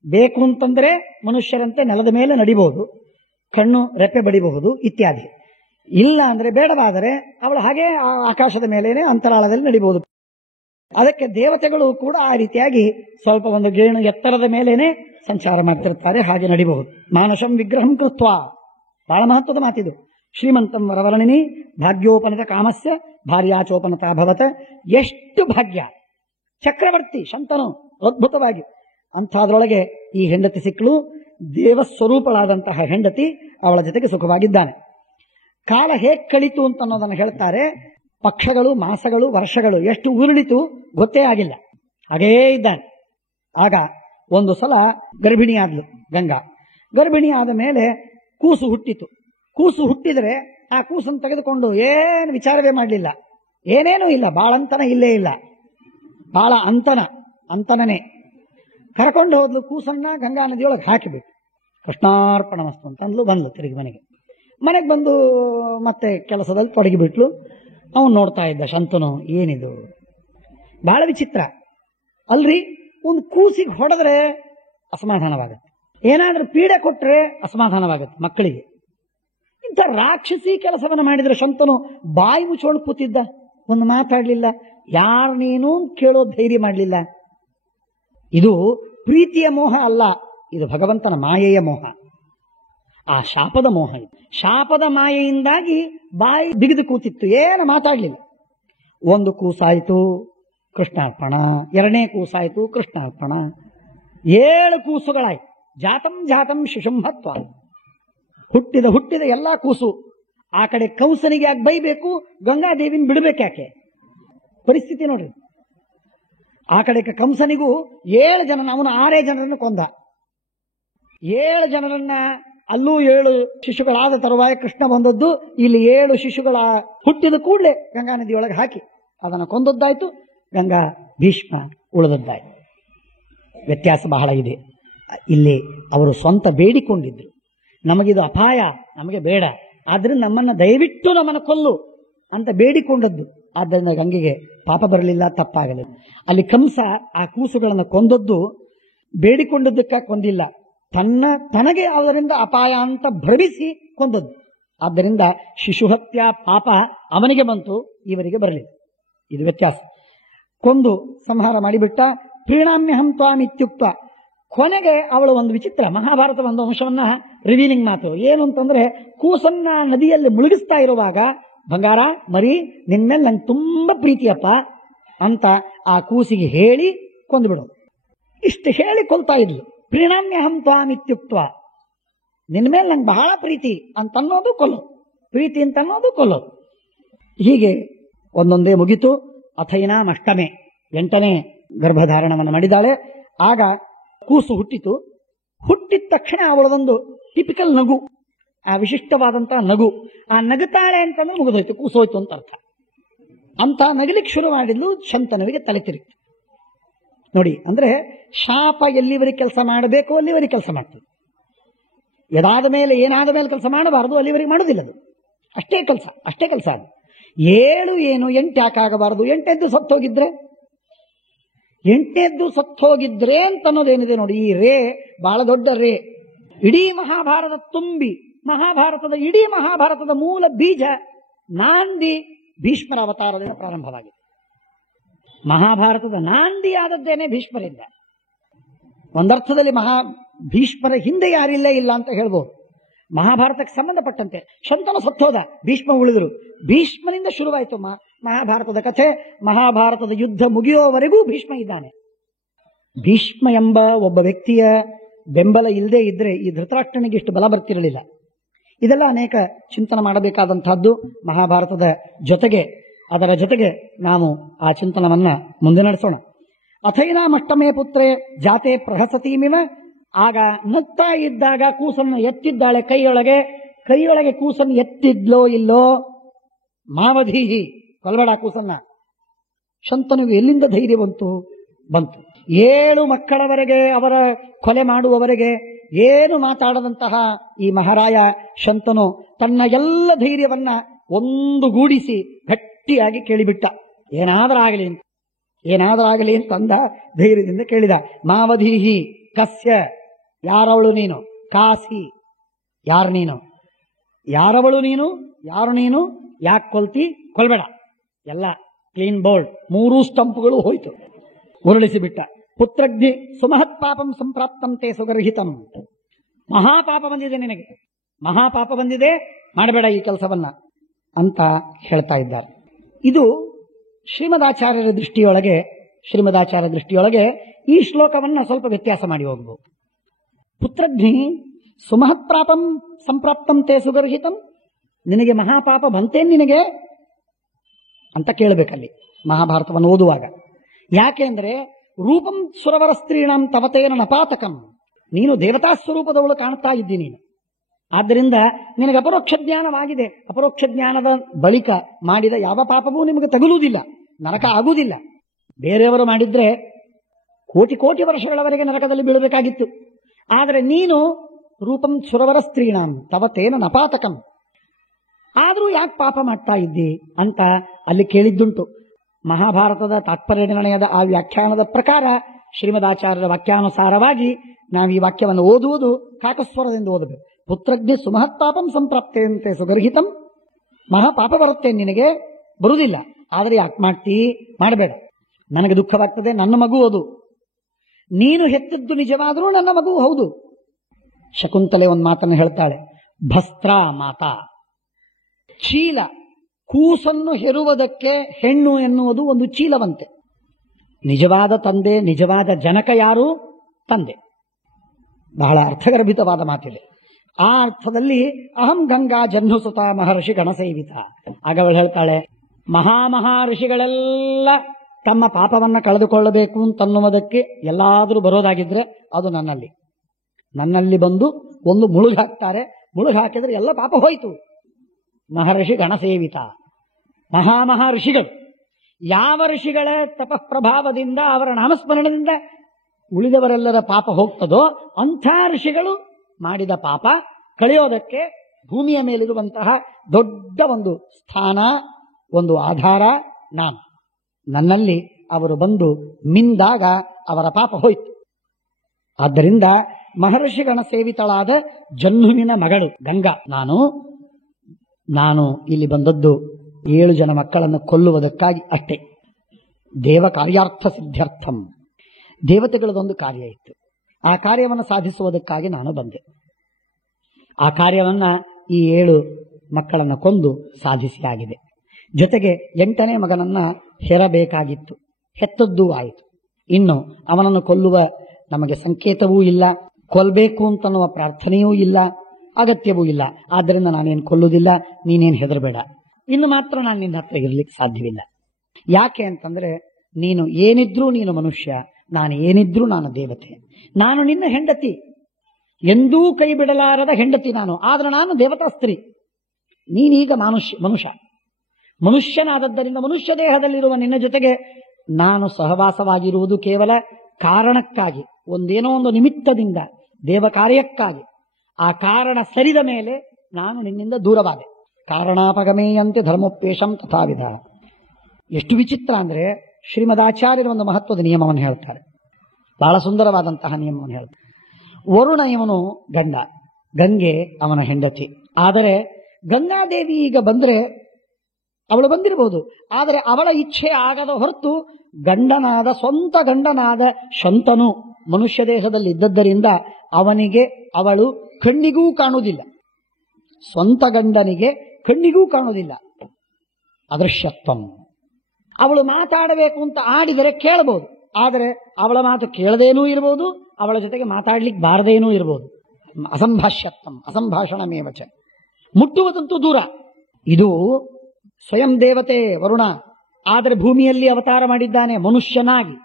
ಬೇಕು ಅಂತಂದ್ರೆ ಮನುಷ್ಯರಂತೆ ನೆಲದ ಮೇಲೆ ನಡಿಬಹುದು, ಕಣ್ಣು ರೆಪ್ಪೆ ಬಡಿಬಹುದು ಇತ್ಯಾದಿ. ಇಲ್ಲ ಅಂದ್ರೆ ಬೇಡವಾದರೆ ಅವಳು ಹಾಗೆ ಆಕಾಶದ ಮೇಲೇನೆ ಅಂತರಾಳದಲ್ಲಿ ನಡಿಬಹುದು. ಅದಕ್ಕೆ ದೇವತೆಗಳು ಕೂಡ ಆ ರೀತಿಯಾಗಿ ಸ್ವಲ್ಪ ಒಂದು ಗೇಣು ಎತ್ತರದ ಮೇಲೇನೆ ಸಂಚಾರ ಮಾಡ್ತಿರ್ತಾರೆ, ಹಾಗೆ ನಡಿಬಹುದು. ಮಾನಸಂ ವಿಗ್ರಹಂ ಕೃತ್ವ, ಬಹಳ ಮಹತ್ವದ ಮಾತಿದು. ಶ್ರೀಮಂತಂ ವರವರ್ಣಿನಿ ಭಾಗ್ಯೋಪನತ ಕಾಮಸ್ಯ ಭಾರ್ಯಾಚೋಪನತ ಭವತ. ಎಷ್ಟು ಭಾಗ್ಯ, ಚಕ್ರವರ್ತಿ ಶಂತನು ಅದ್ಭುತವಾಗಿ. ಅಂಥದ್ರೊಳಗೆ ಈ ಹೆಂಡತಿ ಸಿಕ್ಕಳು, ದೇವಸ್ವರೂಪಳಾದಂತಹ ಹೆಂಡತಿ, ಅವಳ ಜೊತೆಗೆ ಸುಖವಾಗಿದ್ದಾನೆ. ಕಾಲ ಹೇಗೆ ಕಳಿತು ಅಂತ ಅನ್ನೋದನ್ನು ಹೇಳ್ತಾರೆ. ಪಕ್ಷಗಳು, ಮಾಸಗಳು, ವರ್ಷಗಳು ಎಷ್ಟು ಉರುಳಿತು ಗೊತ್ತೇ ಆಗಿಲ್ಲ, ಹಾಗೇ ಇದ್ದಾನೆ. ಆಗ ಒಂದು ಸಲ ಗರ್ಭಿಣಿಯಾದ್ಲು ಗಂಗಾ. ಗರ್ಭಿಣಿಯಾದ ಮೇಲೆ ಕೂಸು ಹುಟ್ಟಿತು. ಕೂಸು ಹುಟ್ಟಿದರೆ ಆ ಕೂಸನ್ನು ತೆಗೆದುಕೊಂಡು ಏನು ವಿಚಾರವೇ ಮಾಡಲಿಲ್ಲ, ಏನೇನೂ ಇಲ್ಲ, ಬಾಳಂತನ ಇಲ್ಲೇ ಇಲ್ಲ, ಬಾಳ ಅಂತನೇ ಕರ್ಕೊಂಡು ಹೋದ್ಲು. ಕೂಸನ್ನ ಗಂಗಾ ನದಿಯೊಳಗೆ ಹಾಕಿಬಿಟ್ಟು ಕೃಷ್ಣಾರ್ಪಣ ಮಸ್ತು ಅಂತಂದ್ಲು. ಬಂದ್ಲು ತಿರುಗಿ ಮನೆಗೆ ಬಂದು ಮತ್ತೆ ಕೆಲಸದಲ್ಲಿ ತೊಡಗಿಬಿಟ್ಲು. ಅವನು ನೋಡ್ತಾ ಇದ್ದ ಶಂತನು, ಏನಿದು ಬಹಳ ವಿಚಿತ್ರ ಅಲ್ರಿ. ಒಂದು ಕೂಸಿಗೆ ಹೊಡೆದ್ರೆ ಅಸಮಾಧಾನವಾಗುತ್ತೆ, ಏನಾದ್ರೂ ಪೀಡೆ ಕೊಟ್ರೆ ಅಸಮಾಧಾನವಾಗುತ್ತೆ ಮಕ್ಕಳಿಗೆ. ಇಂಥ ರಾಕ್ಷಸಿ ಕೆಲಸವನ್ನು ಮಾಡಿದ್ರೆ ಶಂತನು ಬಾಯಿ ಮುಚ್ಕೊಂಡು ಕೂತಿದ್ದ, ಒಂದು ಮಾತಾಡ್ಲಿಲ್ಲ, ಯಾರು ನೀನು ಕೇಳೋ ಧೈರ್ಯ ಮಾಡಲಿಲ್ಲ. ಇದು ಪ್ರೀತಿಯ ಮೋಹ ಅಲ್ಲ, ಇದು ಭಗವಂತನ ಮಾಯೆಯ ಮೋಹ, ಆ ಶಾಪದ ಮೋಹ. ಇದು ಶಾಪದ ಮಾಯೆಯಿಂದಾಗಿ ಬಾಯಿ ಬಿಗಿದು ಕೂತಿತ್ತು, ಏನು ಮಾತಾಡ್ಲಿಲ್ಲ. ಒಂದು ಕೂಸಾಯಿತು ಕೃಷ್ಣಾರ್ಪಣ, ಎರಡನೇ ಕೂಸಾಯಿತು ಕೃಷ್ಣಾರ್ಪಣ, 7 ಕೂಸುಗಳಾಯ್ತು. ಜಾತಂ ಶಿಶುಂಹತ್ವ, ಹುಟ್ಟಿದ ಎಲ್ಲಾ ಕೂಸು. ಆ ಕಡೆ ಕಂಸನಿಗೆ ಯಾಕೆ ಬೈಬೇಕು, ಗಂಗಾದೇವಿನ ಬಿಡಬೇಕು ಯಾಕೆ? ಪರಿಸ್ಥಿತಿ ನೋಡ್ರಿ. ಆ ಕಡೆ ಕಂಸನಿಗೂ 7 ಜನ, ಅವನು 6 ಜನರನ್ನು ಕೊಂದ. 7 ಜನರನ್ನ, ಅಲ್ಲೂ 7 ಶಿಶುಗಳಾದ ತರುವಾಯ ಕೃಷ್ಣ ಬಂದದ್ದು. ಇಲ್ಲಿ 7 ಶಿಶುಗಳ ಹುಟ್ಟಿದ ಕೂಡಲೇ ಗಂಗಾ ನದಿಯೊಳಗೆ ಹಾಕಿ ಅದನ್ನು ಕೊಂದದ್ದಾಯ್ತು. ಗಂಗಾ ಭೀಷ್ಮ ಉಳಿದದ್ದಾಯ್ತು. ವ್ಯತ್ಯಾಸ ಬಹಳ ಇದೆ. ಇಲ್ಲಿ ಅವರು ಸ್ವಂತ ಬೇಡಿಕೊಂಡಿದ್ರು, ನಮಗಿದು ಅಪಾಯ, ನಮಗೆ ಬೇಡ, ಆದ್ರಿಂದ ನಮ್ಮನ್ನು ಕೊಲ್ಲು ಅಂತ ಬೇಡಿಕೊಂಡದ್ದು. ಆದ್ದರಿಂದ ಗಂಗೆಗೆ ಪಾಪ ಬರಲಿಲ್ಲ, ತಪ್ಪಾಗಲಿಲ್ಲ. ಅಲ್ಲಿ ಕಂಸ ಆ ಕೂಸುಗಳನ್ನು ಕೊಂದದ್ದು ಬೇಡಿಕೊಂಡದ್ದಕ್ಕ ಕೊಂದಿಲ್ಲ, ತನಗೆ ಅದರಿಂದ ಅಪಾಯ ಅಂತ ಭ್ರಮಿಸಿ ಕೊಂದದ್ದು. ಆದ್ದರಿಂದ ಶಿಶುಹತ್ಯ ಪಾಪ ಅವನಿಗೆ ಬಂತು, ಇವರಿಗೆ ಬರಲಿಲ್ಲ. ಇದು ವ್ಯತ್ಯಾಸ. ಕೊಂದು ಸಂಹಾರ ಮಾಡಿಬಿಟ್ಟ. ಪ್ರೀಣಾಮ್ಯಹಂ ತ್ವಾಮಿತ್ಯುಕ್ತ. ಕೊನೆಗೆ ಅವಳು ಒಂದು ವಿಚಿತ್ರ, ಮಹಾಭಾರತದ ಒಂದು ಅಂಶವನ್ನ ರಿವೀಲಿಂಗ್ ಮಾತು ಏನು ಅಂತಂದ್ರೆ, ಕೂಸನ್ನ ನದಿಯಲ್ಲಿ ಮುಳುಗಿಸ್ತಾ ಇರುವಾಗ, ಬಂಗಾರ ಮರಿ ನಿನ್ಮೇಲೆ ನಂಗೆ ತುಂಬಾ ಪ್ರೀತಿಯಪ್ಪ ಅಂತ ಆ ಕೂಸಿಗೆ ಹೇಳಿ ಕೊಂದುಬಿಡೋದು. ಇಷ್ಟು ಹೇಳಿ ಕೊಲ್ತಾ ಇದ್ಲು. ಪ್ರೀಣಾಮ್ಯಹಂ ತ್ವಾಮಿತ್ಯುಕ್ತ, ನಿನ್ನ ಮೇಲೆ ನಂಗೆ ಬಹಳ ಪ್ರೀತಿ ಅಂತನ್ನೋದು ಕೊಲ್ಲೋದು, ಪ್ರೀತಿ ಅಂತನ್ನೋದು ಕೊಲ್ಲೋದು. ಹೀಗೆ ಒಂದೊಂದೇ ಮುಗಿತು. ಅಥೈನಾಂ ಅಷ್ಟಮೆ, 8ನೇ ಗರ್ಭಧಾರಣವನ್ನು ಮಾಡಿದ್ದಾಳೆ. ಆಗ ಕೂಸು ಹುಟ್ಟಿತು. ಹುಟ್ಟಿದ ತಕ್ಷಣ ಅವಳದೊಂದು ಟಿಪಿಕಲ್ ನಗು, ಆ ವಿಶಿಷ್ಟವಾದಂತಹ ನಗು. ಆ ನಗುತ್ತಾಳೆ ಅಂತಂದ್ರೆ ಮುಗಿದೋಯ್ತು, ಕೂಸೋಯ್ತು ಅಂತ ಅರ್ಥ. ಅಂತ ನಗಲಿಕ್ಕೆ ಶುರು ಮಾಡಿದ್ಲು. ಶಂತನುವಿಗೆ ತಲೆ ತಿರುಗಿತು. ನೋಡಿ, ಅಂದ್ರೆ ಶಾಪ ಎಲ್ಲಿವರೆಗೆ ಕೆಲಸ ಮಾಡಬೇಕು ಅಲ್ಲಿವರೆಗೆ ಕೆಲಸ ಮಾಡ್ತದೆ. ಏನಾದ ಮೇಲೆ ಕೆಲಸ ಮಾಡಬಾರದು, ಅಲ್ಲಿವರೆಗೆ ಮಾಡೋದಿಲ್ಲ ಅದು. ಅಷ್ಟೇ ಕೆಲಸ ಅದು. 7 ಏನು 8 ಯಾಕಾಗಬಾರದು? 8 ಸತ್ತೋಗಿದ್ರೆ, 8 ಸತ್ತೋಗಿದ್ರೆ ಅಂತ ಅನ್ನೋದೇನಿದೆ ನೋಡಿ. ಈ ರೇ ಬಹಳ ದೊಡ್ಡ ರೇ. ಇಡೀ ಮಹಾಭಾರತ ತುಂಬಿ, ಇಡೀ ಮಹಾಭಾರತದ ಮೂಲ ಬೀಜ ನಾಂದಿ ಭೀಷ್ಮರ ಅವತಾರದಿಂದ ಪ್ರಾರಂಭವಾಗಿದೆ. ಮಹಾಭಾರತದ ನಾಂದಿಯಾದದ್ದೇನೆ ಭೀಷ್ಮರಿಂದ. ಒಂದರ್ಥದಲ್ಲಿ ಭೀಷ್ಮರ ಹಿಂದೆ ಯಾರಿಲ್ಲೇ ಇಲ್ಲ ಅಂತ ಹೇಳ್ಬೋದು. ಮಹಾಭಾರತಕ್ಕೆ ಸಂಬಂಧಪಟ್ಟಂತೆ ಶಂತನು ಸತ್ತೋದ, ಭೀಷ್ಮ ಉಳಿದರು. ಭೀಷ್ಮನಿಂದ ಶುರುವಾಯಿತು ಮಹಾಭಾರತದ ಕಥೆ. ಮಹಾಭಾರತದ ಯುದ್ಧ ಮುಗಿಯುವವರೆಗೂ ಭೀಷ್ಮ ಇದ್ದಾನೆ. ಭೀಷ್ಮ ಎಂಬ ಒಬ್ಬ ವ್ಯಕ್ತಿಯ ಬೆಂಬಲ ಇಲ್ಲದೆ ಇದ್ರೆ ಈ ಧೃತರಾಷ್ಟ್ರನಿಗೆ ಇಷ್ಟು ಬಲ ಬರ್ತಿರಲಿಲ್ಲ. ಇದೆಲ್ಲ ಅನೇಕ ಚಿಂತನೆ ಮಾಡಬೇಕಾದಂತಹದ್ದು. ಮಹಾಭಾರತದ ಜೊತೆಗೆ ಅದರ ಜೊತೆಗೆ ನಾವು ಆ ಚಿಂತನವನ್ನ ಮುಂದೆ ನಡೆಸೋಣ. ಅಥೈನಾಮಷ್ಟಮೇ ಪುತ್ರೇ ಜಾತೆ ಪ್ರಹಸತೀಮಿವ. ಆಗ ನಗ್ತಾ ಇದ್ದಾಗ ಕೂಸನ್ನು ಎತ್ತಿದ್ದಾಳೆ ಕೈಯೊಳಗೆ ಕೂಸನ್ನು ಎತ್ತಿದ್ಲೋ ಇಲ್ಲೋ. ಮಾವಧೀಹಿ, ಕೊಲ್ಬೇಡ ಕೂಸನ್ನ. ಶಂತನಿಗೆ ಎಲ್ಲಿಂದ ಧೈರ್ಯ ಬಂತು? 7 ಮಕ್ಕಳವರೆಗೆ ಅವರ ಕೊಲೆ ಮಾಡುವವರೆಗೆ ಏನು ಮಾತಾಡದಂತಹ ಈ ಮಹಾರಾಯ ಶಂತನು ತನ್ನ ಎಲ್ಲ ಧೈರ್ಯವನ್ನ ಒಂದುಗೂಡಿಸಿ ಗಟ್ಟಿಯಾಗಿ ಕೇಳಿಬಿಟ್ಟ. ಏನಾದರೂ ಆಗಲಿ ಅಂತಂದ ಧೈರ್ಯದಿಂದ ಕೇಳಿದ. ಮಾವಧೀಹಿ ಕಸ್ಯ, ಯಾರವಳು ನೀನು? ಕಾಸಿ, ಯಾರು ನೀನು? ಯಾರವಳು ನೀನು? ಯಾರು ನೀನು? ಯಾಕೆ ಕೊಲ್ಬೇಡ. ಎಲ್ಲ ಕ್ಲೀನ್ ಬೋಲ್ಡ್, 3 ಸ್ಟಂಪ್ಗಳು ಹೋಯ್ತು, ಉರುಳಿಸಿಬಿಟ್ಟ. ಪುತ್ರಜ್ಞಿ ಸುಮಹತ್ ಪಾಪಂ ಸಂಪ್ರಾಪ್ತಂ ತೇ ಸುಗರ್ಹಿತಂ. ಮಹಾಪಾಪ ಬಂದಿದೆ ನಿನಗೆ, ಮಹಾಪಾಪ ಬಂದಿದೆ, ಮಾಡಬೇಡ ಈ ಕೆಲಸವನ್ನ ಅಂತ ಹೇಳ್ತಾ ಇದ್ದಾರೆ. ಇದು ಶ್ರೀಮದಾಚಾರ್ಯರ ದೃಷ್ಟಿಯೊಳಗೆ ಈ ಶ್ಲೋಕವನ್ನ ಸ್ವಲ್ಪ ವ್ಯತ್ಯಾಸ ಮಾಡಿ ಹೋಗಬಹುದು. ಪುತ್ರಜ್ಞಿ ಸುಮಹತ್ ಪಾಪಂ ಸಂಪ್ರಾಪ್ತಂ ತೇ ಸುಗರ್ಹಿತಂ. ನಿನಗೆ ಮಹಾಪಾಪ ಬಂತೇನ್ ನಿನಗೆ ಅಂತ ಕೇಳಬೇಕಲ್ಲಿ ಮಹಾಭಾರತವನ್ನು ಓದುವಾಗ. ಯಾಕೆಂದ್ರೆ ರೂಪಂ ಸುರವರ ಸ್ತ್ರೀಣಂ ತವತೇನ ನಪಾತಕಂ. ನೀನು ದೇವತಾ ಸ್ವರೂಪದವಳು ಕಾಣ್ತಾ ಇದ್ದೀನಿ ನೀನು. ಆದ್ದರಿಂದ ನಿನಗೆ ಅಪರೋಕ್ಷ ಜ್ಞಾನವಾಗಿದೆ. ಅಪರೋಕ್ಷ ಜ್ಞಾನದ ಬಳಿಕ ಮಾಡಿದ ಯಾವ ಪಾಪವೂ ನಿಮಗೆ ತಗುಲುವುದಿಲ್ಲ, ನರಕ ಆಗುವುದಿಲ್ಲ. ಬೇರೆಯವರು ಮಾಡಿದ್ರೆ ಕೋಟಿ ವರ್ಷಗಳವರೆಗೆ ನರಕದಲ್ಲಿ ಬೀಳಬೇಕಾಗಿತ್ತು. ಆದರೆ ನೀನು ರೂಪಂ ಸುರವರ ಸ್ತ್ರೀಣಂ ತವತೇನ ನಪಾತಕಂ, ಆದರೂ ಯಾಕೆ ಪಾಪ ಮಾಡ್ತಾ ಇದ್ದಿ ಅಂತ ಅಲ್ಲಿ ಕೇಳಿದ್ದುಂಟು. ಮಹಾಭಾರತದ ತಾತ್ಪರ್ಯ ನಿರ್ಣಯದ ಆ ವ್ಯಾಖ್ಯಾನದ ಪ್ರಕಾರ ಶ್ರೀಮದಾಚಾರ್ಯರ ವಾಕ್ಯಾನುಸಾರವಾಗಿ ನಾವು ಈ ವಾಕ್ಯವನ್ನು ಓದುವುದು ಕಾಕಸ್ವರದಿಂದ ಓದಬೇಕು. ಪುತ್ರಜ್ಞೆ ಸುಮಹತ್ ಪಾಪಂ ಸಂಪ್ರಾಪ್ತೆಯಂತೆ ಸುಗರ್ಹಿತಂ. ಮಹಾಪಾಪ ಬರುತ್ತೆ ನಿನಗೆ, ಬರುವುದಿಲ್ಲ. ಆದರೆ ಯಾಕೆ ಮಾಡ್ತೀ? ಮಾಡಬೇಡ. ನನಗೆ ದುಃಖವಾಗ್ತದೆ, ನನ್ನ ಮಗು ಅದು. ನೀನು ಹೆತ್ತದ್ದು ನಿಜವಾದರೂ ನನ್ನ ಮಗು ಹೌದು. ಶಕುಂತಲೆ ಒಂದು ಮಾತನ್ನು ಹೇಳ್ತಾಳೆ, ಭಸ್ತ್ರಾ ಮಾತಾ. ಚೀಲ, ಕೂಸನ್ನು ಹೆರುವುದಕ್ಕೆ ಹೆಣ್ಣು ಎನ್ನುವುದು ಒಂದು ಚೀಲವಂತೆ. ನಿಜವಾದ ತಂದೆ, ನಿಜವಾದ ಜನಕ ಯಾರು? ತಂದೆ. ಬಹಳ ಅರ್ಥಗರ್ಭಿತವಾದ ಮಾತಿದೆ. ಆ ಅರ್ಥದಲ್ಲಿ ಅಹಂ ಗಂಗಾ ಜಹ್ನುಸುತ ಮಹರ್ಷಿ ಗಣಸೇವಿತ. ಆಗ ಅವಳು ಹೇಳ್ತಾಳೆ, ಮಹಾಋಷಿಗಳೆಲ್ಲ ತಮ್ಮ ಪಾಪವನ್ನ ಕಳೆದುಕೊಳ್ಳಬೇಕು ಅಂತನ್ನುವುದಕ್ಕೆ ಎಲ್ಲಾದರೂ ಬರೋದಾಗಿದ್ರೆ ಅದು ನನ್ನಲ್ಲಿ ಬಂದು ಒಂದು ಮುಳುಗು ಹಾಕ್ತಾರೆ. ಮುಳುಗು ಹಾಕಿದ್ರೆ ಎಲ್ಲ ಪಾಪ ಹೋಯ್ತು. ಮಹರ್ಷಿ ಗಣಸೇವಿತ, ಮಹಾಋಷಿಗಳು. ಯಾವ ಋಷಿಗಳ ತಪಃಪ್ರಭಾವದಿಂದ, ಅವರ ನಾಮಸ್ಮರಣದಿಂದ ಉಳಿದವರೆಲ್ಲರ ಪಾಪ ಹೋಗ್ತದೋ ಅಂಥ ಋಷಿಗಳು ಮಾಡಿದ ಪಾಪ ಕಳೆಯೋದಕ್ಕೆ ಭೂಮಿಯ ಮೇಲಿರುವಂತಹ ದೊಡ್ಡ ಒಂದು ಸ್ಥಾನ, ಒಂದು ಆಧಾರ ನಾನು. ನನ್ನಲ್ಲಿ ಅವರು ಬಂದು ಮಿಂದಾಗ ಅವರ ಪಾಪ ಹೋಯ್ತು. ಆದ್ದರಿಂದ ಮಹರ್ಷಿಗಣ ಸೇವಿತಳಾದ ಜಹ್ನುವಿನ ಮಗಳು ಗಂಗಾ ನಾನು ಇಲ್ಲಿ ಬಂದದ್ದು 7 ಜನ ಮಕ್ಕಳನ್ನು ಕೊಲ್ಲುವುದಕ್ಕಾಗಿ ಅಷ್ಟೇ. ದೇವ ಕಾರ್ಯಾರ್ಥ ಸಿದ್ಧಾರ್ಥಂ. ದೇವತೆಗಳದೊಂದು ಕಾರ್ಯ ಇತ್ತು. ಆ ಕಾರ್ಯವನ್ನು ಸಾಧಿಸುವುದಕ್ಕಾಗಿ ನಾನು ಬಂದೆ. ಆ ಕಾರ್ಯವನ್ನ ಈ 7 ಮಕ್ಕಳನ್ನು ಕೊಂದು ಸಾಧಿಸಿ ಆಗಿದೆ. ಜೊತೆಗೆ 8ನೇ ಮಗನನ್ನ ಹೆರಬೇಕಾಗಿತ್ತು, ಹೆತ್ತದ್ದೂ ಆಯಿತು. ಇನ್ನು ಅವನನ್ನು ಕೊಲ್ಲುವ ನಮಗೆ ಸಂಕೇತವೂ ಇಲ್ಲ, ಕೊಲ್ಲಬೇಕು ಅಂತನ್ನುವ ಪ್ರಾರ್ಥನೆಯೂ ಇಲ್ಲ, ಅಗತ್ಯವೂ ಇಲ್ಲ. ಆದ್ದರಿಂದ ನಾನೇನು ಕೊಲ್ಲುವುದಿಲ್ಲ, ನೀನೇನು ಹೆದರಬೇಡ. ಇನ್ನು ಮಾತ್ರ ನಾನು ನಿನ್ನ ಹತ್ರ ಇರಲಿಕ್ಕೆ ಸಾಧ್ಯವಿಲ್ಲ. ಯಾಕೆ ಅಂತಂದ್ರೆ ನೀನು ಏನಿದ್ರೂ ನೀನು ಮನುಷ್ಯ, ನಾನು ಏನಿದ್ರೂ ನಾನು ದೇವತೆ. ನಾನು ನಿನ್ನ ಹೆಂಡತಿ, ಎಂದೂ ಕೈ ಬಿಡಲಾರದ ಹೆಂಡತಿ ನಾನು. ಆದ್ರೆ ನಾನು ದೇವತಾ ಸ್ತ್ರೀ, ನೀನೀಗ ಮನುಷ್ಯನಾದದ್ದರಿಂದ ಮನುಷ್ಯ ದೇಹದಲ್ಲಿರುವ ನಿನ್ನ ಜೊತೆಗೆ ನಾನು ಸಹವಾಸವಾಗಿರುವುದು ಕೇವಲ ಕಾರಣಕ್ಕಾಗಿ, ಒಂದೇನೋ ಒಂದು ನಿಮಿತ್ತದಿಂದ, ದೇವ ಕಾರ್ಯಕ್ಕಾಗಿ. ಆ ಕಾರಣ ಸರಿದ ಮೇಲೆ ನಾನು ನಿನ್ನಿಂದ ದೂರವಾದೆ. ಕಾರಣಾಪಗಮೇಯಂತೆ ಧರ್ಮೋಪೇಶಂ ತಥಾವಿಧ. ಎಷ್ಟು ವಿಚಿತ್ರ ಅಂದ್ರೆ ಶ್ರೀಮದಾಚಾರ್ಯರ ಒಂದು ಮಹತ್ವದ ನಿಯಮವನ್ನು ಹೇಳ್ತಾರೆ. ಬಹಳ ಸುಂದರವಾದಂತಹ ನಿಯಮವನ್ನು ಹೇಳ್ತಾರೆ. ವರುಣ ಇವನು ಗಂಡ, ಗಂಗೆ ಅವನ ಹೆಂಡತಿ. ಆದರೆ ಗಂಗಾದೇವಿ ಈಗ ಬಂದ್ರೆ ಅವಳು ಬಂದಿರಬಹುದು, ಆದರೆ ಅವಳ ಇಚ್ಛೆ ಆಗದ ಹೊರತು ಸ್ವಂತ ಗಂಡನಾದ ಶಂತನು ಮನುಷ್ಯ ದೇಹದಲ್ಲಿ ಇದ್ದದ್ದರಿಂದ ಅವನಿಗೆ ಅವಳು ಕಣ್ಣಿಗೂ ಕಾಣುವುದಿಲ್ಲ. ಸ್ವಂತ ಗಂಡನಿಗೆ ಕಣ್ಣಿಗೂ ಕಾಣುವುದಿಲ್ಲ. ಅದೃಶ್ಯತ್ವಂ. ಅವಳು ಮಾತಾಡಬೇಕು ಅಂತ ಆಡಿದರೆ ಕೇಳಬಹುದು, ಆದರೆ ಅವಳ ಮಾತು ಕೇಳದೇನೂ ಇರಬಹುದು, ಅವಳ ಜೊತೆಗೆ ಮಾತಾಡ್ಲಿಕ್ಕೆ ಬಾರದೇನೂ ಇರಬಹುದು. ಅಸಂಭಾಷ್ಯತ್ವಂ, ಅಸಂಭಾಷಣಮೇವಚ. ಮುಟ್ಟುವುದಂತೂ ದೂರ. ಇದು ಸ್ವಯಂ ದೇವತೆ ವರುಣ, ಆದರೆ ಭೂಮಿಯಲ್ಲಿ ಅವತಾರ ಮಾಡಿದ್ದಾನೆ ಮನುಷ್ಯನಾಗಿ.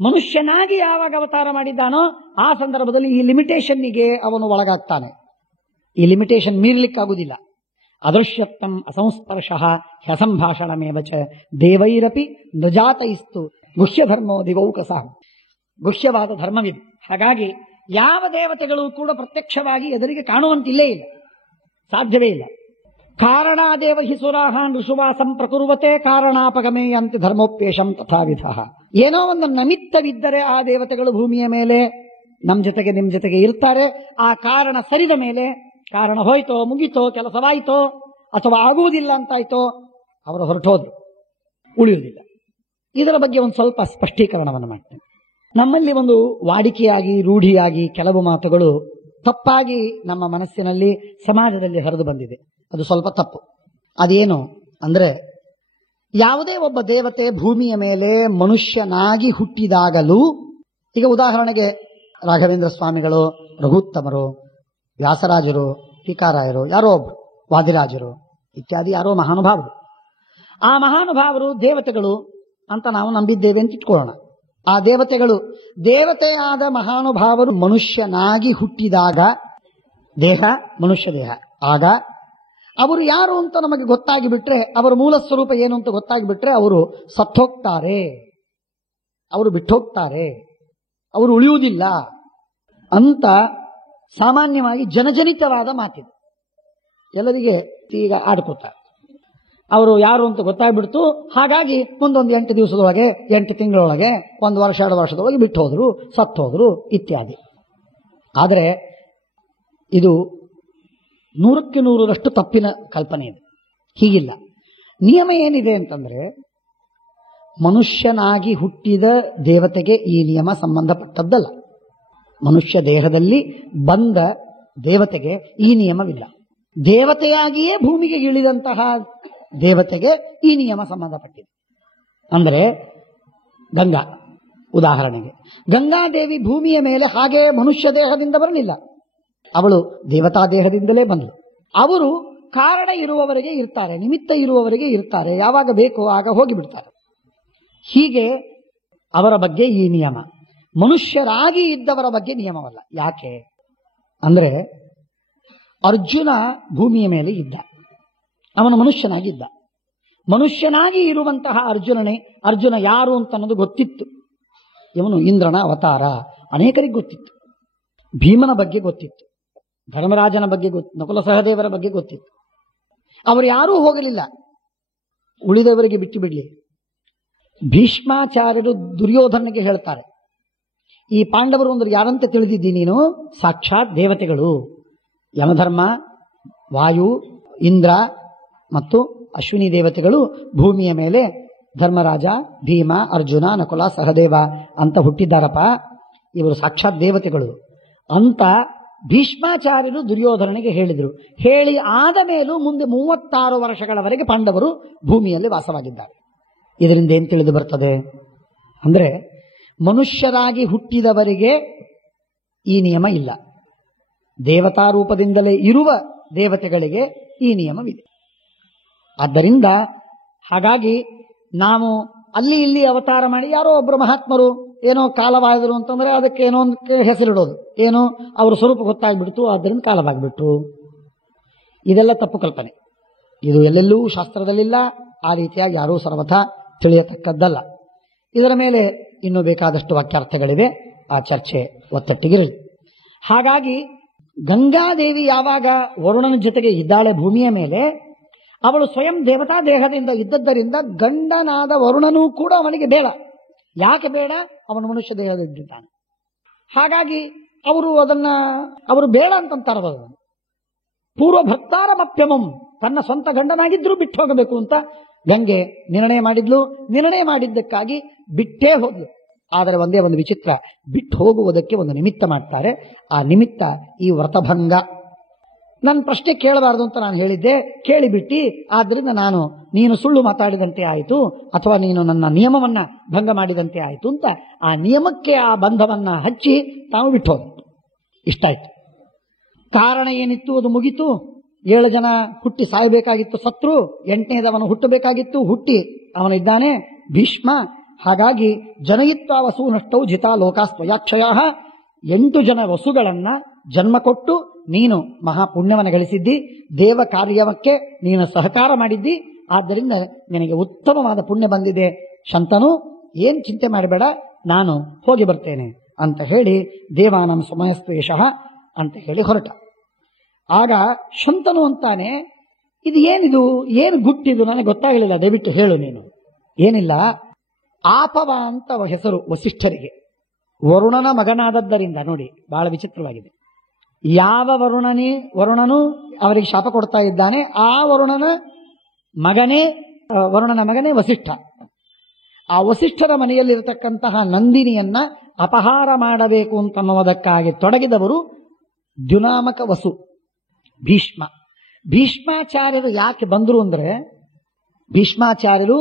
ಮನುಷ್ಯನಾಗಿ ಯಾವಾಗ ಅವತಾರ ಮಾಡಿದ್ದಾನೋ ಆ ಸಂದರ್ಭದಲ್ಲಿ ಈ ಲಿಮಿಟೇಷನ್ನಿಗೆ ಅವನು ಒಳಗಾಗ್ತಾನೆ. ಈ ಲಿಮಿಟೇಷನ್ ಮೀರ್ಲಿಕ್ಕಾಗುವುದಿಲ್ಲ. ಅದೃಶ್ಯತ್ವಂ ಅಸಂಸ್ಪರ್ಶಃ ಹ್ಯಸಂಭಾಷಣಮೇವ ಚ ದೇವೈರಪಿ ನಜಾತೈಸ್ತು ಗುಹ್ಯಧರ್ಮೋ ದಿವೌಕಸಃ. ಗುಹ್ಯವಾದ ಧರ್ಮವಿದು. ಹಾಗಾಗಿ ಯಾವ ದೇವತೆಗಳು ಕೂಡ ಪ್ರತ್ಯಕ್ಷವಾಗಿ ಎದುರಿಗೆ ಕಾಣುವಂತಿಲ್ಲೇ ಇಲ್ಲ, ಸಾಧ್ಯವೇ ಇಲ್ಲ. ಕಾರಣಾದೇವ ಹಿ ಸುರಾಹಾನ್ ಋಷುವಾಸಂ ಪ್ರಕುರುವತೆ ಕಾರಣಾಪಗಮೇ ಅಂತಿ ಧರ್ಮೋಪೇಶಂ ತಥಾವಿಧ. ಏನೋ ಒಂದು ನಿಮಿತ್ತವಿದ್ದರೆ ಆ ದೇವತೆಗಳು ಭೂಮಿಯ ಮೇಲೆ ನಮ್ಮ ಜೊತೆಗೆ ನಿಮ್ಮ ಜೊತೆಗೆ ಇರ್ತಾರೆ. ಆ ಕಾರಣ ಸರಿದ ಮೇಲೆ, ಕಾರಣ ಹೋಯ್ತೋ, ಮುಗಿತೋ, ಕೆಲಸವಾಯಿತೋ ಅಥವಾ ಆಗುವುದಿಲ್ಲ ಅಂತಾಯ್ತೋ, ಅವರು ಹೊರಟೋದ್ರು, ಉಳಿಯುವುದಿಲ್ಲ. ಇದರ ಬಗ್ಗೆ ಒಂದು ಸ್ವಲ್ಪ ಸ್ಪಷ್ಟೀಕರಣವನ್ನು ಮಾಡ್ತೇನೆ. ನಮ್ಮಲ್ಲಿ ಒಂದು ವಾಡಿಕೆಯಾಗಿ ರೂಢಿಯಾಗಿ ಕೆಲವು ಮಾತುಗಳು ತಪ್ಪಾಗಿ ನಮ್ಮ ಮನಸ್ಸಿನಲ್ಲಿ ಸಮಾಜದಲ್ಲಿ ಹರಿದು ಬಂದಿದೆ. ಅದು ಸ್ವಲ್ಪ ತಪ್ಪು. ಅದೇನು ಅಂದ್ರೆ, ಯಾವುದೇ ಒಬ್ಬ ದೇವತೆ ಭೂಮಿಯ ಮೇಲೆ ಮನುಷ್ಯನಾಗಿ ಹುಟ್ಟಿದಾಗಲೂ, ಈಗ ಉದಾಹರಣೆಗೆ ರಾಘವೇಂದ್ರ ಸ್ವಾಮಿಗಳು, ರಘುತ್ತಮರು, ವ್ಯಾಸರಾಜರು, ಟೀಕಾರಾಯರು, ಯಾರೋ ಒಬ್ರು, ವಾದಿರಾಜರು ಇತ್ಯಾದಿ ಯಾರೋ ಮಹಾನುಭಾವರು, ಆ ಮಹಾನುಭಾವರು ದೇವತೆಗಳು ಅಂತ ನಾವು ನಂಬಿದ್ದೇವೆ ಅಂತ ಇಟ್ಕೊಳ್ಳೋಣ. ಆ ದೇವತೆಗಳು, ದೇವತೆಯಾದ ಮಹಾನುಭಾವರು ಮನುಷ್ಯನಾಗಿ ಹುಟ್ಟಿದಾಗ, ದೇಹ ಮನುಷ್ಯ ದೇಹ, ಆಗ ಅವರು ಯಾರು ಅಂತ ನಮಗೆ ಗೊತ್ತಾಗಿಬಿಟ್ರೆ, ಅವರ ಮೂಲ ಸ್ವರೂಪ ಏನು ಅಂತ ಗೊತ್ತಾಗಿಬಿಟ್ರೆ ಅವರು ಸತ್ತೋಗ್ತಾರೆ, ಅವರು ಬಿಟ್ಟೋಗ್ತಾರೆ, ಅವರು ಉಳಿಯುವುದಿಲ್ಲ ಅಂತ ಸಾಮಾನ್ಯವಾಗಿ ಜನಜನಿತವಾದ ಮಾತಿದೆ. ಎಲ್ಲರಿಗೆ ಈಗ ಆಡ್ಕೋತಾರೆ. ಅವರು ಯಾರು ಅಂತ ಗೊತ್ತಾಗ್ಬಿಡ್ತು, ಹಾಗಾಗಿ ಮುಂದೊಂದು 8 ದಿವಸದೊಳಗೆ, 8 ತಿಂಗಳೊಳಗೆ, 1 ವರ್ಷ 2 ವರ್ಷದೊಳಗೆ ಬಿಟ್ಟು ಹೋದ್ರು, ಸತ್ತೋದ್ರು ಇತ್ಯಾದಿ. ಆದರೆ ಇದು 100ಕ್ಕೆ 100ರಷ್ಟು ತಪ್ಪಿನ ಕಲ್ಪನೆ ಇದೆ. ಹೀಗಿಲ್ಲ. ನಿಯಮ ಏನಿದೆ ಅಂತಂದ್ರೆ, ಮನುಷ್ಯನಾಗಿ ಹುಟ್ಟಿದ ದೇವತೆಗೆ ಈ ನಿಯಮ ಸಂಬಂಧಪಟ್ಟದ್ದಲ್ಲ. ಮನುಷ್ಯ ದೇಹದಲ್ಲಿ ಬಂದ ದೇವತೆಗೆ ಈ ನಿಯಮವಿಲ್ಲ. ದೇವತೆಯಾಗಿಯೇ ಭೂಮಿಗೆ ಇಳಿದಂತಹ ದೇವತೆಗೆ ಈ ನಿಯಮ ಸಂಬಂಧಪಟ್ಟಿದೆ. ಅಂದರೆ ಗಂಗಾ ಉದಾಹರಣೆಗೆ, ಗಂಗಾದೇವಿ ಭೂಮಿಯ ಮೇಲೆ ಹಾಗೆ ಮನುಷ್ಯ ದೇಹದಿಂದ ಬರಲಿಲ್ಲ, ಅವಳು ದೇವತಾ ದೇಹದಿಂದಲೇ ಬಂದಳು. ಅವರು ಕಾರಣ ಇರುವವರೆಗೆ ಇರ್ತಾರೆ, ನಿಮಿತ್ತ ಇರುವವರೆಗೆ ಇರ್ತಾರೆ, ಯಾವಾಗ ಬೇಕೋ ಆಗ ಹೋಗಿಬಿಡ್ತಾರೆ. ಹೀಗೆ ಅವರ ಬಗ್ಗೆ ಈ ನಿಯಮ. ಮನುಷ್ಯರಾಗಿ ಇದ್ದವರ ಬಗ್ಗೆ ನಿಯಮವಲ್ಲ. ಯಾಕೆ ಅಂದ್ರೆ, ಅರ್ಜುನ ಭೂಮಿಯ ಮೇಲೆ ಇದ್ದ, ಅವನು ಮನುಷ್ಯನಾಗಿದ್ದ. ಮನುಷ್ಯನಾಗಿ ಇರುವಂತಹ ಅರ್ಜುನ ಯಾರು ಅಂತ ಅನ್ನೋದು ಗೊತ್ತಿತ್ತು. ಇವನು ಇಂದ್ರನ ಅವತಾರ, ಅನೇಕರಿಗೆ ಗೊತ್ತಿತ್ತು. ಭೀಮನ ಬಗ್ಗೆ ಗೊತ್ತಿತ್ತು, ಧರ್ಮರಾಜನ ಬಗ್ಗೆ ಗೊತ್ತು, ನಕುಲ ಸಹದೇವರ ಬಗ್ಗೆ ಗೊತ್ತಿತ್ತು. ಅವರು ಯಾರೂ ಹೋಗಲಿಲ್ಲ, ಉಳಿದವರಿಗೆ ಬಿಟ್ಟು ಬಿಡಲಿ. ಭೀಷ್ಮಾಚಾರ್ಯರು ದುರ್ಯೋಧನಿಗೆ ಹೇಳ್ತಾರೆ, ಈ ಪಾಂಡವರು ಅಂದ್ರೆ ಯಾರಂತ ತಿಳಿದಿದ್ದಿ ನೀನು? ಸಾಕ್ಷಾತ್ ದೇವತೆಗಳು. ಯಮಧರ್ಮ, ವಾಯು, ಇಂದ್ರ ಮತ್ತು ಅಶ್ವಿನಿ ದೇವತೆಗಳು ಭೂಮಿಯ ಮೇಲೆ ಧರ್ಮರಾಜ, ಭೀಮ, ಅರ್ಜುನ, ನಕುಲ, ಸಹದೇವ ಅಂತ ಹುಟ್ಟಿದ್ದಾರಪ್ಪ, ಇವರು ಸಾಕ್ಷಾತ್ ದೇವತೆಗಳು ಅಂತ ಭೀಷ್ಮಾಚಾರ್ಯರು ದುರ್ಯೋಧನನಿಗೆ ಹೇಳಿದರು. ಹೇಳಿ ಆದ ಮೇಲೂ ಮುಂದೆ 36 ವರ್ಷಗಳವರೆಗೆ ಪಾಂಡವರು ಭೂಮಿಯಲ್ಲಿ ವಾಸವಾಗಿದ್ದಾರೆ. ಇದರಿಂದ ಏನು ತಿಳಿದು ಬರ್ತದೆ ಅಂದ್ರೆ, ಮನುಷ್ಯರಾಗಿ ಹುಟ್ಟಿದವರಿಗೆ ಈ ನಿಯಮ ಇಲ್ಲ, ದೇವತಾ ರೂಪದಿಂದಲೇ ಇರುವ ದೇವತೆಗಳಿಗೆ ಈ ನಿಯಮವಿದೆ. ಆದ್ದರಿಂದ ಹಾಗಾಗಿ ನಾವು ಅಲ್ಲಿ ಇಲ್ಲಿ ಅವತಾರ ಮಾಡಿ, ಯಾರೋ ಒಬ್ಬರು ಮಹಾತ್ಮರು ಏನೋ ಕಾಲವಾದರು ಅಂತಂದ್ರೆ ಅದಕ್ಕೆ ಏನೋ ಒಂದು ಹೆಸರಿಡೋದು, ಏನೋ ಅವರ ಸ್ವರೂಪ ಗೊತ್ತಾಗ್ಬಿಡ್ತು, ಆದ್ದರಿಂದ ಕಾಲವಾಗಿಬಿಟ್ರು. ಇದೆಲ್ಲ ತಪ್ಪು ಕಲ್ಪನೆ. ಇದು ಎಲ್ಲೆಲ್ಲೂ ಶಾಸ್ತ್ರದಲ್ಲಿಲ್ಲ, ಆ ರೀತಿಯಾಗಿ ಯಾರೂ ಸರ್ವಥಾ ತಿಳಿಯತಕ್ಕದ್ದಲ್ಲ. ಇದರ ಮೇಲೆ ಇನ್ನೂ ಬೇಕಾದಷ್ಟು ವಾಕ್ಯಾರ್ಥಗಳಿವೆ, ಆ ಚರ್ಚೆ ಒತ್ತಟ್ಟಿಗಿರಲಿ. ಹಾಗಾಗಿ ಗಂಗಾದೇವಿ ಯಾವಾಗ ವರುಣನ ಜೊತೆಗೆ ಇದ್ದಾಳೆ ಭೂಮಿಯ ಮೇಲೆ, ಅವಳು ಸ್ವಯಂ ದೇವತಾ ದೇಹದಿಂದ ಇದ್ದದ್ದರಿಂದ ಗಂಡನಾದ ವರುಣನೂ ಕೂಡ ಅವನಿಗೆ ಬೇಡ. ಯಾಕೆ ಬೇಡ? ಅವನು ಮನುಷ್ಯ ದೇಹದಲ್ಲಿದ್ದಾನೆ. ಹಾಗಾಗಿ ಅವರು ಬೇಡ ಅಂತಂತಾರ. ಪೂರ್ವ ಭಕ್ತಾರಮಪ್ಯಮಂ, ತನ್ನ ಸ್ವಂತ ಗಂಡನಾಗಿದ್ರೂ ಬಿಟ್ಟು ಹೋಗಬೇಕು ಅಂತ ಗಂಗೆ ನಿರ್ಣಯ ಮಾಡಿದ್ಲು. ನಿರ್ಣಯ ಮಾಡಿದ್ದಕ್ಕಾಗಿ ಬಿಟ್ಟೇ ಹೋದ್ಲು. ಆದರೆ ಒಂದೇ ಒಂದು ವಿಚಿತ್ರ, ಬಿಟ್ಟು ಹೋಗುವುದಕ್ಕೆ ಒಂದು ನಿಮಿತ್ತ ಮಾಡ್ತಾರೆ. ಆ ನಿಮಿತ್ತ ಈ ವ್ರತಭಂಗ. ನನ್ನ ಪ್ರಶ್ನೆ ಕೇಳಬಾರದು ಅಂತ ನಾನು ಹೇಳಿದ್ದೆ, ಕೇಳಿಬಿಟ್ಟು, ಆದ್ದರಿಂದ ನೀನು ಸುಳ್ಳು ಮಾತಾಡಿದಂತೆ ಆಯಿತು, ಅಥವಾ ನೀನು ನನ್ನ ನಿಯಮವನ್ನ ಭಂಗ ಮಾಡಿದಂತೆ ಆಯಿತು ಅಂತ ಆ ನಿಯಮಕ್ಕೆ ಆ ಬಂಧವನ್ನ ಹಚ್ಚಿ ತಾವು ಬಿಟ್ಟು ಹೋದ. ಇಷ್ಟಾಯ್ತು. ಕಾರಣ ಏನಿತ್ತು ಅದು ಮುಗಿತು. 7 ಜನ ಹುಟ್ಟಿ ಸಾಯಬೇಕಾಗಿತ್ತು, ಸತ್ರು. 8ನೇದವನು ಹುಟ್ಟಬೇಕಾಗಿತ್ತು, ಹುಟ್ಟಿ ಅವನಿದ್ದಾನೆ ಭೀಷ್ಮ. ಹಾಗಾಗಿ ಜನಯಿತ್ವ ವಸು ನಷ್ಟವು ಜಿತಾ ಲೋಕಾಸ್ತ್ವಯಾಕ್ಷಯ. 8 ಜನ ವಸುಗಳನ್ನ ಜನ್ಮ ಕೊಟ್ಟು ನೀನು ಮಹಾಪುಣ್ಯವನ್ನು ಗಳಿಸಿದ್ದಿ, ದೇವ ಕಾರ್ಯವಕ್ಕೆ ನೀನು ಸಹಕಾರ ಮಾಡಿದ್ದಿ. ಆದ್ದರಿಂದ ನಿನಗೆ ಉತ್ತಮವಾದ ಪುಣ್ಯ ಬಂದಿದೆ ಶಂತನು, ಏನ್ ಚಿಂತೆ ಮಾಡಬೇಡ, ನಾನು ಹೋಗಿ ಬರ್ತೇನೆ ಅಂತ ಹೇಳಿ ದೇವಾನಂ ಸಮಯಸ್ತೇಷಃ ಅಂತ ಹೇಳಿ ಹೊರಟ. ಆಗ ಶಂತನು ಅಂತಾನೆ, ಇದು ಏನಿದು, ಏನು ಗುಟ್ಟಿದು, ನನಗೆ ಗೊತ್ತಾಗಲಿಲ್ಲ, ದಯವಿಟ್ಟು ಹೇಳು ನೀನು. ಏನಿಲ್ಲ, ಆಪವ ಅಂತ ಹೆಸರು ವಸಿಷ್ಠರಿಗೆ, ವರುಣನ ಮಗನಾದದ್ದರಿಂದ. ನೋಡಿ, ಬಹಳ ವಿಚಿತ್ರವಾಗಿದೆ. ಯಾವ ವರುಣನು ಅವರಿಗೆ ಶಾಪ ಕೊಡ್ತಾ ಇದ್ದಾನೆ, ಆ ವರುಣನ ಮಗನೇ ವಸಿಷ್ಠ. ಆ ವಸಿಷ್ಠರ ಮನೆಯಲ್ಲಿರತಕ್ಕಂತಹ ನಂದಿನಿಯನ್ನ ಅಪಹಾರ ಮಾಡಬೇಕು ಅಂತನ್ನುವುದಕ್ಕಾಗಿ ತೊಡಗಿದವರು ದ್ಯುನಾಮಕ ವಸು, ಭೀಷ್ಮ. ಭೀಷ್ಮಾಚಾರ್ಯರು ಯಾಕೆ ಬಂದರು ಅಂದ್ರೆ, ಭೀಷ್ಮಾಚಾರ್ಯರು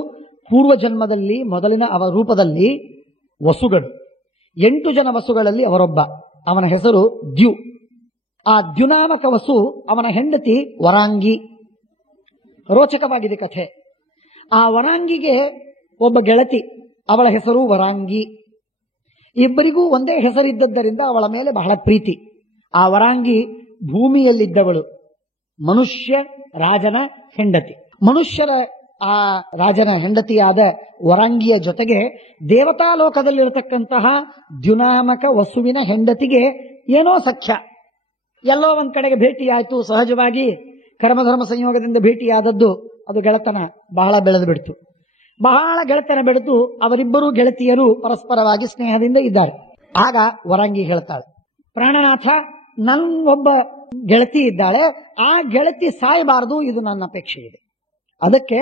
ಪೂರ್ವಜನ್ಮದಲ್ಲಿ ಮೊದಲಿನ ರೂಪದಲ್ಲಿ ವಸುಗಳು, 8 ಜನ ವಸುಗಳಲ್ಲಿ ಅವರೊಬ್ಬ. ಅವನ ಹೆಸರು ದ್ಯು. ಆ ದ್ಯುನಾಮಕ ವಸು, ಅವನ ಹೆಂಡತಿ ವರಾಂಗಿ. ರೋಚಕವಾಗಿದೆ ಕಥೆ. ಆ ವರಾಂಗಿಗೆ ಒಬ್ಬ ಗೆಳತಿ, ಅವಳ ಹೆಸರು ವರಾಂಗಿ. ಇಬ್ಬರಿಗೂ ಒಂದೇ ಹೆಸರಿದ್ದದ್ದರಿಂದ ಅವಳ ಮೇಲೆ ಬಹಳ ಪ್ರೀತಿ. ಆ ವರಾಂಗಿ ಭೂಮಿಯಲ್ಲಿದ್ದವಳು, ಮನುಷ್ಯ ರಾಜನ ಹೆಂಡತಿ. ಮನುಷ್ಯರ ಆ ರಾಜನ ಹೆಂಡತಿಯಾದ ವರಾಂಗಿಯ ಜೊತೆಗೆ ದೇವತಾಲೋಕದಲ್ಲಿರತಕ್ಕಂತಹ ದ್ಯುನಾಮಕ ವಸುವಿನ ಹೆಂಡತಿಗೆ ಏನೋ ಸಖ್ಯ, ಎಲ್ಲೋ ಒಂದ್ ಕಡೆಗೆ ಭೇಟಿಯಾಯಿತು. ಸಹಜವಾಗಿ ಕರ್ಮಧರ್ಮ ಸಂಯೋಗದಿಂದ ಭೇಟಿಯಾದದ್ದು, ಅದು ಗೆಳತನ ಬಹಳ ಬೆಳೆದು ಬಿಡ್ತು. ಬಹಳ ಗೆಳತನ ಬೆಳೆದು ಅವರಿಬ್ಬರು ಗೆಳತಿಯರು ಪರಸ್ಪರವಾಗಿ ಸ್ನೇಹದಿಂದ ಇದ್ದಾರೆ. ಆಗ ವರಾಂಗಿ ಹೇಳ್ತಾಳೆ, ಪ್ರಾಣನಾಥ, ಒಬ್ಬ ಗೆಳತಿ ಇದ್ದಾಳೆ, ಆ ಗೆಳತಿ ಸಾಯಬಾರದು, ಇದು ನನ್ನ ಅಪೇಕ್ಷೆ ಇದೆ. ಅದಕ್ಕೆ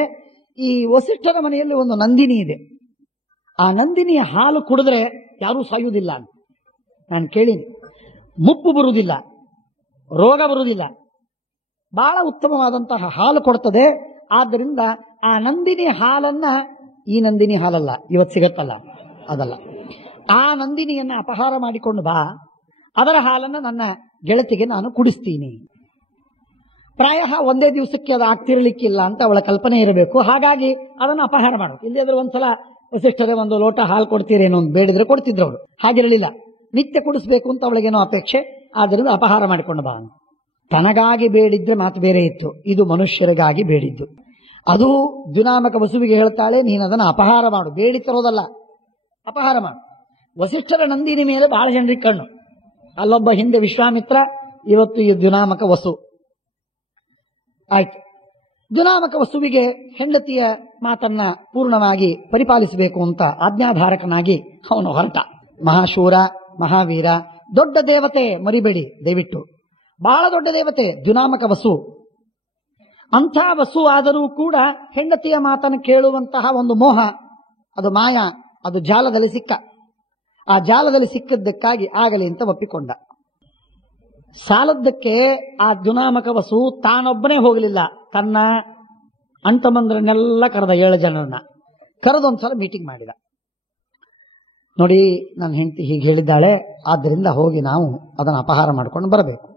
ಈ ವಸಿಷ್ಠರ ಮನೆಯಲ್ಲಿ ಒಂದು ನಂದಿನಿ ಇದೆ, ಆ ನಂದಿನಿಯ ಹಾಲು ಕುಡಿದ್ರೆ ಯಾರೂ ಸಾಯುವುದಿಲ್ಲ ಅಂತ ನಾನು ಕೇಳಿನಿ. ಮುಪ್ಪು ಬರುವುದಿಲ್ಲ, ರೋಗ ಬರುವುದಿಲ್ಲ, ಬಹಳ ಉತ್ತಮವಾದಂತಹ ಹಾಲು ಕೊಡ್ತದೆ. ಆದ್ದರಿಂದ ಆ ನಂದಿನಿ ಹಾಲನ್ನ, ಈ ನಂದಿನಿ ಹಾಲಲ್ಲ ಇವತ್ತು ಸಿಗತ್ತಲ್ಲ, ಅದಲ್ಲ, ಆ ನಂದಿನಿಯನ್ನ ಅಪಹಾರ ಮಾಡಿಕೊಂಡು ಬಾ, ಅದರ ಹಾಲನ್ನು ನನ್ನ ಗೆಳತಿಗೆ ನಾನು ಕುಡಿಸ್ತೀನಿ. ಪ್ರಾಯ ಒಂದೇ ದಿವಸಕ್ಕೆ ಅದು ಆಗ್ತಿರ್ಲಿಕ್ಕಿಲ್ಲ ಅಂತ ಅವಳ ಕಲ್ಪನೆ ಇರಬೇಕು. ಹಾಗಾಗಿ ಅದನ್ನು ಅಪಹಾರ ಮಾಡಬೇಕು. ಇಲ್ಲದ್ರೆ ಒಂದ್ಸಲ ವಸಿಷ್ಠರೇ ಒಂದು ಲೋಟ ಹಾಲು ಕೊಡ್ತೀರೇನೋ ಅಂತ ಬೇಡಿದ್ರೆ ಕೊಡ್ತಿದ್ರು ಅವರು. ಹಾಗಿರಲಿಲ್ಲ, ನಿತ್ಯ ಕುಡಿಸ್ಬೇಕು ಅಂತ ಅವಳಿಗೇನೋ ಅಪೇಕ್ಷೆ. ಆದ್ದರಿಂದ ಅಪಹಾರ ಮಾಡಿಕೊಂಡು ಬಾ ಅಂತ. ತನಗಾಗಿ ಬೇಡಿದ್ರೆ ಮಾತು ಬೇರೆ ಇತ್ತು, ಇದು ಮನುಷ್ಯರಿಗಾಗಿ ಬೇಡಿದ್ದು. ಅದು ದ್ಯುನಾಮಕ ವಸುವಿಗೆ ಹೇಳ್ತಾಳೆ, ನೀನು ಅದನ್ನು ಅಪಹಾರ ಮಾಡು, ಬೇಡಿ ತರೋದಲ್ಲ, ಅಪಹಾರ ಮಾಡು. ವಸಿಷ್ಠರ ನಂದಿನಿ ಮೇಲೆ ಬಹಳ ಜನರಿಗೆ ಕಣ್ಣು. ಅಲ್ಲೊಬ್ಬ ಹಿಂದೆ ವಿಶ್ವಾಮಿತ್ರ, ಇವತ್ತು ಈ ದ್ಯುನಾಮಕ ವಸು. ಆಯ್ತು, ದ್ಯುನಾಮಕ ವಸುವಿಗೆ ಹೆಂಡತಿಯ ಮಾತನ್ನ ಪೂರ್ಣವಾಗಿ ಪರಿಪಾಲಿಸಬೇಕು ಅಂತ ಆಜ್ಞಾಧಾರಕನಾಗಿ ಅವನು ಹೊರಟ. ಮಹಾಶೂರ, ಮಹಾವೀರ, ದೊಡ್ಡ ದೇವತೆ, ಮರಿಬೇಡಿ ದಯವಿಟ್ಟು, ಬಹಳ ದೊಡ್ಡ ದೇವತೆ ದ್ಯುನಾಮಕ ವಸು. ಅಂಥ ವಸು ಆದರೂ ಕೂಡ ಹೆಂಡತಿಯ ಮಾತನ್ನು ಕೇಳುವಂತಹ ಒಂದು ಮೋಹ, ಅದು ಮಾಯ, ಅದು ಜಾಲದಲ್ಲಿ ಸಿಕ್ಕ. ಆ ಜಾಲದಲ್ಲಿ ಸಿಕ್ಕದ್ದಕ್ಕಾಗಿ ಆಗಲಿ ಅಂತ ಒಪ್ಪಿಕೊಂಡ. ಸಾಲದ್ದಕ್ಕೆ ಆ ದ್ಯುನಾಮಕ ವಸು ತಾನೊಬ್ಬನೇ ಹೋಗಲಿಲ್ಲ, ತನ್ನ ಅಂತಮಂದ್ರನ್ನೆಲ್ಲ ಕರೆದ, 7 ಜನರನ್ನ ಕರೆದೊಂದ್ಸಲ ಮೀಟಿಂಗ್ ಮಾಡಿದ. ನೋಡಿ, ನನ್ನ ಹೆಂಡತಿ ಹೀಗೆ ಹೇಳಿದ್ದಾಳೆ, ಆದ್ದರಿಂದ ಹೋಗಿ ನಾವು ಅದನ್ನು ಅಪಹಾರ ಮಾಡ್ಕೊಂಡು ಬರಬೇಕು.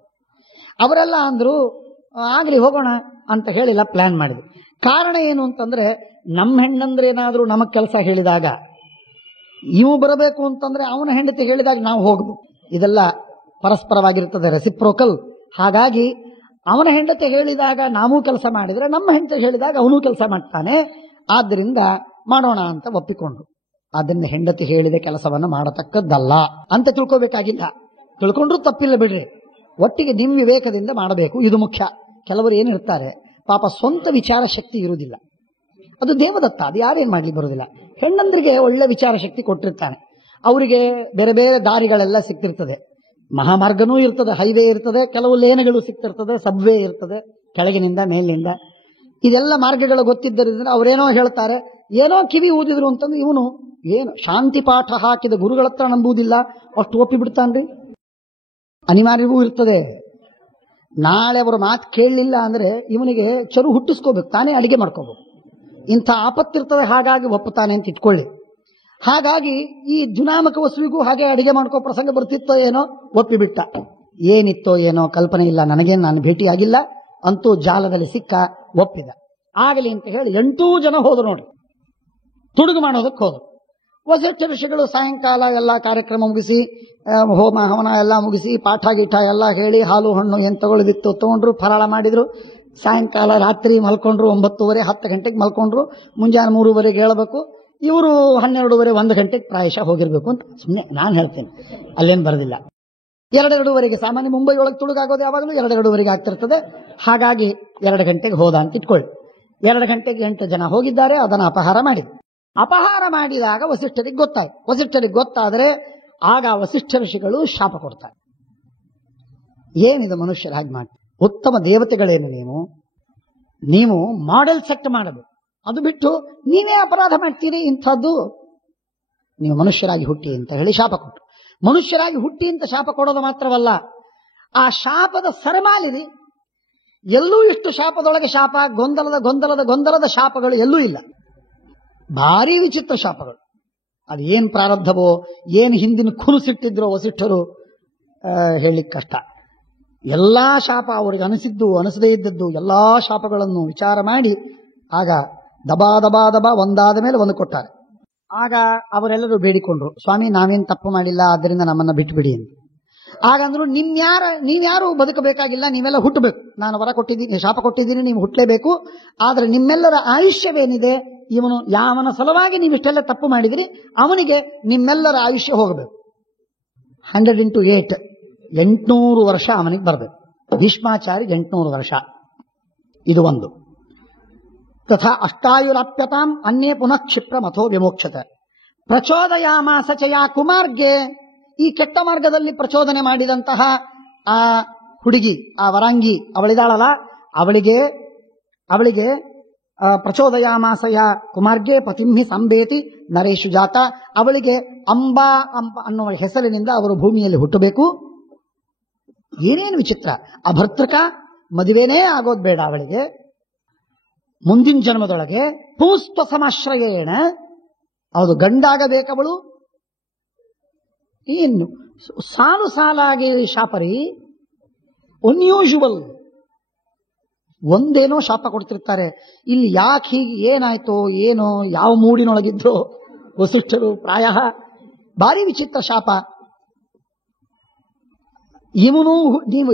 ಅವರೆಲ್ಲ ಅಂದ್ರು, ಆಗಲಿ ಹೋಗೋಣ ಅಂತ ಹೇಳಿಲ್ಲ, ಪ್ಲಾನ್ ಮಾಡಿದ್ವಿ. ಕಾರಣ ಏನು ಅಂತಂದ್ರೆ, ನಮ್ಮ ಹೆಣ್ಣಂದ್ರೆ ಏನಾದರೂ ನಮಗ್ ಕೆಲಸ ಹೇಳಿದಾಗ ಇವು ಬರಬೇಕು ಅಂತಂದ್ರೆ ಅವನ ಹೆಂಡತಿ ಹೇಳಿದಾಗ ನಾವು ಹೋಗ್ಬೇಕು. ಇದೆಲ್ಲ ಪರಸ್ಪರವಾಗಿರ್ತದೆ, ರೆಸಿಪ್ರೋಕಲ್. ಹಾಗಾಗಿ ಅವನ ಹೆಂಡತಿ ಹೇಳಿದಾಗ ನಾವು ಕೆಲಸ ಮಾಡಿದ್ರೆ, ನಮ್ಮ ಹೆಂಡತಿ ಹೇಳಿದಾಗ ಅವನು ಕೆಲಸ ಮಾಡ್ತಾನೆ. ಆದ್ದರಿಂದ ಮಾಡೋಣ ಅಂತ ಒಪ್ಪಿಕೊಂಡ್ರು. ಆದ್ದರಿಂದ ಹೆಂಡತಿ ಹೇಳಿದ ಕೆಲಸವನ್ನು ಮಾಡತಕ್ಕದ್ದಲ್ಲ ಅಂತ ತಿಳ್ಕೋಬೇಕಾಗಿಲ್ಲ. ತಿಳ್ಕೊಂಡ್ರು ತಪ್ಪಿಲ್ಲ ಬಿಡ್ರಿ, ಒಟ್ಟಿಗೆ ನಿಮ್ಮ ವಿವೇಕದಿಂದ ಮಾಡಬೇಕು, ಇದು ಮುಖ್ಯ. ಕೆಲವರು ಏನಿರ್ತಾರೆ ಪಾಪ, ಸ್ವಂತ ವಿಚಾರ ಶಕ್ತಿ ಇರುವುದಿಲ್ಲ, ಅದು ದೇವದತ್ತ, ಅದು ಯಾರೇನ್ ಮಾಡ್ಲಿಕ್ಕೆ ಬರುವುದಿಲ್ಲ. ಹೆಣ್ಣಂದ್ರಿಗೆ ಒಳ್ಳೆ ವಿಚಾರ ಶಕ್ತಿ ಕೊಟ್ಟಿರ್ತಾನೆ, ಅವರಿಗೆ ಬೇರೆ ಬೇರೆ ದಾರಿಗಳೆಲ್ಲ ಸಿಕ್ತಿರ್ತದೆ. ಮಹಾಮಾರ್ಗನೂ ಇರ್ತದೆ, ಹೈವೇ ಇರ್ತದೆ, ಕೆಲವು ಲೇನ್ಗಳು ಸಿಕ್ತಿರ್ತದೆ, ಸಬ್ವೇ ಇರ್ತದೆ, ಕೆಳಗಿನಿಂದ ಮೇಲಿನಿಂದ. ಇದೆಲ್ಲ ಮಾರ್ಗಗಳು ಗೊತ್ತಿದ್ದರಿಂದ ಅವರೇನೋ ಹೇಳ್ತಾರೆ, ಏನೋ ಕಿವಿ ಊದಿದ್ರು ಅಂತಂದ್ರೆ ಇವನು ಏನು ಶಾಂತಿ ಪಾಠ ಹಾಕಿದ ಗುರುಗಳ ಹತ್ರ ನಂಬುವುದಿಲ್ಲ, ಅಷ್ಟು ಒಪ್ಪಿ ಬಿಡ್ತಾನ್ರಿ. ಅನಿವಾರ್ಯವೂ ಇರ್ತದೆ. ನಾಳೆ ಅವರು ಮಾತು ಕೇಳಲಿಲ್ಲ ಅಂದ್ರೆ ಇವನಿಗೆ ಚರು ಹುಟ್ಟಿಸ್ಕೋಬೇಕು, ತಾನೇ ಅಡಿಗೆ ಮಾಡ್ಕೋಬೇಕು. ಇಂಥ ಆಪತ್ತಿರ್ತದೆ, ಹಾಗಾಗಿ ಒಪ್ಪುತ್ತಾನೆ ಅಂತ ಇಟ್ಕೊಳ್ಳಿ. ಹಾಗಾಗಿ ಈ ದ್ಯುನಾಮಕ ವಸುವಿಗೂ ಹಾಗೆ ಅಡಿಗೆ ಮಾಡ್ಕೋ ಪ್ರಸಂಗ ಬರ್ತಿತ್ತೋ ಏನೋ, ಒಪ್ಪಿಬಿಟ್ಟ. ಏನಿತ್ತೋ ಏನೋ ಕಲ್ಪನೆ ಇಲ್ಲ ನನಗೇನು, ನಾನು ಭೇಟಿಯಾಗಿಲ್ಲ. ಅಂತೂ ಜಾಲದಲ್ಲಿ ಸಿಕ್ಕ, ಒಪ್ಪಿದ. ಆಗಲಿ ಅಂತ ಹೇಳಿ 8 ಜನ ಹೋದ್ರು ನೋಡಿ, ತುಡುಗು ಮಾಡೋದಕ್ಕೆ ಹೋದ್ರು. ವಸಿಷ್ಠ ಋಷಿಗಳು ಸಾಯಂಕಾಲ ಎಲ್ಲ ಕಾರ್ಯಕ್ರಮ ಮುಗಿಸಿ, ಹೋಮ ಹವನ ಎಲ್ಲ ಮುಗಿಸಿ, ಪಾಠ ಗೀಠ ಎಲ್ಲ ಹೇಳಿ, ಹಾಲು ಹಣ್ಣು ಏನು ತಗೊಳ್ಳಿದಿತ್ತು ತಗೊಂಡ್ರು, ಫರಾಳ ಮಾಡಿದ್ರು. ಸಾಯಂಕಾಲ ರಾತ್ರಿ ಮಲ್ಕೊಂಡ್ರು, 9:30 10 ಗಂಟೆಗೆ ಮಲ್ಕೊಂಡ್ರು. ಮುಂಜಾನೆ 3:30 ಹೇಳಬೇಕು. ಇವರು 12:30 1 ಗಂಟೆಗೆ ಪ್ರಾಯಶಃ ಹೋಗಿರ್ಬೇಕು ಅಂತ ಸುಮ್ಮನೆ ನಾನು ಹೇಳ್ತೇನೆ, ಅಲ್ಲೇನು ಬರೆದಿಲ್ಲ. 2:30 ಸಾಮಾನ್ಯ ಮುಂಬೈ ಒಳಗೆ ತುಡುಗಾಗೋದು ಯಾವಾಗಲೂ 2:30 ಆಗ್ತಿರ್ತದೆ. ಹಾಗಾಗಿ 2 ಗಂಟೆಗೆ ಹೋದ ಅಂತ ಇಟ್ಕೊಳ್ಳಿ. 2 ಗಂಟೆಗೆ 8 ಜನ ಹೋಗಿದ್ದಾರೆ. ಅದನ್ನು ಅಪಹಾರ ಮಾಡಿದಾಗ ವಸಿಷ್ಠರಿಗೆ ಗೊತ್ತಾದರೆ ಆಗ ವಸಿಷ್ಠ ಋಷಿಗಳು ಶಾಪ ಕೊಡ್ತಾರೆ. ಏನಿದು ಮನುಷ್ಯರ ಹಾಗೆ ಮಾಡಿ, ಉತ್ತಮ ದೇವತೆಗಳೇನು ನೀವು ಮಾಡೆಲ್ ಸೆಟ್ ಮಾಡಬೇಕು, ಅದು ಬಿಟ್ಟು ನೀನೇ ಅಪರಾಧ ಮಾಡ್ತೀರಿ, ಇಂಥದ್ದು ನೀವು ಮನುಷ್ಯರಾಗಿ ಹುಟ್ಟಿ ಅಂತ ಹೇಳಿ ಶಾಪ ಕೊಟ್ಟು. ಮನುಷ್ಯರಾಗಿ ಹುಟ್ಟಿ ಅಂತ ಶಾಪ ಕೊಡೋದು ಮಾತ್ರವಲ್ಲ, ಆ ಶಾಪದ ಸರಮಾಲಿರಿ ಎಲ್ಲೂ ಇಷ್ಟು ಶಾಪದೊಳಗೆ ಶಾಪ, ಗೊಂದಲದ ಶಾಪಗಳು ಎಲ್ಲೂ ಇಲ್ಲ. ಭಾರಿ ವಿಚಿತ್ರ ಶಾಪಗಳು. ಅದು ಏನು ಪ್ರಾರಬ್ಧವೋ, ಏನು ಹಿಂದಿನ ಕುಲುಸಿಟ್ಟಿದ್ರೋ ವಸಿಷ್ಠರು ಹೇಳಲಿಕ್ಕೆ ಕಷ್ಟ. ಎಲ್ಲಾ ಶಾಪ ಅವರಿಗೆ ಅನಿಸಿದ್ದು ಅನಿಸದೇ ಇದ್ದದ್ದು ಎಲ್ಲಾ ಶಾಪಗಳನ್ನು ವಿಚಾರ ಮಾಡಿ ಆಗ ದಬಾ ಒಂದಾದ ಮೇಲೆ ಒಂದು ಕೊಟ್ಟಾರೆ. ಆಗ ಅವರೆಲ್ಲರೂ ಬೇಡಿಕೊಂಡ್ರು, ಸ್ವಾಮಿ ನಾವೇನು ತಪ್ಪು ಮಾಡಿಲ್ಲ, ಆದ್ದರಿಂದ ನಮ್ಮನ್ನ ಬಿಟ್ಟುಬಿಡಿ ಅಂತ. ಆಗಂದ್ರು ನೀವ್ಯಾರು ಬದುಕಬೇಕಾಗಿಲ್ಲ, ನೀವೆಲ್ಲ ಹುಟ್ಟಬೇಕು. ನಾನು ವರ ಕೊಟ್ಟಿದ್ದೀನಿ, ಶಾಪ ಕೊಟ್ಟಿದ್ದೀನಿ, ನೀವು ಹುಟ್ಟಲೇಬೇಕು. ಆದರೆ ನಿಮ್ಮೆಲ್ಲರ ಆಯುಷ್ಯವೇನಿದೆ, ಇವನು ಯಾವನ ಸಲುವಾಗಿ ನೀವಿಷ್ಟೆಲ್ಲ ತಪ್ಪು ಮಾಡಿದಿರಿ ಅವನಿಗೆ ನಿಮ್ಮೆಲ್ಲರ ಆಯುಷ್ಯ ಹೋಗಬೇಕು. 100 into 8 800 ವರ್ಷ ಅವನಿಗೆ ಬರಬೇಕು. ಭೀಷ್ಮಾಚಾರಿ 800 ವರ್ಷ. ಇದು ಒಂದು. ತಥಾ ಅಷ್ಟಾಯುರಾಪ್ಯತಾಂ ಅನ್ಯೇ ಪುನಃ ಕ್ಷಿಪ್ರ ಮಥೋ ವಿಮೋಕ್ಷತ ಪ್ರಚೋದಯಾಮಾಸ ಚ ಯಾ ಕುಮಾರ್ಗೆ. ಈ ಕೆಟ್ಟ ಮಾರ್ಗದಲ್ಲಿ ಪ್ರಚೋದನೆ ಮಾಡಿದಂತಹ ಆ ಹುಡುಗಿ, ಆ ವರಾಂಗಿ ಅವಳಿದಾಳಲ್ಲ, ಅವಳಿಗೆ ಪ್ರಚೋದಯಾಮಾಸಯ ಕುಮಾರ್ಗೆ ಪತಿಂಹಿ ಸಂಬೇತಿ ನರೇಶು ಜಾತ. ಅವಳಿಗೆ ಅಂಬಾ ಅನ್ನುವ ಹೆಸರಿನಿಂದ ಅವರು ಭೂಮಿಯಲ್ಲಿ ಹುಟ್ಟಬೇಕು. ಏನೇನು ವಿಚಿತ್ರ! ಅಭರ್ತೃಕ, ಮದುವೆನೇ ಆಗೋದು ಬೇಡ ಅವಳಿಗೆ. ಮುಂದಿನ ಜನ್ಮದೊಳಗೆ ಪೂಸ್ತ ಸಮಾಶ್ರಯೇಣ ಅವಳು ಗಂಡಾಗಬೇಕವಳು. ಏನು ಸಾಲಾಗಿ ಶಾಪರಿ, ಅನ್ಯೂಶುವಲ್. ಒಂದೇನೋ ಶಾಪ ಕೊಡ್ತಿರ್ತಾರೆ. ಇಲ್ಲಿ ಯಾಕೆ ಹೀಗೆ, ಏನಾಯ್ತೋ ಏನೋ, ಯಾವ ಮೂಡಿನೊಳಗಿದ್ರು ವಸಿಷ್ಠರು, ಪ್ರಾಯ ಭಾರಿ ವಿಚಿತ್ರ ಶಾಪ. ನೀವು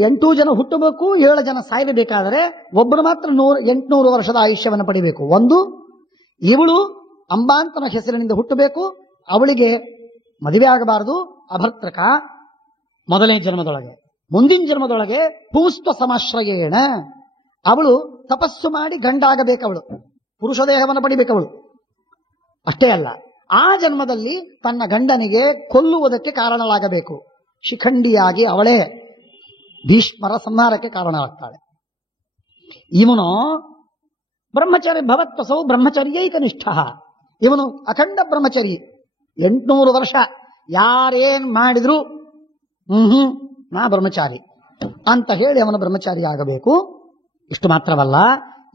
8 ಜನ ಹುಟ್ಟಬೇಕು, 7 ಜನ ಸಾಯಬೇಕಾದರೆ ಒಬ್ಬರು ಮಾತ್ರ 800 ವರ್ಷದ ಆಯುಷ್ಯವನ್ನು ಪಡಿಬೇಕು. ಒಂದು, ಇವಳು ಅಂಬಾಂತನ ಹೆಸರಿನಿಂದ ಹುಟ್ಟಬೇಕು, ಅವಳಿಗೆ ಮದುವೆ ಆಗಬಾರದು. ಅಭರ್ತಕ ಮೊದಲನೇ ಜನ್ಮದೊಳಗೆ. ಮುಂದಿನ ಜನ್ಮದೊಳಗೆ ಪೂಸ್ತ ಸಮಾಶ್ರಯೇಣ ಅವಳು ತಪಸ್ಸು ಮಾಡಿ ಗಂಡಾಗಬೇಕವಳು, ಪುರುಷ ದೇಹವನ್ನು ಪಡಿಬೇಕವಳು. ಅಷ್ಟೇ ಅಲ್ಲ, ಆ ಜನ್ಮದಲ್ಲಿ ತನ್ನ ಗಂಡನಿಗೆ ಕೊಲ್ಲುವುದಕ್ಕೆ ಕಾರಣವಾಗಬೇಕು. ಶಿಖಂಡಿಯಾಗಿ ಅವಳೇ ಭೀಷ್ಮರ ಸಂಹಾರಕ್ಕೆ ಕಾರಣವಾಗ್ತಾಳೆ. ಇವನು ಬ್ರಹ್ಮಚರ್ಯ ಭವತ್ವಸೌ ಬ್ರಹ್ಮಚರ್ಯೈಕ ನಿಷ್ಠ. ಇವನು ಅಖಂಡ ಬ್ರಹ್ಮಚರಿ. 800 ವರ್ಷ ಯಾರೇನ್ ಮಾಡಿದ್ರು ನಾ ಬ್ರಹ್ಮಚಾರಿ ಅಂತ ಹೇಳಿ ಅವನು ಬ್ರಹ್ಮಚಾರಿ ಆಗಬೇಕು. ಇಷ್ಟು ಮಾತ್ರವಲ್ಲ,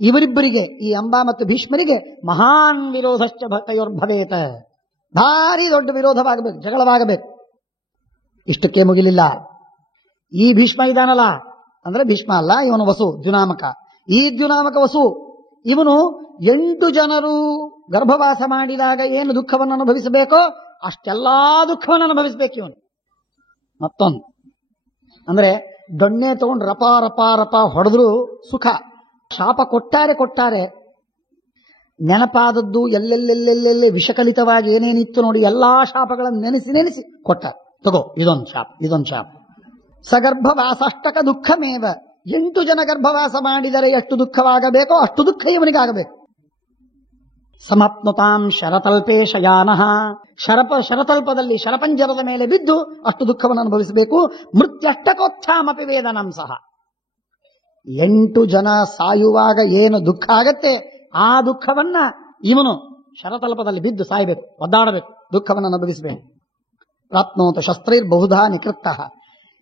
ಇವರಿಬ್ಬರಿಗೆ, ಈ ಅಂಬಾ ಮತ್ತು ಭೀಷ್ಮರಿಗೆ ಮಹಾನ್ ವಿರೋಧಶ್ಚ ಭಕ್ತಯೋರ್ಭವೇತ. ಭಾರಿ ದೊಡ್ಡ ವಿರೋಧವಾಗಬೇಕು, ಜಗಳವಾಗಬೇಕು. ಇಷ್ಟಕ್ಕೆ ಮುಗಿಲಿಲ್ಲ. ಈ ಭೀಷ್ಮ ಇದಾನಲ್ಲ, ಅಂದ್ರೆ ಭೀಷ್ಮ ಅಲ್ಲ, ಇವನು ವಸು, ದ್ಯುನಾಮಕ. ಈ ದ್ಯುನಾಮಕ ವಸು ಇವನು 8 ಜನರು ಗರ್ಭವಾಸ ಮಾಡಿದಾಗ ಏನು ದುಃಖವನ್ನು ಅನುಭವಿಸಬೇಕೋ ಅಷ್ಟೆಲ್ಲಾ ದುಃಖವನ್ನು ಅನುಭವಿಸಬೇಕು ಇವನು. ಮತ್ತೊಂದು ಅಂದ್ರೆ ದೊಣ್ಣೆ ತಗೊಂಡು ರಪ ರಪ ರಪ ಹೊಡೆದ್ರು ಸುಖ. ಶಾಪ ಕೊಟ್ಟಾರೆ ನೆನಪಾದದ್ದು ಎಲ್ಲೆಲ್ಲೆಲ್ಲೆಲ್ಲೆಲ್ಲೆ ವಿಷಕಲಿತವಾಗಿ ಏನೇನಿತ್ತು ನೋಡಿ, ಎಲ್ಲಾ ಶಾಪಗಳನ್ನು ನೆನೆಸಿ ಕೊಟ್ಟಾರೆ. ತಗೋ ಇದೊಂದು ಶಾಪ. ಸಗರ್ಭವಾಸಾಷ್ಟಕ ದುಃಖಮೇವ. 8 ಜನ ಗರ್ಭವಾಸ ಮಾಡಿದರೆ ಎಷ್ಟು ದುಃಖವಾಗಬೇಕೋ ಅಷ್ಟು ದುಃಖ ಇವನಿಗಾಗಬೇಕು. ಸಮಾಪ್ನುತಾಂ ಶರತಲ್ಪೇ ಶಯಾನಃ. ಶರತಲ್ಪದಲ್ಲಿ ಶರಪಂಜರದ ಮೇಲೆ ಬಿದ್ದು ಅಷ್ಟು ದುಃಖವನ್ನು ಅನುಭವಿಸಬೇಕು. ಮೃತ್ಯಷ್ಟಕೋತ್ಥಾಮಪಿ ವೇದನಂ ಸಹ. 8 ಜನ ಸಾಯುವಾಗ ಏನು ದುಃಖ ಆಗತ್ತೆ, ಆ ದುಃಖವನ್ನ ಇವನು ಶರತಲ್ಪದಲ್ಲಿ ಬಿದ್ದು ಸಾಯಬೇಕು, ಒದ್ದಾಡಬೇಕು, ದುಃಖವನ್ನು ಅನುಭವಿಸಬೇಕು. ಪ್ರಾಪ್ನೋತ ಶಸ್ತ್ರೈರ್ ಬಹುಧಾ ನಿಕೃತ್ತ.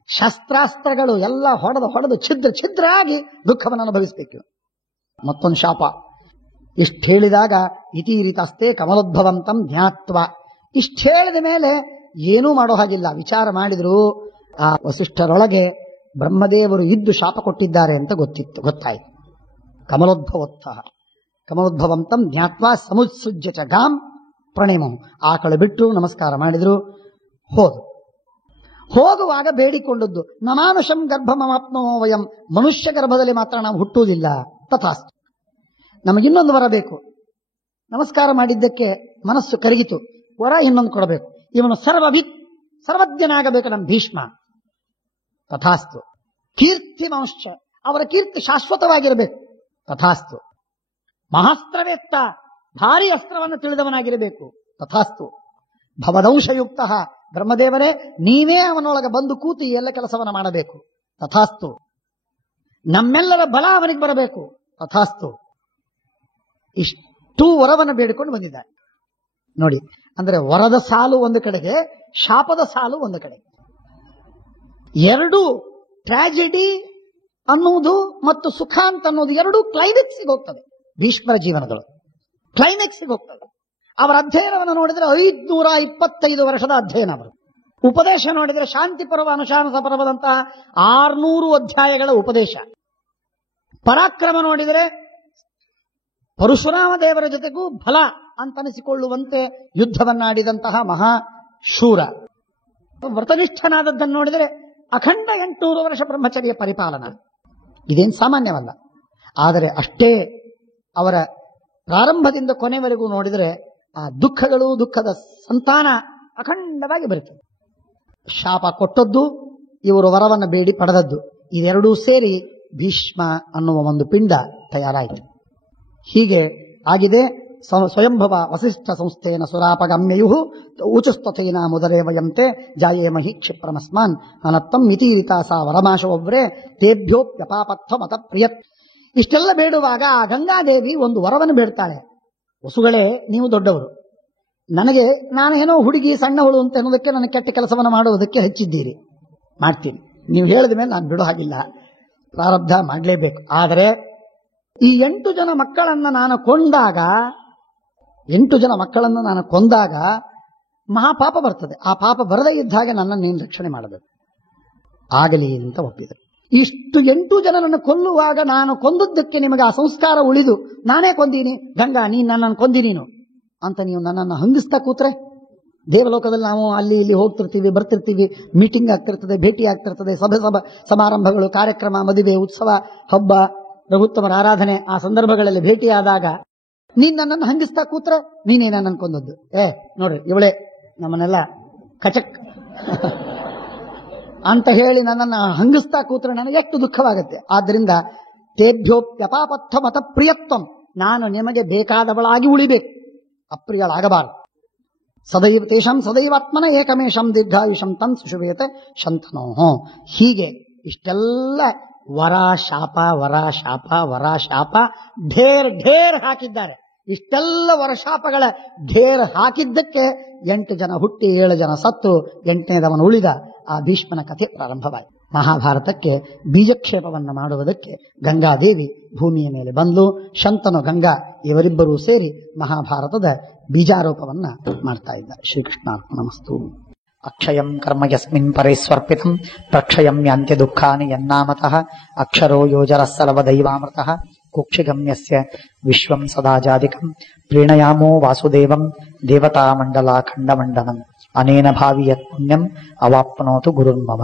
ಶಸ್ತ್ರಾಸ್ತ್ರಗಳು ಎಲ್ಲ ಹೊಡೆದು ಛಿದ್ರ ಆಗಿ ದುಃಖವನ್ನು ಅನುಭವಿಸಬೇಕು. ಮತ್ತೊಂದು ಶಾಪ. ಇಷ್ಟು ಹೇಳಿದಾಗ ಇತೀರಿತಸ್ತೆ ಕಮಲೋದ್ಭವಂತಂ ಜ್ಞಾತ್ವ. ಇಷ್ಟು ಹೇಳಿದ ಮೇಲೆ ಏನೂ ಮಾಡೋ ಹಾಗಿಲ್ಲ. ವಿಚಾರ ಮಾಡಿದ್ರು ಆ ವಸಿಷ್ಠರೊಳಗೆ ಬ್ರಹ್ಮದೇವರು ಇದ್ದು ಶಾಪ ಕೊಟ್ಟಿದ್ದಾರೆ ಅಂತ ಗೊತ್ತಾಯಿತು. ಕಮಲೋದ್ಭವಂತಂ ಜ್ಞಾತ್ವಾ ಸಮುತ್ಸೃಜ್ಯ ಚ ಗಾಂ ಪ್ರಣೇಮಂ. ಆಕಳು ಬಿಟ್ಟು ನಮಸ್ಕಾರ ಮಾಡಿದ್ರು. ಹೋಗುವಾಗ ಬೇಡಿಕೊಂಡದ್ದು ನಮಾನುಷಂ ಗರ್ಭಮವಾಪ್ನೋ ವಯಂ, ಮನುಷ್ಯ ಗರ್ಭದಲ್ಲಿ ಮಾತ್ರ ನಾವು ಹುಟ್ಟುವುದಿಲ್ಲ. ತಥಾಸ್ತು. ನಮಗಿನ್ನೊಂದು ವರ ಬೇಕು. ನಮಸ್ಕಾರ ಮಾಡಿದ್ದಕ್ಕೆ ಮನಸ್ಸು ಕರಗಿತು. ವರ ಇನ್ನೊಂದು ಕೊಡಬೇಕು. ಇವನು ಸರ್ವಜ್ಞನಾಗಬೇಕು ನಮ್ಮ ಭೀಷ್ಮ. ತಥಾಸ್ತು. ಕೀರ್ತಿ ಮನುಷ್ಯ, ಅವರ ಕೀರ್ತಿ ಶಾಶ್ವತವಾಗಿರಬೇಕು. ತಥಾಸ್ತು. ಮಹಾಸ್ತ್ರವೇತ್ತ, ಭಾರಿ ಅಸ್ತ್ರವನ್ನು ತಿಳಿದವನಾಗಿರಬೇಕು. ತಥಾಸ್ತು. ಭವದಂಶಯುಕ್ತ, ಬ್ರಹ್ಮದೇವರೇ ನೀವೇ ಅವನೊಳಗೆ ಬಂದು ಕೂತಿ ಎಲ್ಲ ಕೆಲಸವನ್ನು ಮಾಡಬೇಕು. ತಥಾಸ್ತು. ನಮ್ಮೆಲ್ಲರ ಬಲ ಅವನಿಗೆ ಬರಬೇಕು. ತಥಾಸ್ತು. ಇಷ್ಟು ವರವನ್ನು ಬೇಡಿಕೊಂಡು ಬಂದಿದ್ದಾರೆ ನೋಡಿ. ಅಂದ್ರೆ ವರದ ಸಾಲು ಒಂದು ಕಡೆಗೆ, ಶಾಪದ ಸಾಲು ಒಂದು ಕಡೆಗೆ. ಎರಡೂ ಟ್ರಾಜಿಡಿ ಅನ್ನುವುದು ಮತ್ತು ಸುಖ ಅಂತ ಅನ್ನೋದು ಎರಡೂ ಕ್ಲೈಮ್ಯಾಕ್ಸ್ಗೆ ಹೋಗ್ತದೆ. ಭೀಷ್ಮರ ಜೀವನಗಳು ಕ್ಲೈಮ್ಯಾಕ್ಸ್ಗೆ ಹೋಗ್ತದೆ. ಅವರ ಅಧ್ಯಯನವನ್ನು ನೋಡಿದರೆ 525 ವರ್ಷದ ಅಧ್ಯಯನ. ಅವರು ಉಪದೇಶ ನೋಡಿದರೆ ಶಾಂತಿ ಪರ್ವ, ಅನುಶಾಸನ ಪರ್ವದಂತಹ 600 ಅಧ್ಯಾಯಗಳ ಉಪದೇಶ. ಪರಾಕ್ರಮ ನೋಡಿದರೆ ಪರಶುರಾಮ ದೇವರ ಜೊತೆಗೂ ಬಲ ಅಂತನಿಸಿಕೊಳ್ಳುವಂತೆ ಯುದ್ಧವನ್ನಾಡಿದಂತಹ ಮಹಾಶೂರ. ವ್ರತನಿಷ್ಠನಾದದ್ದನ್ನು ನೋಡಿದರೆ ಅಖಂಡ 800 ವರ್ಷ ಬ್ರಹ್ಮಚರ್ಯ ಪರಿಪಾಲನ. ಇದೇನು ಸಾಮಾನ್ಯವಲ್ಲ. ಆದರೆ ಅಷ್ಟೇ ಅವರ ಪ್ರಾರಂಭದಿಂದ ಕೊನೆವರೆಗೂ ನೋಡಿದರೆ ಆ ದುಃಖಗಳು, ದುಃಖದ ಸಂತಾನ ಅಖಂಡವಾಗಿ ಬರುತ್ತದೆ. ಶಾಪ ಕೊಟ್ಟದ್ದು, ಇವರು ವರವನ್ನು ಬೇಡಿ ಪಡೆದದ್ದು, ಇದೆರಡೂ ಸೇರಿ ಭೀಷ್ಮ ಅನ್ನುವ ಒಂದು ಪಿಂಡ ತಯಾರಾಯಿತು. ಹೀಗೆ ಆಗಿದೆ. ಸ್ವಯಂಭವ ವಸಿಷ್ಠ ಸಂಸ್ಥೇನ ಸುರಾಪಗಮ್ಯಯು ಊಚಸ್ತಥೇನ ಮುದರೇ ವಯಂತೆ ಜಾಯೇಮಹಿ ಕ್ಷಿಪ್ರಮಸ್ಮಾನ್ ಅನತ್ತಂ ಮಿತೀರಿತಾ ಸಾ ವರಮಾಶವವ್ರೆ ತೇಭ್ಯೋಪ್ಯಪಾಪತ್ವ ಮತ ಪ್ರಿಯತ್. ಇಷ್ಟೆಲ್ಲ ಬೇಡುವಾಗ ಆ ಗಂಗಾದೇವಿ ಒಂದು ವರವನ್ನು ಬೇಡ್ತಾಳೆ. ವಸುಗಳೇ, ನೀವು ದೊಡ್ಡವರು, ನನಗೆ ನಾನೇನೋ ಹುಡುಗಿ ಸಣ್ಣ ಹುಳು ಅಂತ ಅನ್ನೋದಕ್ಕೆ ನನ್ನ ಕೆಟ್ಟ ಕೆಲಸವನ್ನು ಮಾಡುವುದಕ್ಕೆ ಹೆಚ್ಚಿದ್ದೀರಿ. ಮಾಡ್ತೀನಿ, ನೀವು ಹೇಳಿದ ಮೇಲೆ ನಾನು ಬಿಡೋ ಹಾಗಿಲ್ಲ, ಪ್ರಾರಬ್ಧ ಮಾಡಲೇಬೇಕು. ಆದರೆ ಈ 8 ಜನ ಮಕ್ಕಳನ್ನು ನಾನು ಕೊಂದಾಗ ಮಹಾಪಾಪ ಬರ್ತದೆ. ಆ ಪಾಪ ಬರದೇ ಇದ್ದಾಗ ನನ್ನನ್ನು ನೀನು ರಕ್ಷಣೆ ಮಾಡಬೇಕು. ಆಗಲಿ ಅಂತ ಒಪ್ಪಿದರು. ಇಷ್ಟು 8 ಜನರನ್ನು ಕೊಲ್ಲುವಾಗ ನಾನು ಕೊಂದದ್ದಕ್ಕೆ ನಿಮಗೆ ಆ ಸಂಸ್ಕಾರ ಉಳಿದು ನಾನೇ ಕೊಂದೀನಿ, ಗಂಗಾ ನೀನು ನನ್ನನ್ನು ಕೊಂದಿ ನೀನು ಅಂತ ನೀವು ನನ್ನನ್ನು ಹಂಗಿಸ್ತಾ ಕೂತ್ರೆ, ದೇವಲೋಕದಲ್ಲಿ ನಾವು ಅಲ್ಲಿ ಇಲ್ಲಿ ಹೋಗ್ತಿರ್ತೀವಿ, ಬರ್ತಿರ್ತೀವಿ, ಮೀಟಿಂಗ್ ಆಗ್ತಿರ್ತದೆ, ಭೇಟಿ ಆಗ್ತಿರ್ತದೆ, ಸಭೆ ಸಮಾರಂಭಗಳು, ಕಾರ್ಯಕ್ರಮ, ಮದುವೆ, ಉತ್ಸವ, ಹಬ್ಬ, ರಘುತ್ತಮರ ಆರಾಧನೆ, ಆ ಸಂದರ್ಭಗಳಲ್ಲಿ ಭೇಟಿಯಾದಾಗ ನೀನ್ ನನ್ನನ್ನು ಹಂಗಿಸ್ತಾ ಕೂತ್ರೆ ನೀನೇ ನನ್ನನ್ನು ಕೊಂದದ್ದು. ನೋಡ್ರಿ ಇವಳೆ ನಮ್ಮನ್ನೆಲ್ಲ ಕಚಕ್ ಅಂತ ಹೇಳಿ ನನ್ನನ್ನು ಹಂಗಿಸ್ತಾ ಕೂತ್ರೆ ನನಗೆ ಎಷ್ಟು ದುಃಖವಾಗುತ್ತೆ. ಆದ್ದರಿಂದ ತೇಭ್ಯೋಪ್ಯಪಾಪತ್ವ ಮತ ಪ್ರಿಯತ್ವಂ, ನಾನು ನಿಮಗೆ ಬೇಕಾದವಳಾಗಿ ಉಳಿಬೇಕು, ಅಪ್ರಿಯಳಾಗಬಾರದು. ಸದೈವ ತೇಷಂ ಸದೈವಾತ್ಮನ ಏಕಮೇಶಂ ದೀರ್ಘಾಯುಷಂ ತನ್ ಸುಷುವೇತೆ ಶಂತನೋ. ಹೀಗೆ ಇಷ್ಟೆಲ್ಲ ವರ ಶಾಪ ಢೇರ್ ಹಾಕಿದ್ದಾರೆ. ಇಷ್ಟೆಲ್ಲ ವರಶಾಪಗಳ ಢೇರ್ ಹಾಕಿದ್ದಕ್ಕೆ 8 ಜನ ಹುಟ್ಟಿ 7 ಜನ ಸತ್ತು 8ನೇದವನು ಉಳಿದ. ಆ ಭೀಷ್ಮನ ಕಥೆ ಪ್ರಾರಂಭವಾಯಿತು. ಮಹಾಭಾರತಕ್ಕೆ ಬೀಜಕ್ಷೇಪವನ್ನು ಮಾಡುವುದಕ್ಕೆ ಗಂಗಾದೇವಿ ಭೂಮಿಯ ಮೇಲೆ ಬಂದು ಶಂತನು ಗಂಗಾ ಇವರಿಬ್ಬರೂ ಸೇರಿ ಮಹಾಭಾರತದ ಬೀಜಾರೋಪವನ್ನ ಮಾಡ್ತಾ ಇದ್ದಾರೆ. ಶ್ರೀಕೃಷ್ಣಾರ್ಪಣಮಸ್ತು. ಅಕ್ಷಯಂ ಕರ್ಮ ಯಸ್ಮಿನ್ ಪರೇ ಸ್ವರ್ಪಿತಂ ಪ್ರಕ್ಷಯಂ ಯಾಂತ್ಯ ದುಃಖಾನಿ ಯನ್ನಾಮತಃ ಅಕ್ಷರೋ ಯೋಜರಃ ಸರ್ವದೈವಾಮೃತಃ ಕುಕ್ಷಿಗಮ್ಯಸ್ಯ ವಿಶ್ವಂ ಸದಾಜಾದಿಕಂ ಪ್ರೀಣಯಾಮೋ ವಾಸುದೇವಂ ದೇವತಾಮಂಡಲಾಖಂಡಮಂಡನಂ ಅನೇನ ಭಾವಿ ಯತ್ ಪುಣ್ಯಂ ಅವಾಪ್ನೋತು ಗುರುರ್ಮಮ.